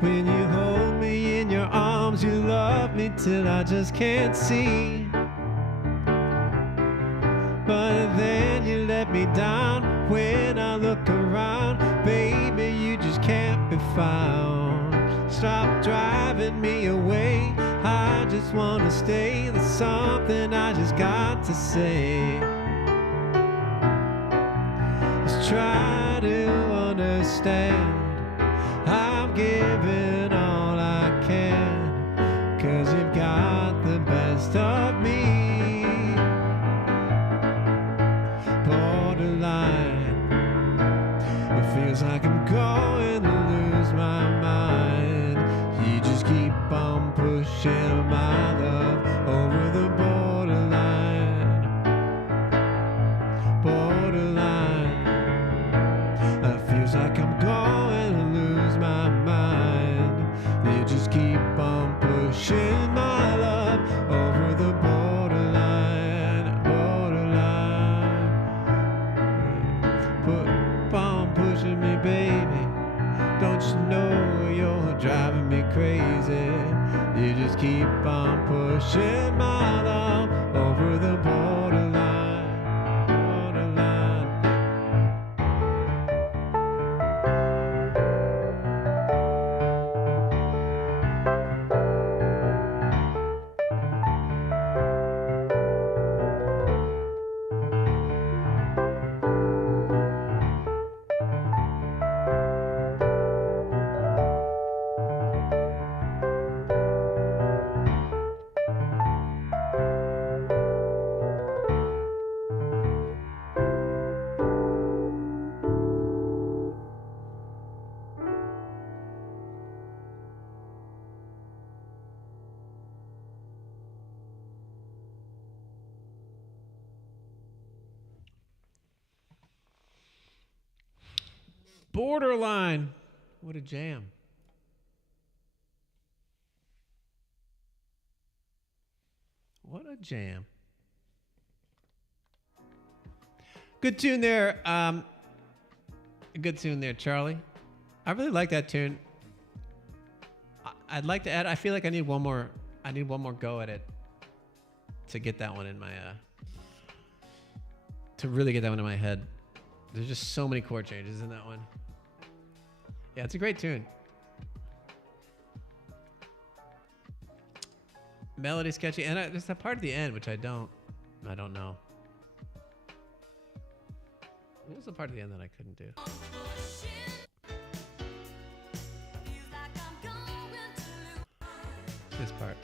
When you hold me in your arms, you love me till I just can't see. But then you let me down when I look around. Baby, you just can't be found. Stop driving me away, I just want to stay. There's something I just got to say. Try to understand. I've given all I can, 'cause you've got the best of me. Borderline, it feels like I'm going to lose my mind. You just keep on pushing my love over the borderline. Borderline, feels like I'm going to lose my mind. You just keep on pushing my love over the borderline. Borderline, keep on pushing me, baby. Don't you know you're driving me crazy? You just keep on pushing my love over the borderline. Borderline. What a jam. What a jam. Good tune there. Good tune there, Charlie. I really like that tune. I'd like to add, I feel like I need one more go at it to get that one in my to really get that one in my head. There's just so many chord changes in that one. Yeah, it's a great tune. Melody's catchy, and there's that part at the end which I don't know. What was the part at the end that I couldn't do? This part.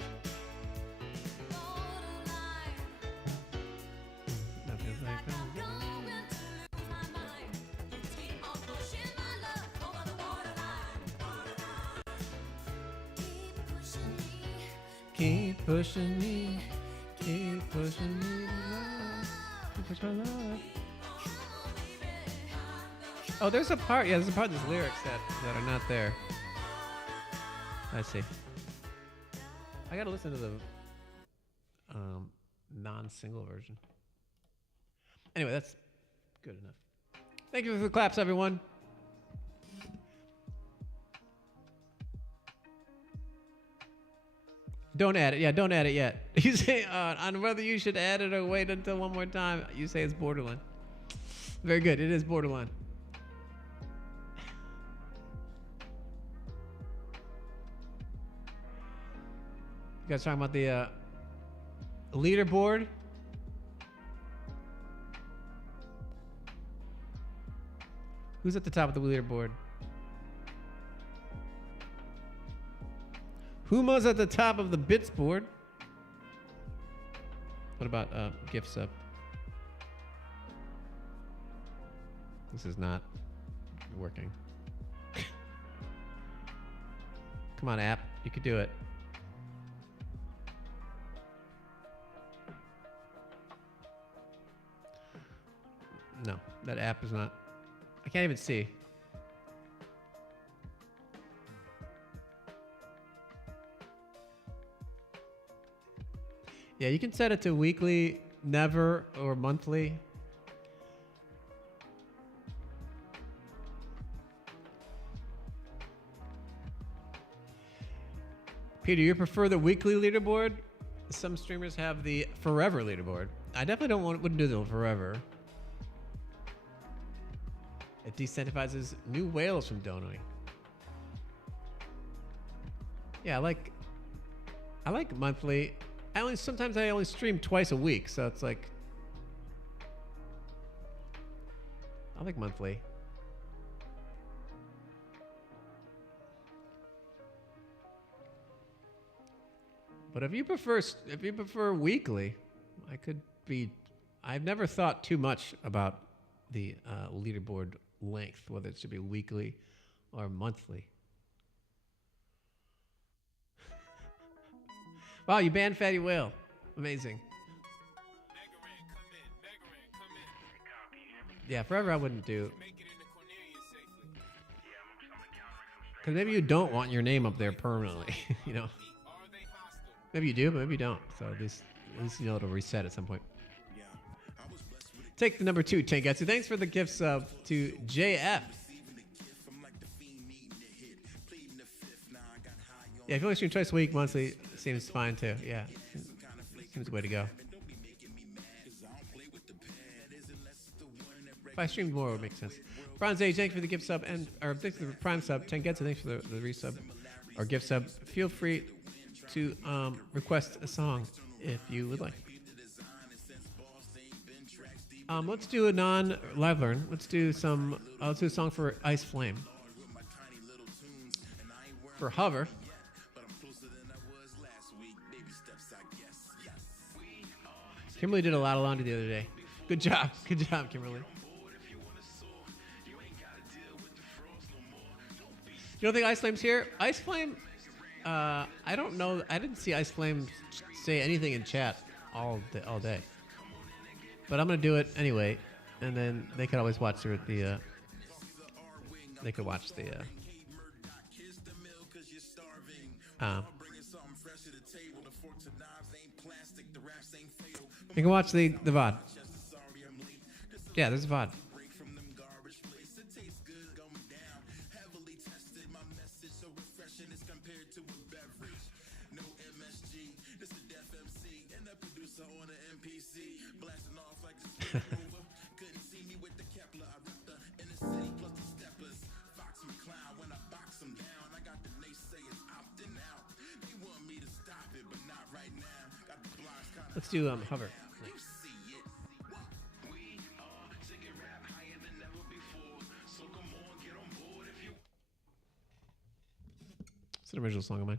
That feels like keep pushing me, keep pushing me, keep pushing my love. Oh, there's a part. Yeah, there's a part of these lyrics that are not there. I see. I gotta listen to the non-single version. Anyway, that's good enough. Thank you for the claps, everyone. Don't add it. Yeah, don't add it yet. You say on whether you should add it or wait until one more time. You say it's borderline. Very good. It is borderline. You guys talking about the leaderboard? Who's at the top of the leaderboard? Huma's at the top of the bits board. What about gift sub? This is not working. Come on, app. You could do it. No, that app is not. I can't even see. Yeah, you can set it to weekly, never, or monthly. Peter, you prefer the weekly leaderboard? Some streamers have the forever leaderboard. I definitely wouldn't do the forever. It decentivizes new whales from donating. Yeah, I like monthly. Sometimes I only stream twice a week, so it's like I like monthly. But if you prefer weekly, I've never thought too much about the leaderboard length, whether it should be weekly or monthly. Wow, you banned Fatty Whale. Amazing. Yeah, forever I wouldn't do. Because maybe you don't want your name up there permanently, you know. Maybe you do, but maybe you don't. So at least you know it'll reset at some point. Take the number 2, Tengetsu. Thanks for the gift sub to JF. Yeah, if you only stream twice a week, monthly seems fine too. Yeah, seems the way to go. If I streamed more, it would make sense. Bronze Age, thanks for the gift sub, or thanks for the prime sub. Tengetsu, thanks for the resub or gift sub. Feel free to request a song if you would like. Let's do a non-live learn. Let's do a song for Ice Flame. For Hover. Kimberly did a lot of laundry the other day. Good job, Kimberly. You don't think Ice Flame's here? Ice Flame, I don't know. I didn't see Ice Flame say anything in chat all day. But I'm gonna do it anyway, and then they could always watch her at the. They could watch the. You can watch the VOD. Yeah, there's a VOD. Let's do Hover. It's an original song of mine.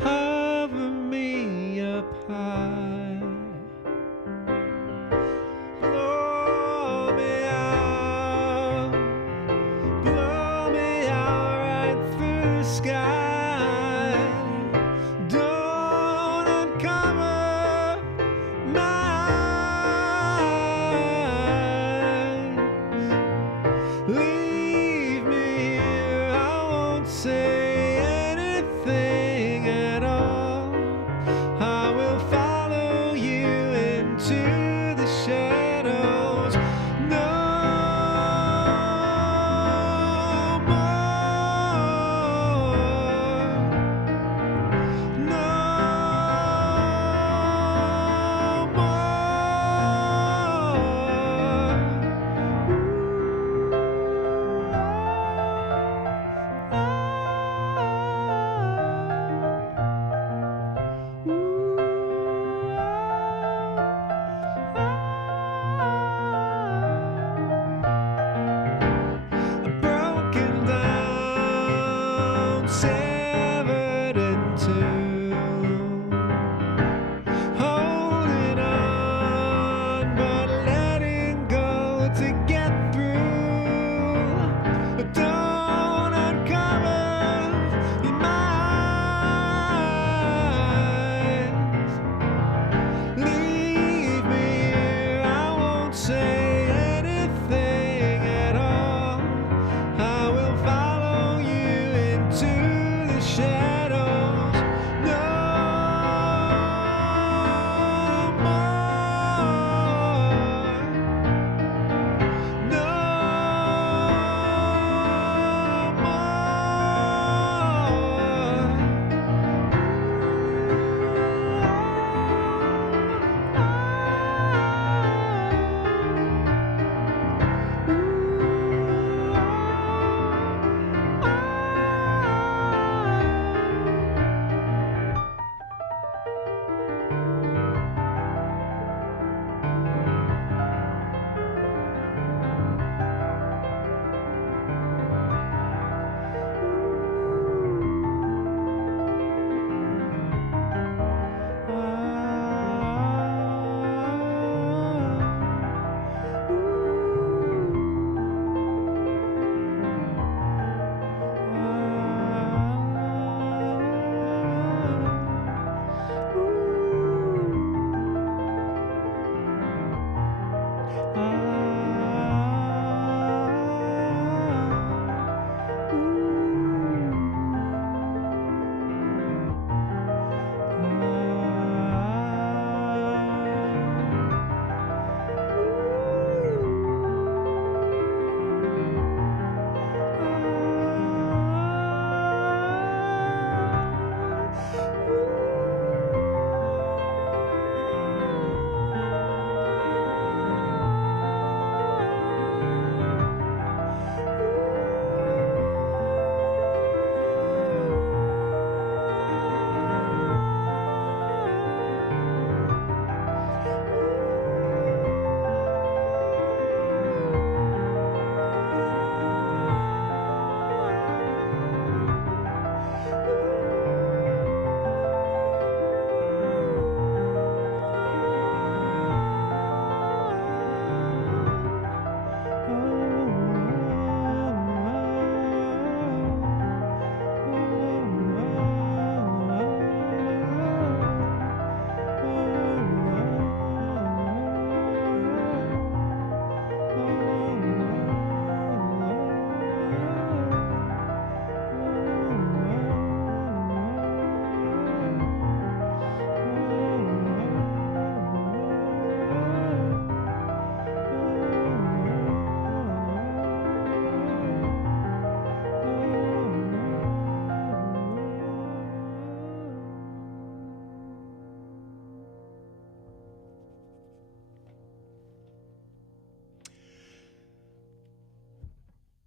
Hover me up high. Blow me out right through the sky. Don't uncover my eyes. Leave me here, I won't say anything at all. to get through. Don't uncover your mind. Leave me here, I won't say anything at all. I will follow you into the shadows. No more. No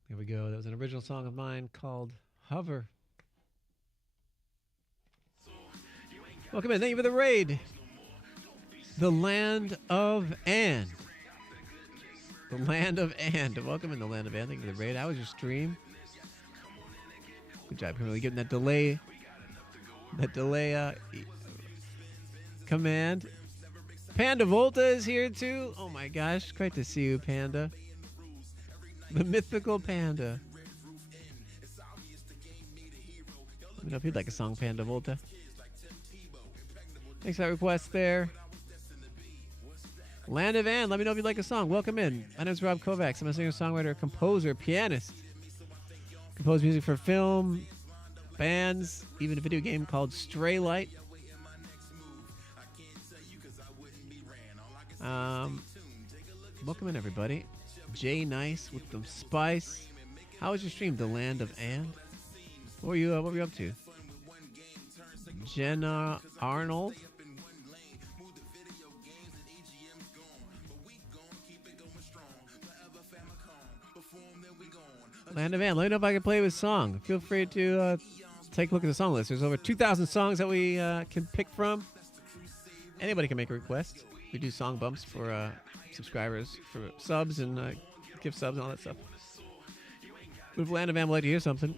There we go. That was an original song of mine called Hover. Welcome in. Thank you for the raid. The Land of And. The Land of And. Welcome in the Land of And. Thank you for the raid. How was your stream? Good job. You're really getting that delay. Command. Panda Volta is here too. Oh my gosh. Great to see you, Panda. The mythical Panda. Let me know if you'd like a song, Panda Volta. Thanks for that request there. Land of Ann, let me know if you'd like a song. Welcome in. My name is Rob Kovacs. I'm a singer, songwriter, composer, pianist. Compose music for film, bands, even a video game called Stray Light. Welcome in, everybody. Jay Nice with the spice. How was your stream? The Land of And. What were you up to? Jenna Arnold. Land of And. Let me know if I can play with song. Feel free to take a look at the song list. There's over 2,000 songs that we can pick from. Anybody can make a request. We do song bumps for subscribers, for subs and gift subs and all that stuff. But if Land of And would like to hear something,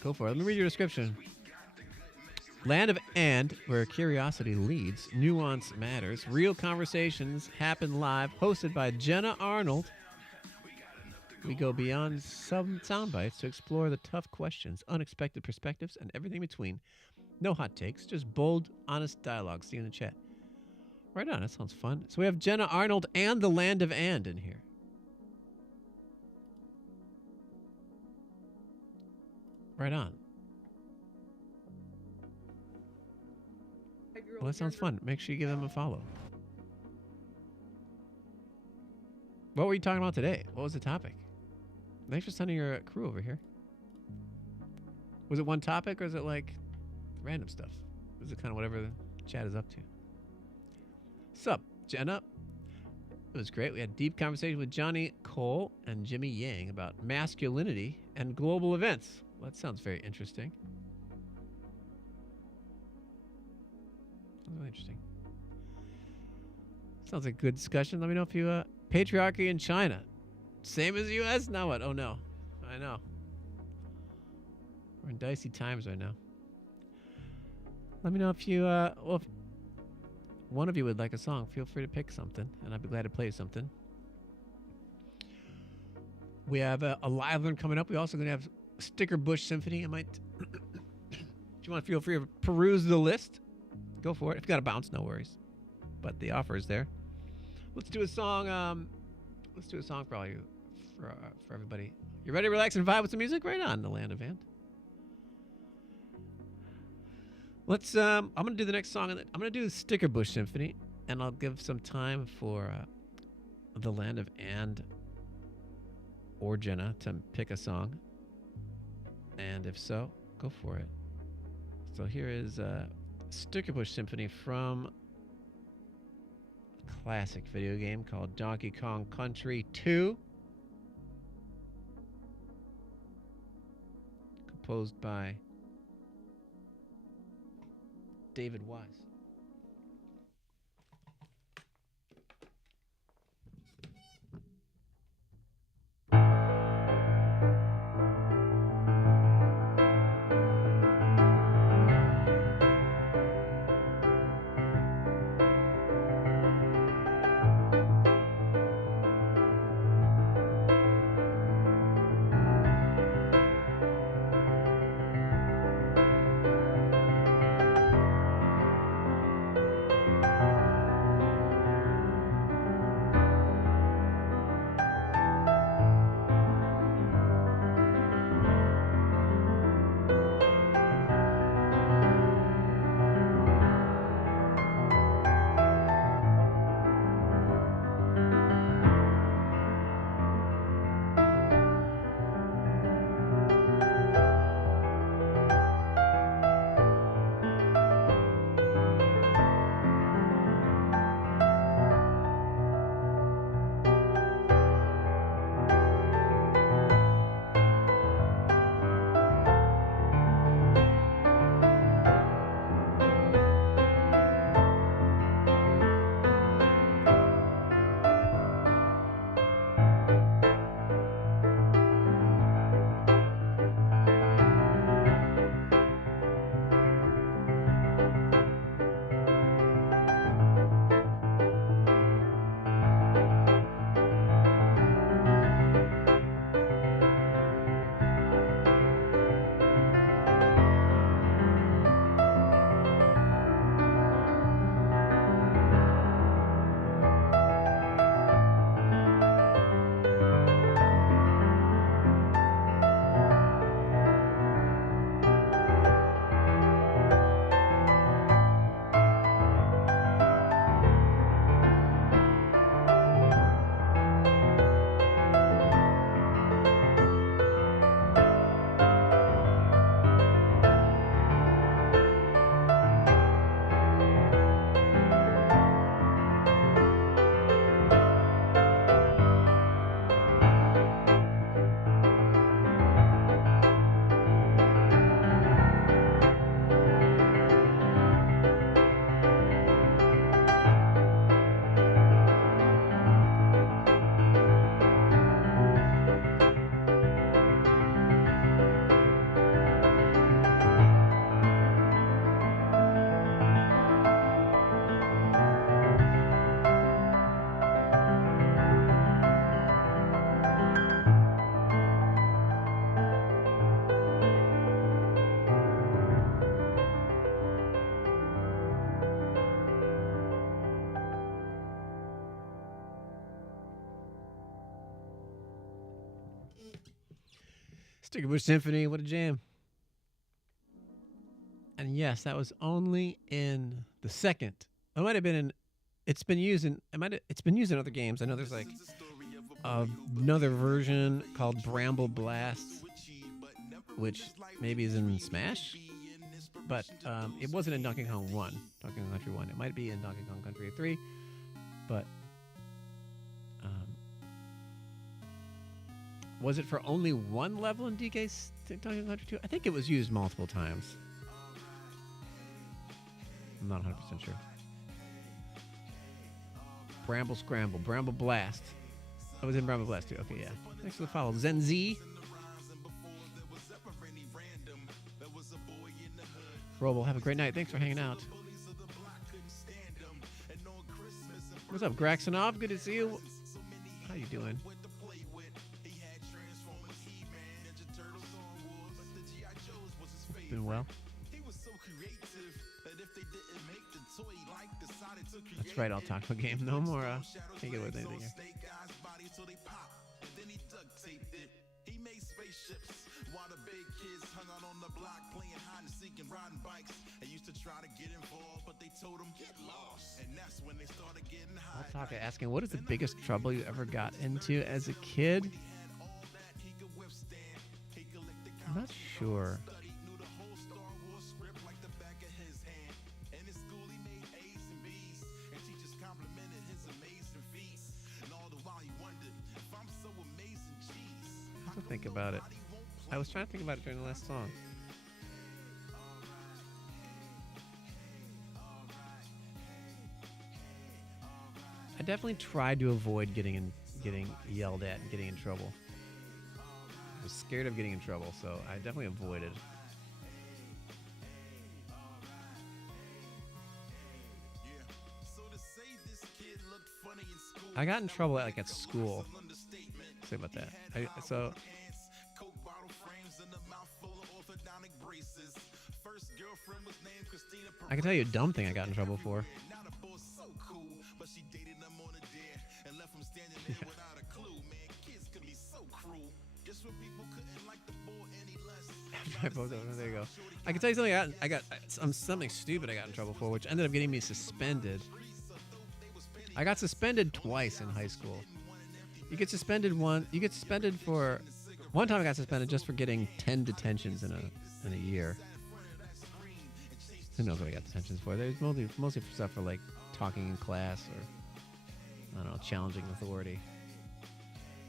go for it. Let me read your description. Land of And, where curiosity leads, nuance matters, real conversations happen live, hosted by Jenna Arnold We go beyond some sound bites to explore the tough questions, unexpected perspectives, and everything between. No hot takes, just bold, honest dialogue. See you in the chat. Right on, that sounds fun. So we have Jenna Arnold and the Land of And in here. Right on. Well, that sounds fun. Make sure you give them a follow. What were you talking about today? What was the topic? Thanks for sending your crew over here. Was it one topic or is it like random stuff? Was it kind of whatever the chat is up to? Sup, Jenna? It was great. We had a deep conversation with Johnny Cole and Jimmy Yang about masculinity and global events. Well, that sounds very interesting. Sounds really interesting. Sounds like a good discussion. Let me know if you patriarchy in China. Same as the US? Now what? Oh no. I know. We're in dicey times right now. Let me know if you well, if one of you would like a song, feel free to pick something and I'd be glad to play something. We have a live one coming up. We're also going to have Sticker Bush Symphony. I might if you want to feel free to peruse the list, go for it. If you got to bounce, no worries. But the offer is there. Let's do a song. Let's do a song for all you, for everybody. You ready to relax and vibe with some music? Right on, the Land of And. Let's. I'm gonna do the next song. I'm gonna do the Sticker Bush Symphony, and I'll give some time for the Land of And or Jenna to pick a song. And if so, go for it. So here is Sticker Bush Symphony from a classic video game called Donkey Kong Country 2. Composed by David Wise. Sticker Bush Symphony, what a jam. And yes, that was only in the second. It might have been in. It's been used in. It's been used in other games. I know there's like another version called Bramble Blast, which maybe is in Smash, but it wasn't in Donkey Kong 1, Donkey Kong Country 1. It might be in Donkey Kong Country 3, but was it for only one level in Donkey Kong Country 2? I think it was used multiple times. I'm not 100% sure. Bramble Scramble, Bramble Blast. I was in Bramble Blast too. Okay, yeah. Thanks for the follow. Zen Z. Roble, have a great night. Thanks for hanging out. What's up, Graxonov? Good to see you. How you doing? Been well. That's right, I'll talk about game. No more, can't get away with anything here. I'll talk asking, what is the biggest trouble you ever got into as a kid? I'm not sure. I have to think about it. I was trying to think about it during the last song. I definitely tried to avoid getting yelled at and getting in trouble. I was scared of getting in trouble, so I definitely avoided. I got in trouble at school. Say about that. I can tell you a dumb thing I got in trouble for. There you go. I can tell you something. I got something stupid I got in trouble for, which ended up getting me suspended. I got suspended twice in high school. You get suspended for one time. I got suspended just for getting 10 detentions in a year. Who knows what I got detentions for? There's mostly for stuff for like talking in class or I don't know, challenging authority.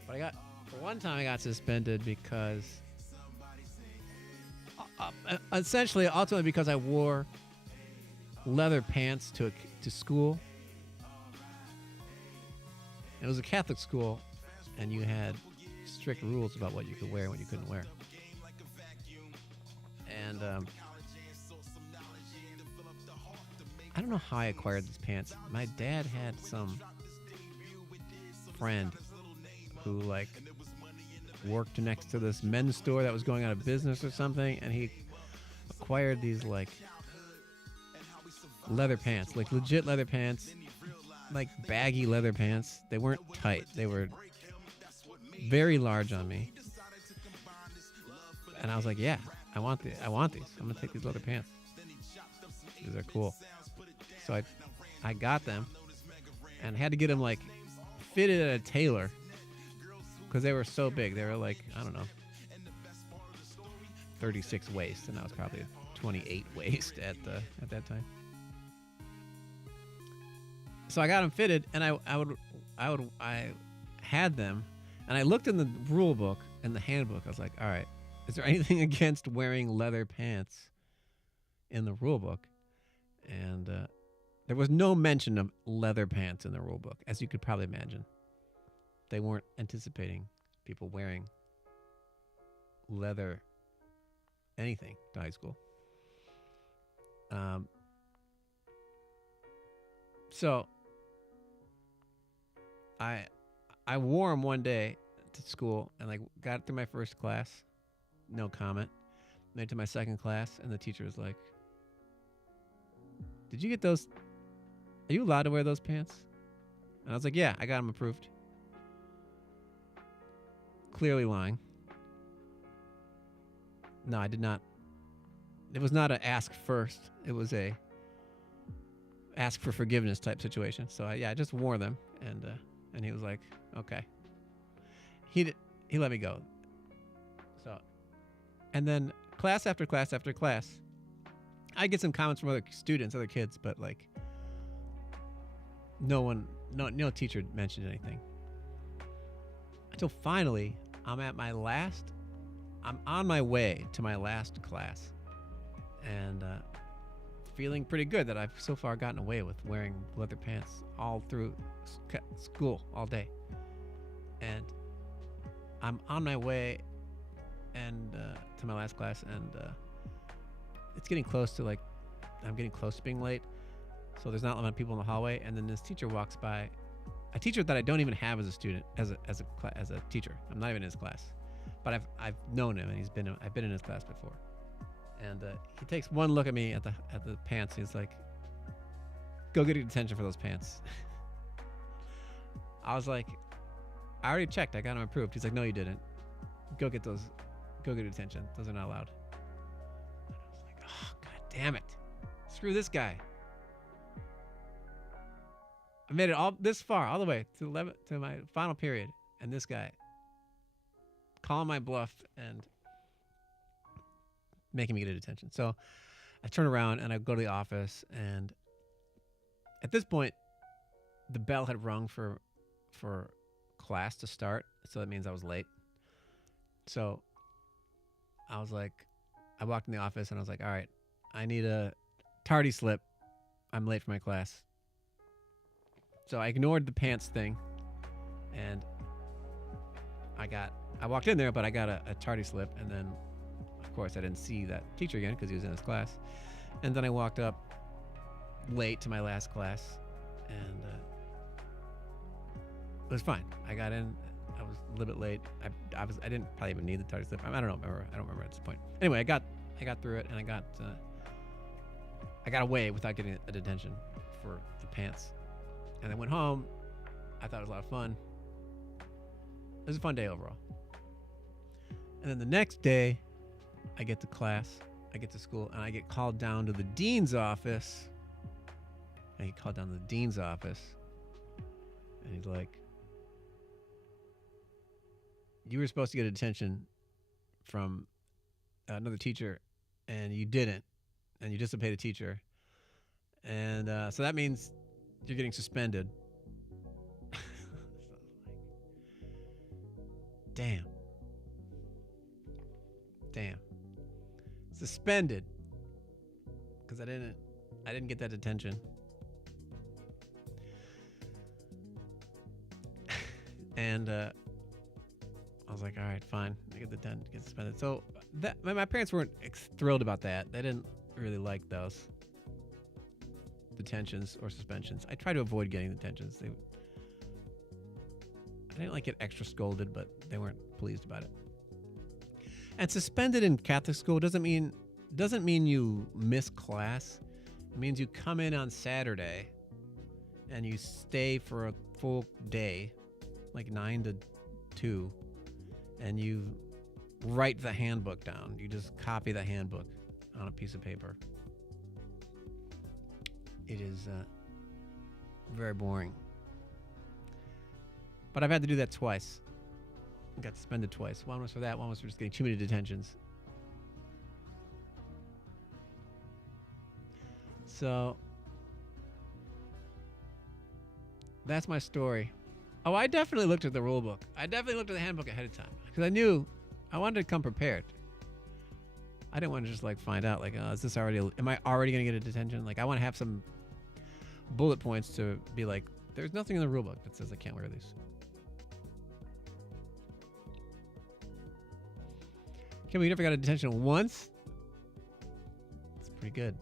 But one time I got suspended because ultimately because I wore leather pants to school. It was a Catholic school, and you had strict rules about what you could wear and what you couldn't wear. And I don't know how I acquired these pants. My dad had some friend who worked next to this men's store that was going out of business or something, and he acquired these leather pants, legit leather pants, baggy leather pants. They weren't tight. They were very large on me. And I was like, yeah, I want these. I'm gonna take these leather pants. These are cool. So I got them and had to get them fitted at a tailor because they were so big. They were I don't know, 36 waist, and I was probably a 28 waist at that time. So I got them fitted, and I had them, and I looked in the rule book and the handbook. I was like, all right, is there anything against wearing leather pants in the rule book? And there was no mention of leather pants in the rule book, as you could probably imagine. They weren't anticipating people wearing leather anything to high school. So I wore them one day to school and got through my first class, no comment. Made it to my second class, and the teacher was like, "Did you get those? Are you allowed to wear those pants?" And I was like, "Yeah, I got them approved." Clearly lying. No, I did not. It was not a ask first. It was a ask for forgiveness type situation. So I just wore them, and he was like, okay. He let me go. So, and then class after class after class, I get some comments from other students, other kids, but like no teacher mentioned anything. Until finally, I'm on my way to my last class, and feeling pretty good that I've so far gotten away with wearing leather pants all through school all day. And I'm on my way and to my last class, and it's getting close to I'm getting close to being late. So there's not a lot of people in the hallway, and then this teacher walks by, a teacher that I don't even have as a student, as a teacher. I'm not even in his class, but I've known him, and I've been in his class before. And he takes one look at me at the pants. He's like, "Go get a detention for those pants." I was like, "I already checked. I got them approved." He's like, "No, you didn't. Go get those. Go get a detention. Those are not allowed." And I was like, "Oh, God damn it! Screw this guy." I made it all this far, all the way to my final period, and this guy calling my bluff and making me get a detention. So I turn around and I go to the office, and at this point, the bell had rung for class to start, so that means I was late. So I walked in the office and I was like, all right, I need a tardy slip. I'm late for my class. So I ignored the pants thing, and I walked in there, but I got a tardy slip, and then of course I didn't see that teacher again because he was in his class. And then I walked up late to my last class, and it was fine. I got in. I was a little bit late. I didn't probably even need the tardy slip. I don't remember at this point. Anyway, I got through it, and I got away without getting a detention for the pants. And I went home. I thought it was a lot of fun. It was a fun day overall. And then the next day, I get to class, I get to school, and I get called down to the dean's office. And he's like, "You were supposed to get a detention from another teacher, and you didn't, and you disobeyed a teacher. And so that means you're getting suspended." Damn. Suspended. Because I didn't get that detention. And I was like, all right, fine. I get suspended. So my parents weren't thrilled about that. They didn't really like those detentions or suspensions. I try to avoid getting detentions. I didn't get extra scolded, but they weren't pleased about it. And suspended in Catholic school doesn't mean you miss class. It means you come in on Saturday and you stay for a full day, like 9 to 2, and you write the handbook down. You just copy the handbook on a piece of paper. It is very boring. But I've had to do that twice. I got suspended twice. One was for that. One was for just getting too many detentions. So that's my story. Oh, I definitely looked at the rule book. I definitely looked at the handbook ahead of time because I knew I wanted to come prepared. I didn't want to just find out am I already going to get a detention? I want to have some bullet points to be like, there's nothing in the rule book that says I can't wear these. Kim, you never got a detention once? That's pretty good.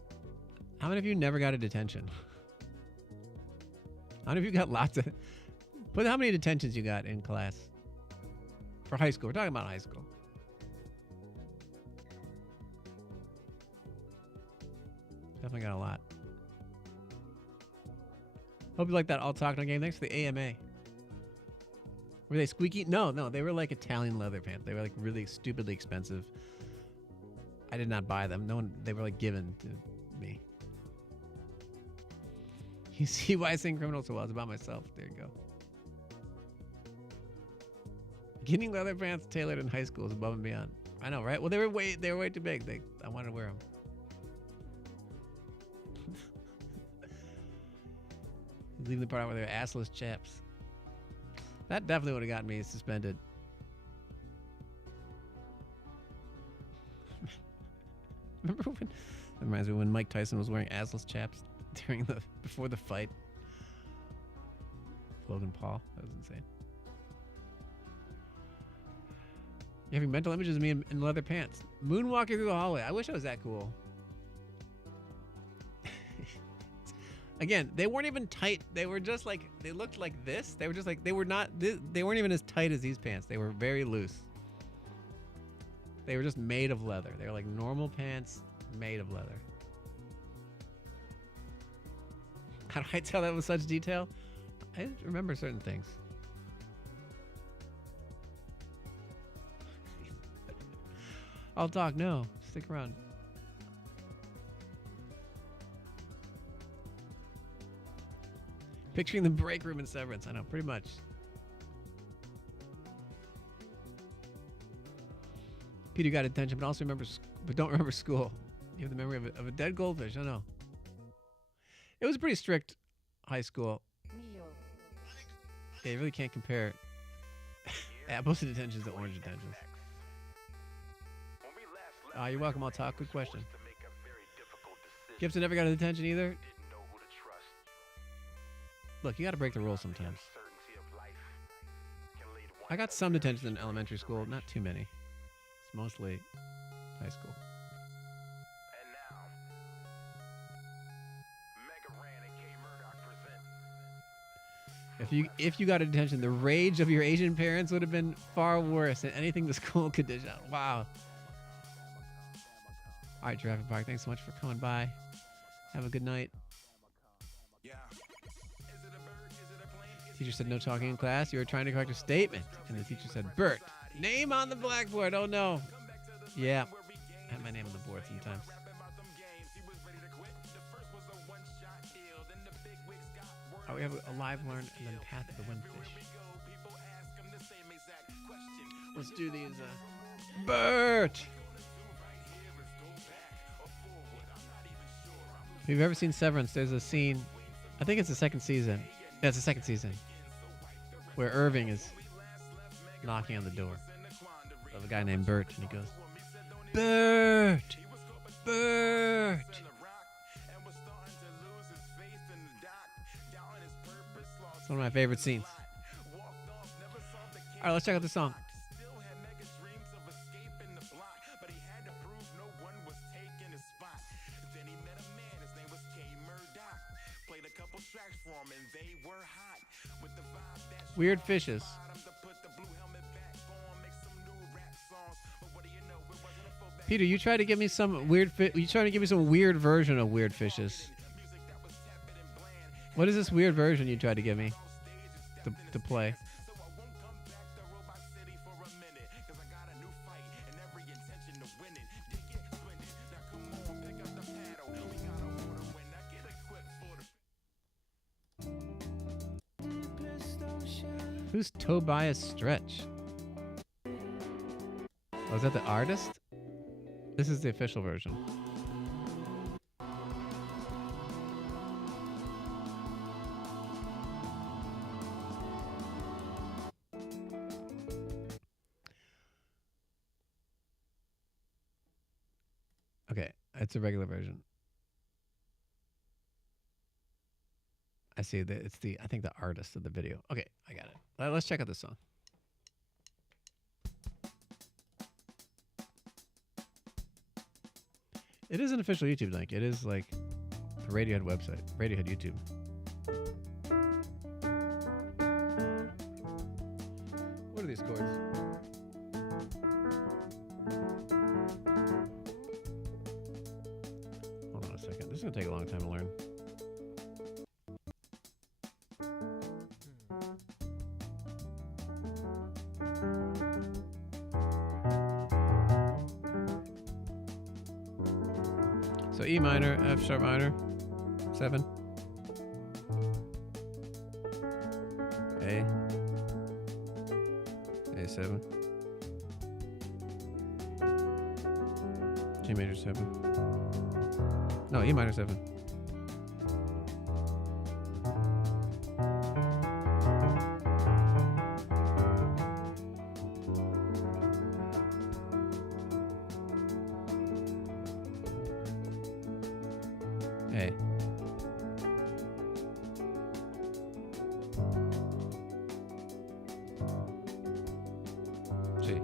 How many of you never got a detention? How many of you got lots of... But how many detentions you got in class? For high school. We're talking about high school. Definitely got a lot. Hope you like that All Talk No Game. Thanks for the AMA. Were they squeaky? No. They were Italian leather pants. They were really stupidly expensive. I did not buy them. No one. They were like given to me. You see why I sing Criminal so well? It's about myself. There you go. Getting leather pants tailored in high school is above and beyond. I know, right? Well, they were way too big. I wanted to wear them. Leaving the part out where they're assless chaps. That definitely would have gotten me suspended. Remember when? That reminds me when Mike Tyson was wearing assless chaps before the fight. Logan Paul. That was insane. You're having mental images of me in leather pants. Moonwalking through the hallway. I wish I was that cool. Again, they weren't even tight. They were just like, they looked like this. They were just like, they weren't even as tight as these pants. They were very loose. They were just made of leather. They were like normal pants made of leather. How do I tell that with such detail? I remember certain things. I'll talk. No, stick around. Picturing the break room in Severance. I know, pretty much. Peter got attention, but also don't remember school. You have the memory of a dead goldfish. I know. It was a pretty strict high school. Yeah, you really can't compare apples to detentions to orange detentions. You're welcome. I'll talk. Good question. Gibson never got a detention either. Look, you got to break the rules sometimes. I got some detention in elementary school, not too many. It's mostly high school. If you got a detention, the rage of your Asian parents would have been far worse than anything the school could dish out. Wow. All right, Jurassic Park, thanks so much for coming by. Have a good night. Teacher said no talking in class. You were trying to correct a statement. And the teacher said, Bert, name on the blackboard. Oh, no. Yeah. I have my name on the board sometimes. Oh, we have a live learn and then Path of the Windfish. Let's do these. Bert! If you've ever seen Severance, there's a scene, I think it's the second season. Yeah, it's the second season. Where Irving is knocking on the door of a guy named Bert, and he goes, Bert! Bert! It's one of my favorite scenes. All right, let's check out the song. Weird Fishes. Peter, you tried to give me some weird. You trying to give me some weird version of Weird Fishes. What is this weird version you tried to give me to play? Who's Tobias Stretch? Oh, is that the artist? This is the official version. Okay, it's a regular version. I see that it's I think the artist of the video. Okay, I got it. Let's check out this song. It is an official YouTube link. It is like the Radiohead website, Radiohead YouTube. What are these chords? Hold on a second. This is going to take a long time to learn. So E minor, F sharp minor, 7. A. A7. G major 7. No, E minor 7. A. G.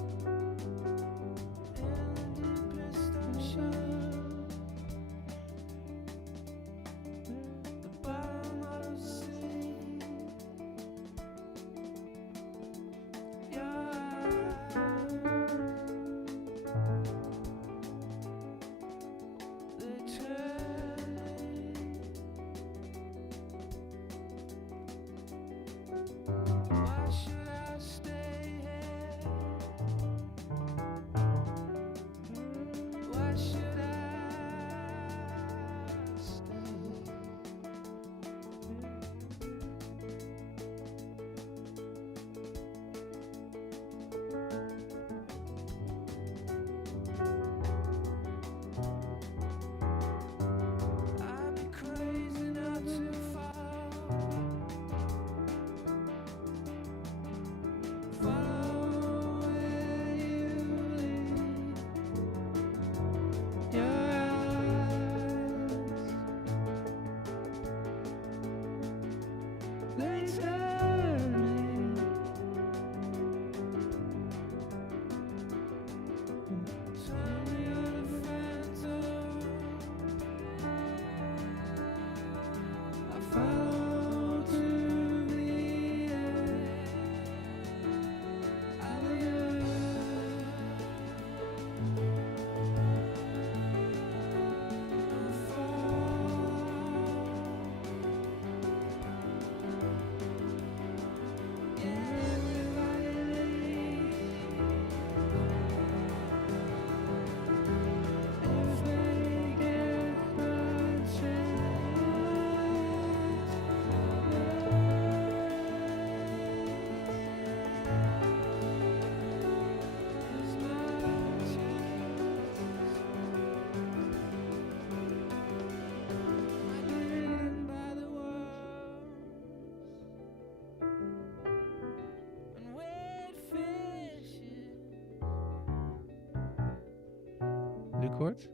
New chords?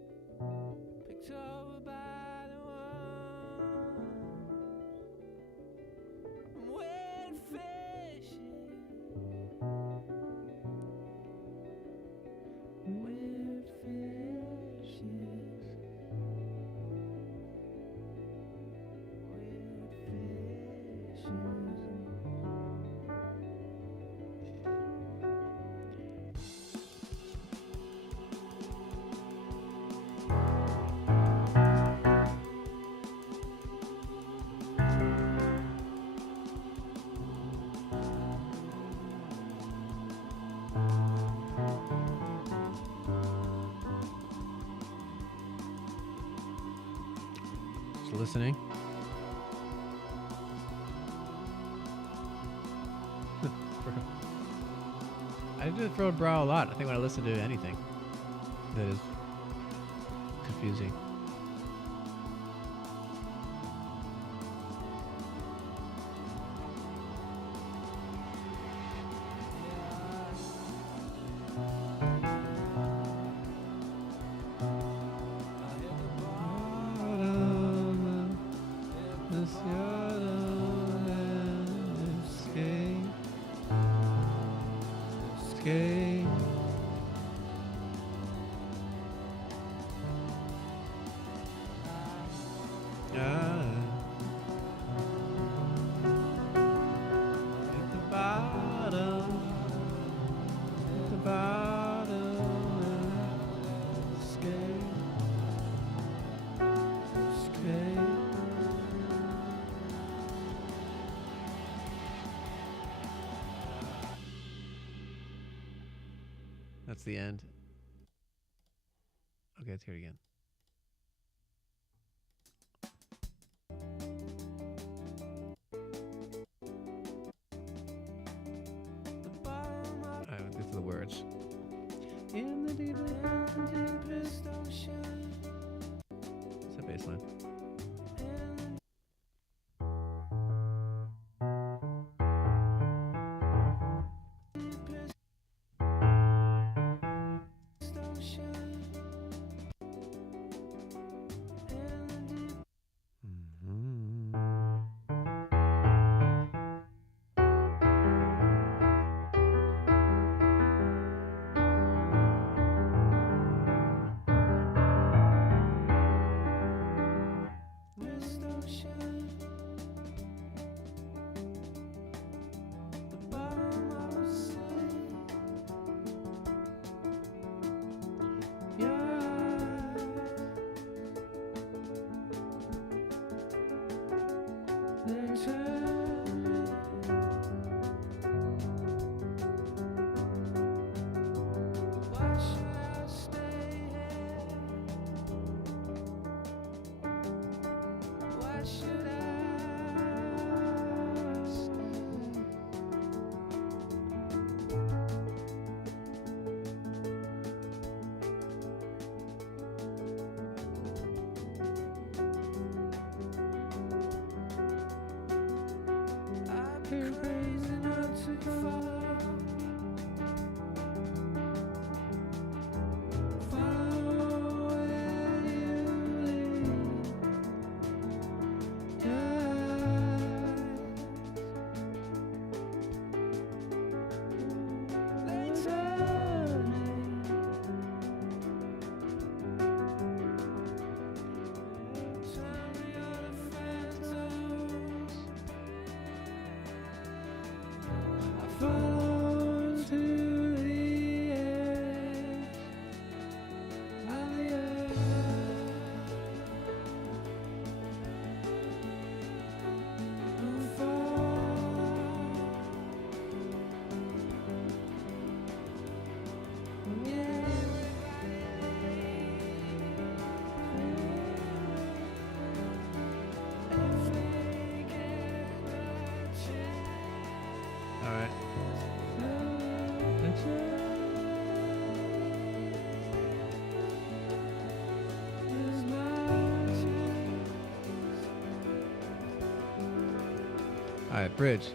Just listening. I do the furrowed brow a lot. I think when I listen to anything that is confusing. That's the end. Okay, let's hear it again. chords. In the deepest ocean. What's that bass line? All right, bridge.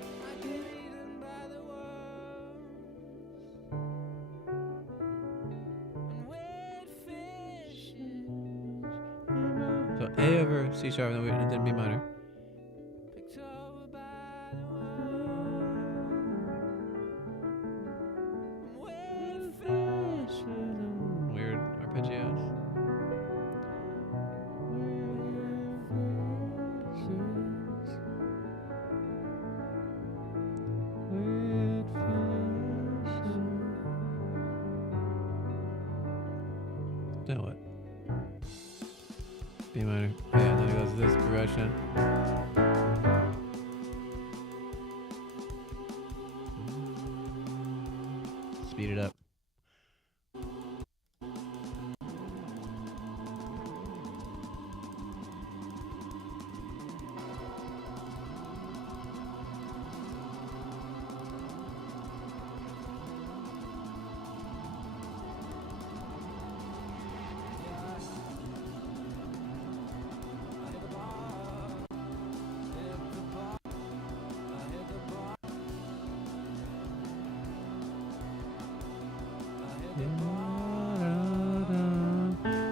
So A over C sharp, and then B minor. Weird arpeggios. Now what? B minor. Yeah, and then it goes this progression. Speed it up.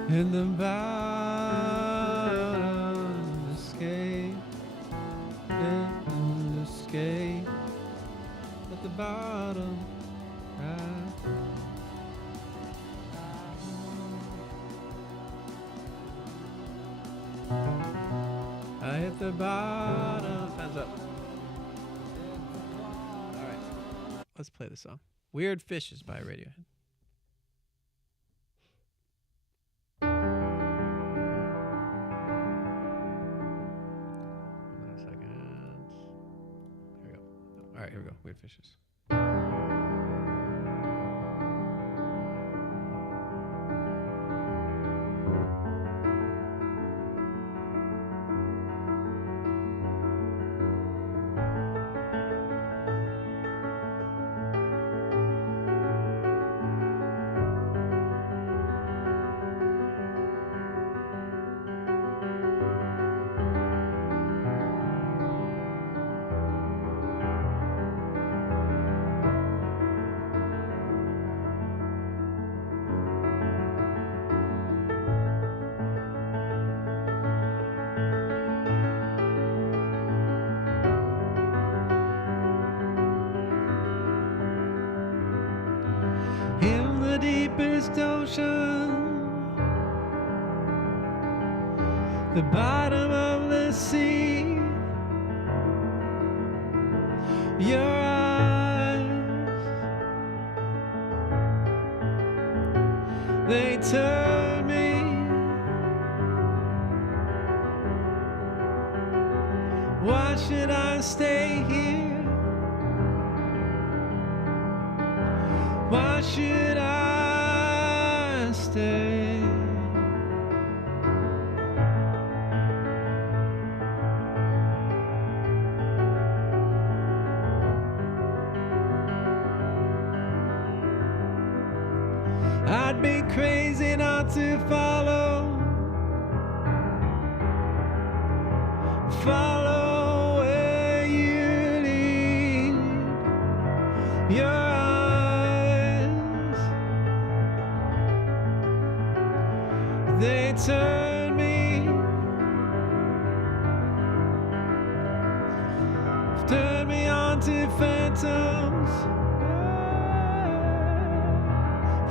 In the bottom, escape, escape at the bottom. I hit the bottom. Hands up. All right, let's play the song. Weird Fishes by Radiohead. Alright, here we go. Weird Fishes. in the deepest ocean, the bottom of the sea. Your eyes, they turn me. Why should I stay here? Why should I stay? I'd be crazy not to follow where you lead. Your eyes, they turn me, on to phantoms.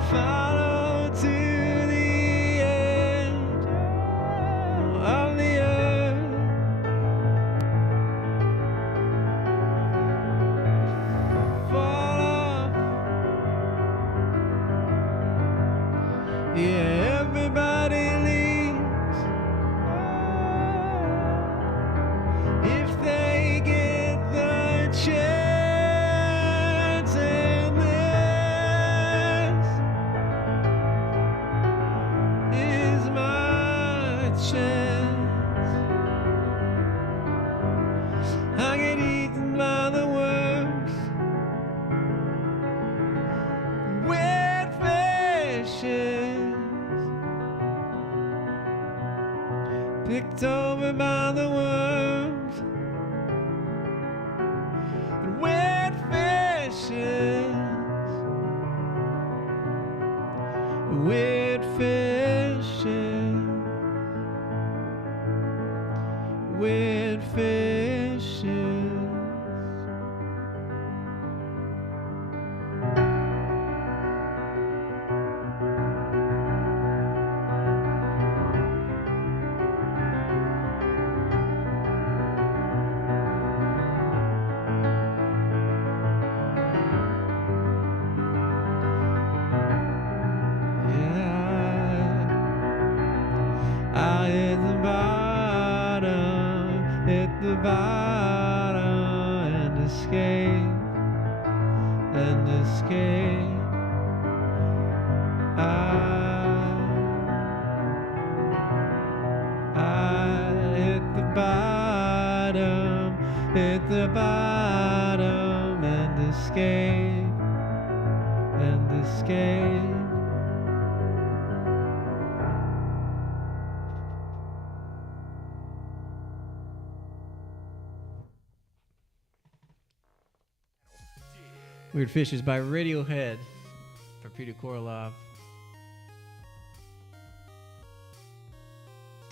Follow to the end of the earth. Fall off. Yeah, everybody leaves if they get the chance, and this is my chance. I get eaten by the worms, wet fishes, picked over by the worms, and wet fishes, wet fishes, wet fishes. I hit the bottom, and escape, I hit the bottom, and escape. Weird Fishes by Radiohead for Peter Korolov.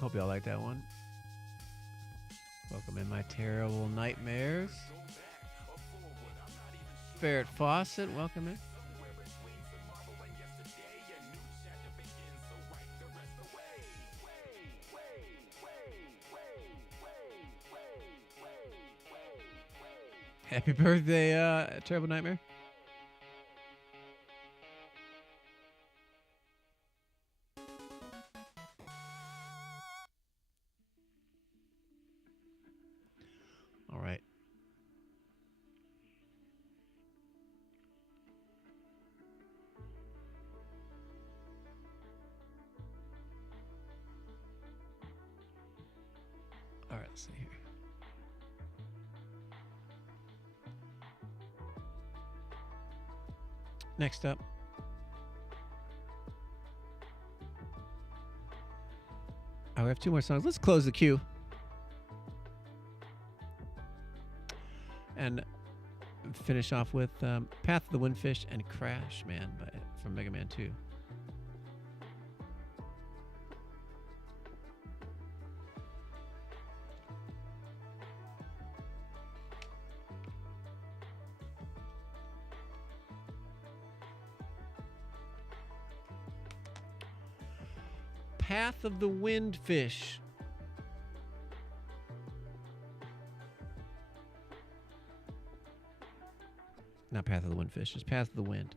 Hope y'all like that one. Welcome in my terrible nightmares. Ferret Fawcett, welcome in. Happy birthday, Terrible Nightmare. All right. All right, let's see here. Next up, we have two more songs. Let's close the queue and finish off with Path of the Windfish and Crash Man from Mega Man 2. Path of the Wind fish. Not Path of the Wind fish, it's Path of the Wind.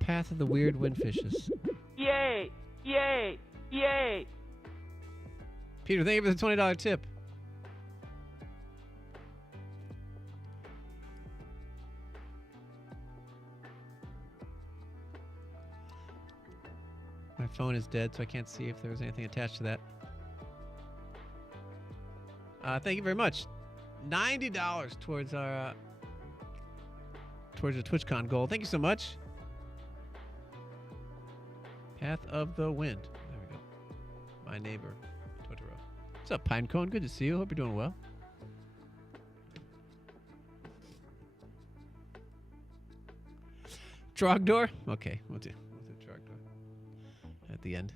Path of the Weird Windfishes. Yay! Yay! Yay! Peter, thank you for the $20 tip. My phone is dead, so I can't see if there was anything attached to that. Thank you very much. $90 towards our towards the TwitchCon goal. Thank you so much. Path of the Wind. There we go. My neighbor, Totoro. What's up, Pinecone? Good to see you. Hope you're doing well. Trogdor? Okay, we'll do Trogdor at the end.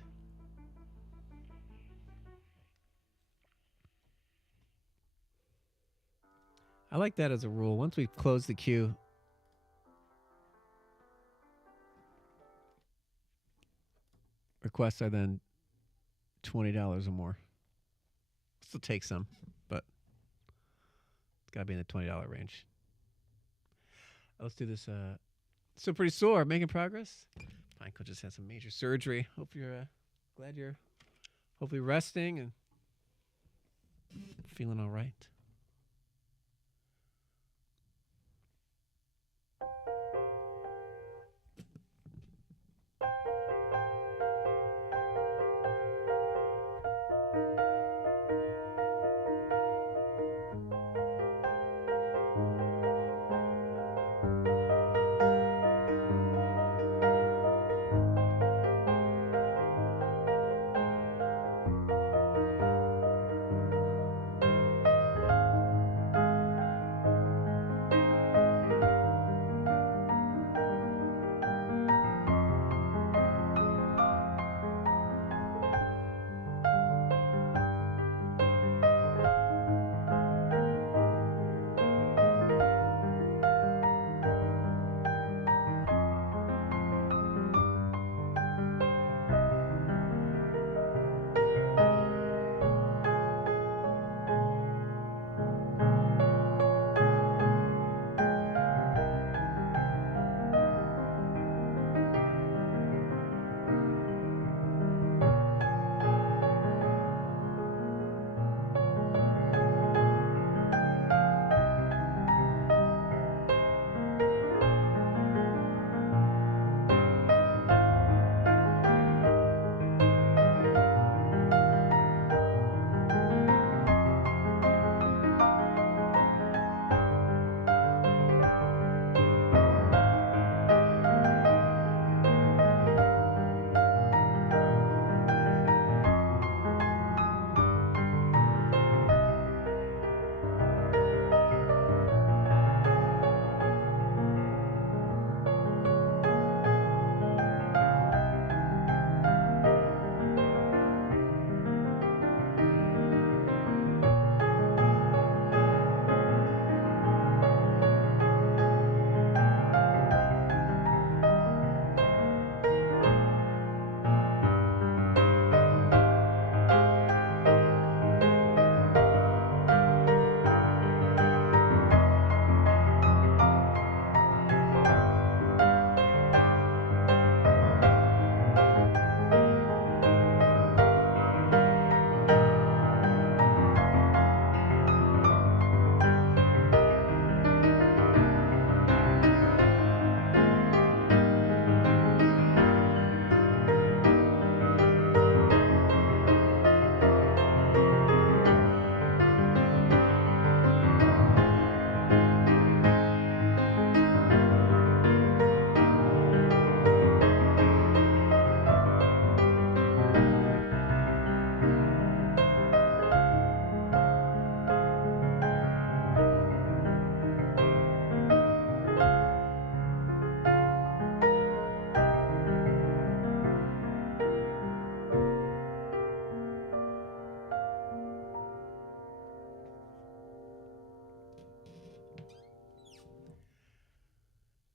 I like that as a rule. Once we close the queue, requests are then $20 or more. Still take some, but it's got to be in the $20 range. Let's do this. Still pretty sore. Making progress. Michael just had some major surgery. Hope you're glad you're hopefully resting and feeling all right.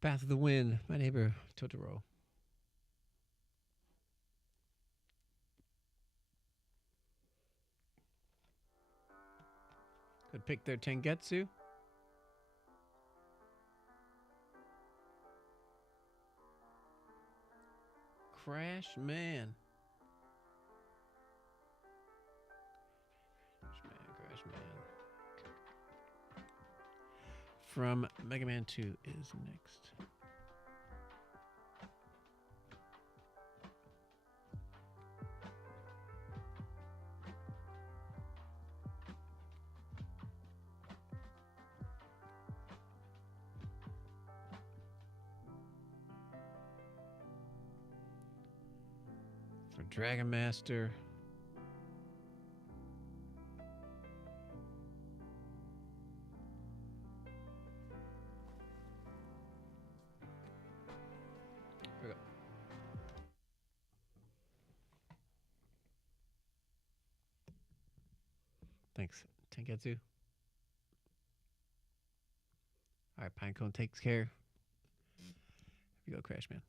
Path of the Wind, My Neighbor Totoro. Could pick their Tengetsu. Crash Man. Crash Man. From Mega Man 2 is next. For Dragon Master. Here we go. Thanks, Tengetsu. All right, Pinecone takes care. Here we go, Crash Man.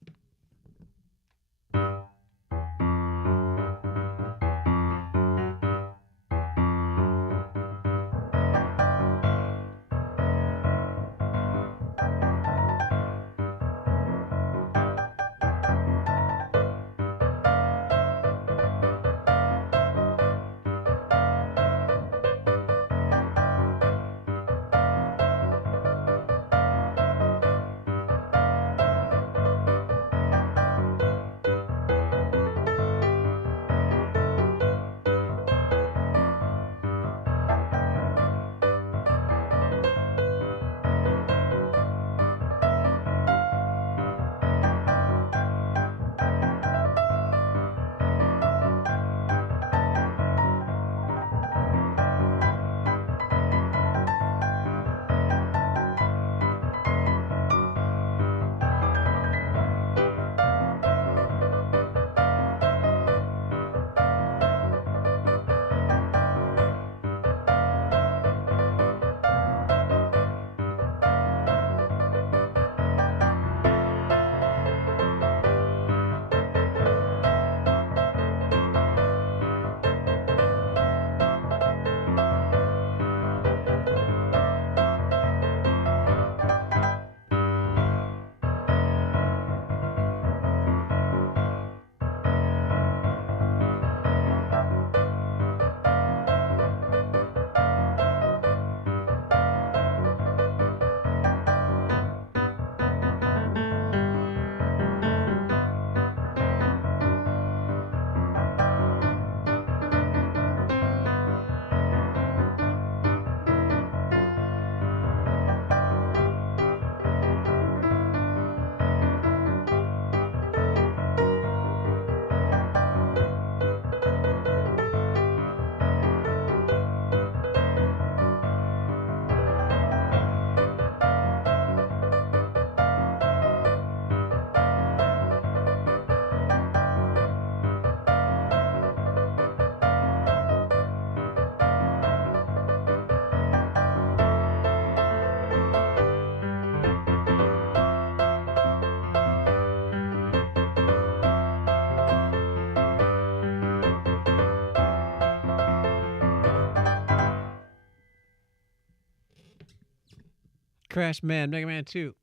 Crash Man, Mega Man 2.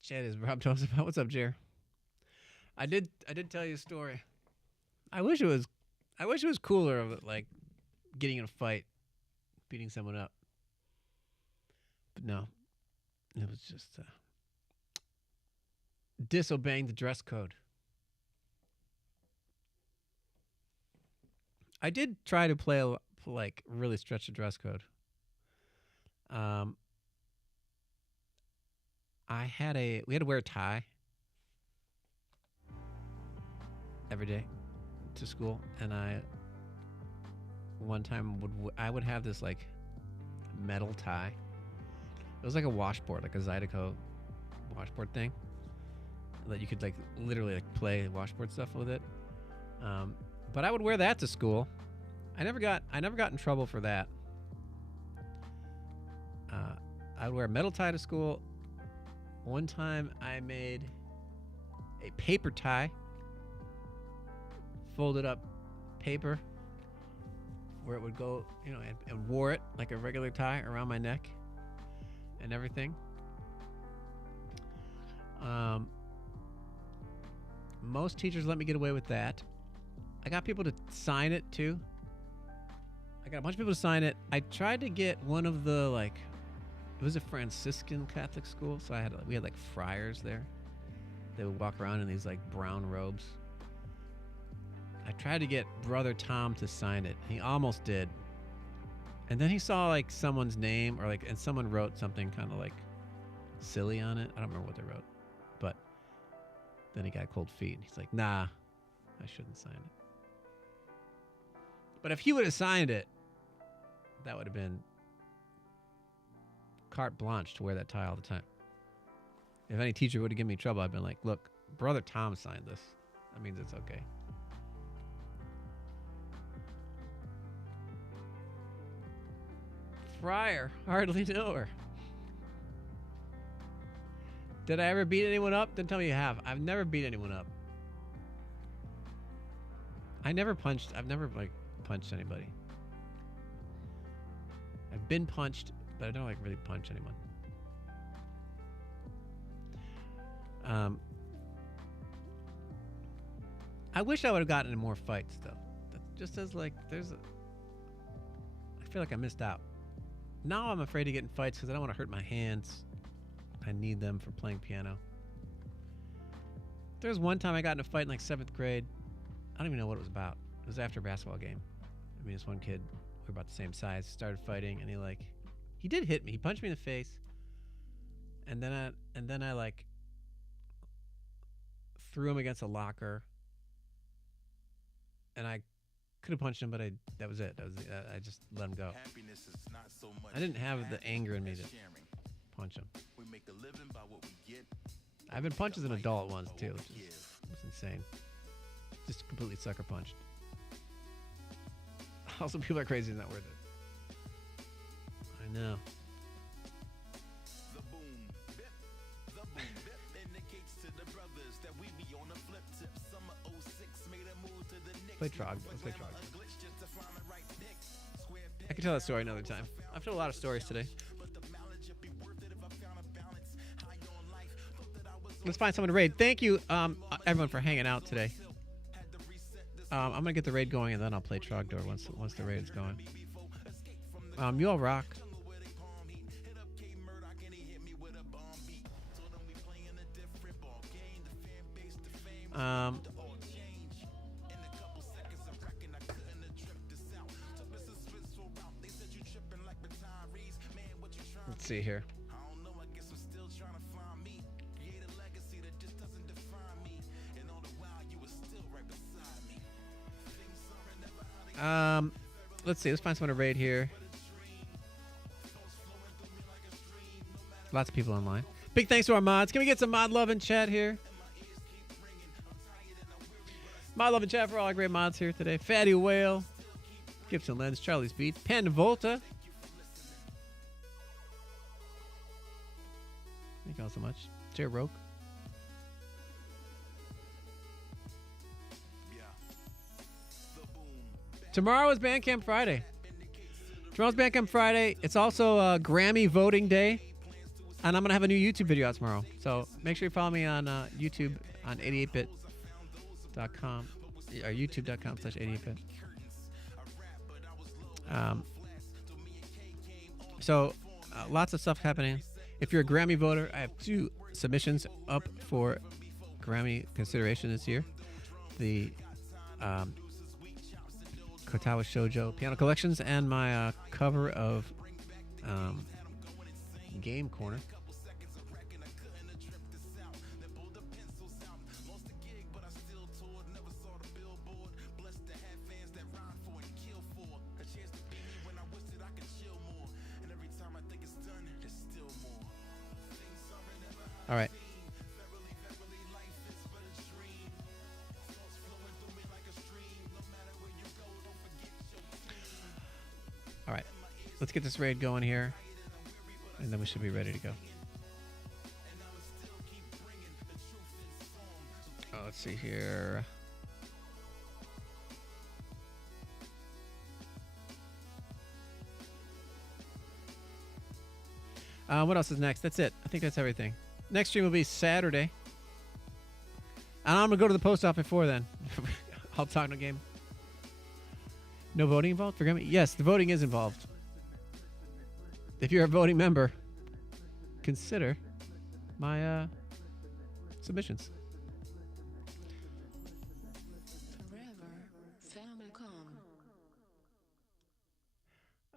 Chad is Rob tells us about. What's up, Jer? I did tell you a story. I wish it was cooler of it, like getting in a fight, beating someone up. But no. It was just disobeying the dress code. I did try to like really stretch the dress code. We had to wear a tie every day to school, and one time I would have this like metal tie. It was like a washboard, like a Zydeco washboard thing that you could like literally like play washboard stuff with it. But I would wear that to school. I never got in trouble for that. I'd wear a metal tie to school. One time I made a paper tie, folded up paper where it would go, and wore it like a regular tie around my neck and everything. Most teachers let me get away with that. I got people to sign it too. I got a bunch of people to sign it. I tried to get one of the it was a Franciscan Catholic school, so we had friars there. They would walk around in these brown robes. I tried to get Brother Tom to sign it. He almost did. And then he saw someone's name and someone wrote something kind of silly on it. I don't remember what they wrote. But then he got cold feet. He's like, nah, I shouldn't sign it. But if he would have signed it, that would have been carte blanche to wear that tie all the time. If any teacher would have given me trouble, I'd been like, look, Brother Tom signed this. That means it's okay. Friar, hardly know her. Did I ever beat anyone up? Then tell me you have. I've never beat anyone up. I've never punched anybody. I've been punched, but I don't really punch anyone. I wish I would have gotten in more fights though. Just as I feel like I missed out. Now I'm afraid to get in fights because I don't want to hurt my hands. I need them for playing piano. There was one time I got in a fight in 7th grade. I don't even know what it was about. It was after a basketball game. This one kid, we were about the same size, started fighting, and he did hit me. He punched me in the face, and then I threw him against a locker, and I could have punched him, but that was it. I just let him go. I didn't have the anger in me to punch him. I've been punched as an adult once too, which was insane. Just completely sucker punched. Also, people are crazy. It's not worth it. I know. Play Trog. Let's play Trog. I can tell that story another time. I've told a lot of stories today. Let's find someone to raid. Thank you, everyone, for hanging out today. I'm gonna get the raid going, and then I'll play Trogdor once the raid's going. You all rock. Let's see here. Let's see. Let's find someone to raid here. Lots of people online. Big thanks to our mods. Can we get some mod love in chat here? Mod love in chat for all our great mods here today. Fatty Whale, Gibson Lens, Charlie's Beats, Panda Volta. Thank you all so much. Jay Roke. Tomorrow is Bandcamp Friday. Tomorrow's Bandcamp Friday. It's also Grammy voting day. And I'm going to have a new YouTube video out tomorrow. So make sure you follow me on YouTube on 88bit.com or youtube.com/88bit. So lots of stuff happening. If you're a Grammy voter, I have 2 submissions up for Grammy consideration this year. The Kotawa Shoujo Piano Collections and my cover of Game Corner. All right. All right. Let's get this raid going here. and then we should be ready to go. Oh, let's see here. What else is next? That's it. I think that's everything. Next stream will be Saturday. And I'm going to go to the post office before then. I'll talk no game. No voting involved? Forget me. Yes, the voting is involved. If you're a voting member, consider my submissions.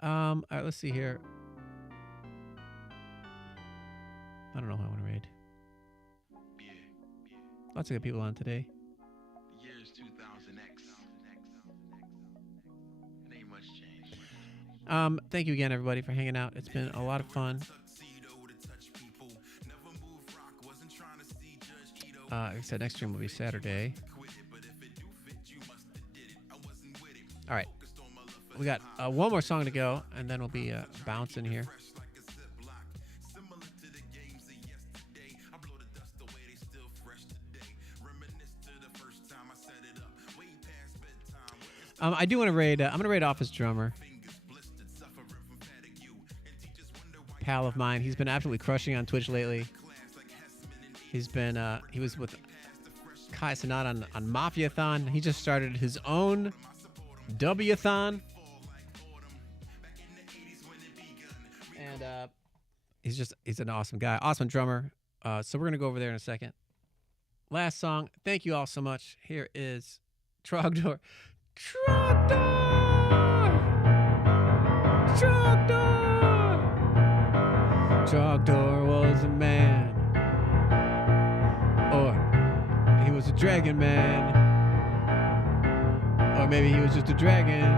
All right, let's see here. I don't know who I want to raid. Lots of good people on today. The year is 2000X. It ain't much change. Thank you again, everybody, for hanging out. It's been a lot of fun. Like I said, next stream will be Saturday. All right. We got one more song to go, and then we'll be bouncing here. I do want to raid. I'm going to raid Office Drummer. Pal of mine. He's been absolutely crushing on Twitch lately. He's been. He was with Kai Sanat on Mafiathon. He just started his own W-thon. And he's an awesome guy. Awesome drummer. So we're going to go over there in a second. Last song. Thank you all so much. Here is Trogdor. Trogdor! Trogdor! Trogdor was a man. Or he was a dragon man. Or maybe he was just a dragon.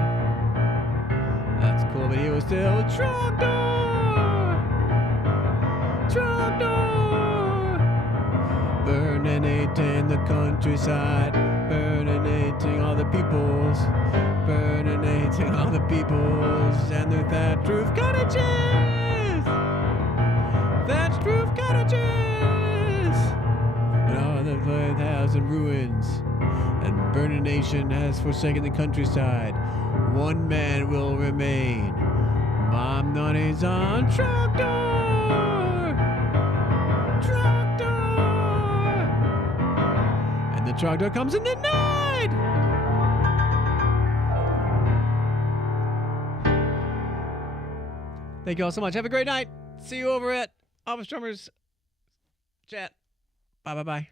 That's cool, but he was still a Trogdor! Trogdor! Burninating the countryside. Burninating all the peoples. Burninating all the peoples. And their thatched roof cottages! Thatched roof cottages! And all the 5,000 ruins. And Burnination has forsaken the countryside. One man will remain. Mom Nonny's on Trogdor! Trogdor! And the Trogdor comes in the night! Thank you all so much. Have a great night. See you over at Office Drummers chat. Bye.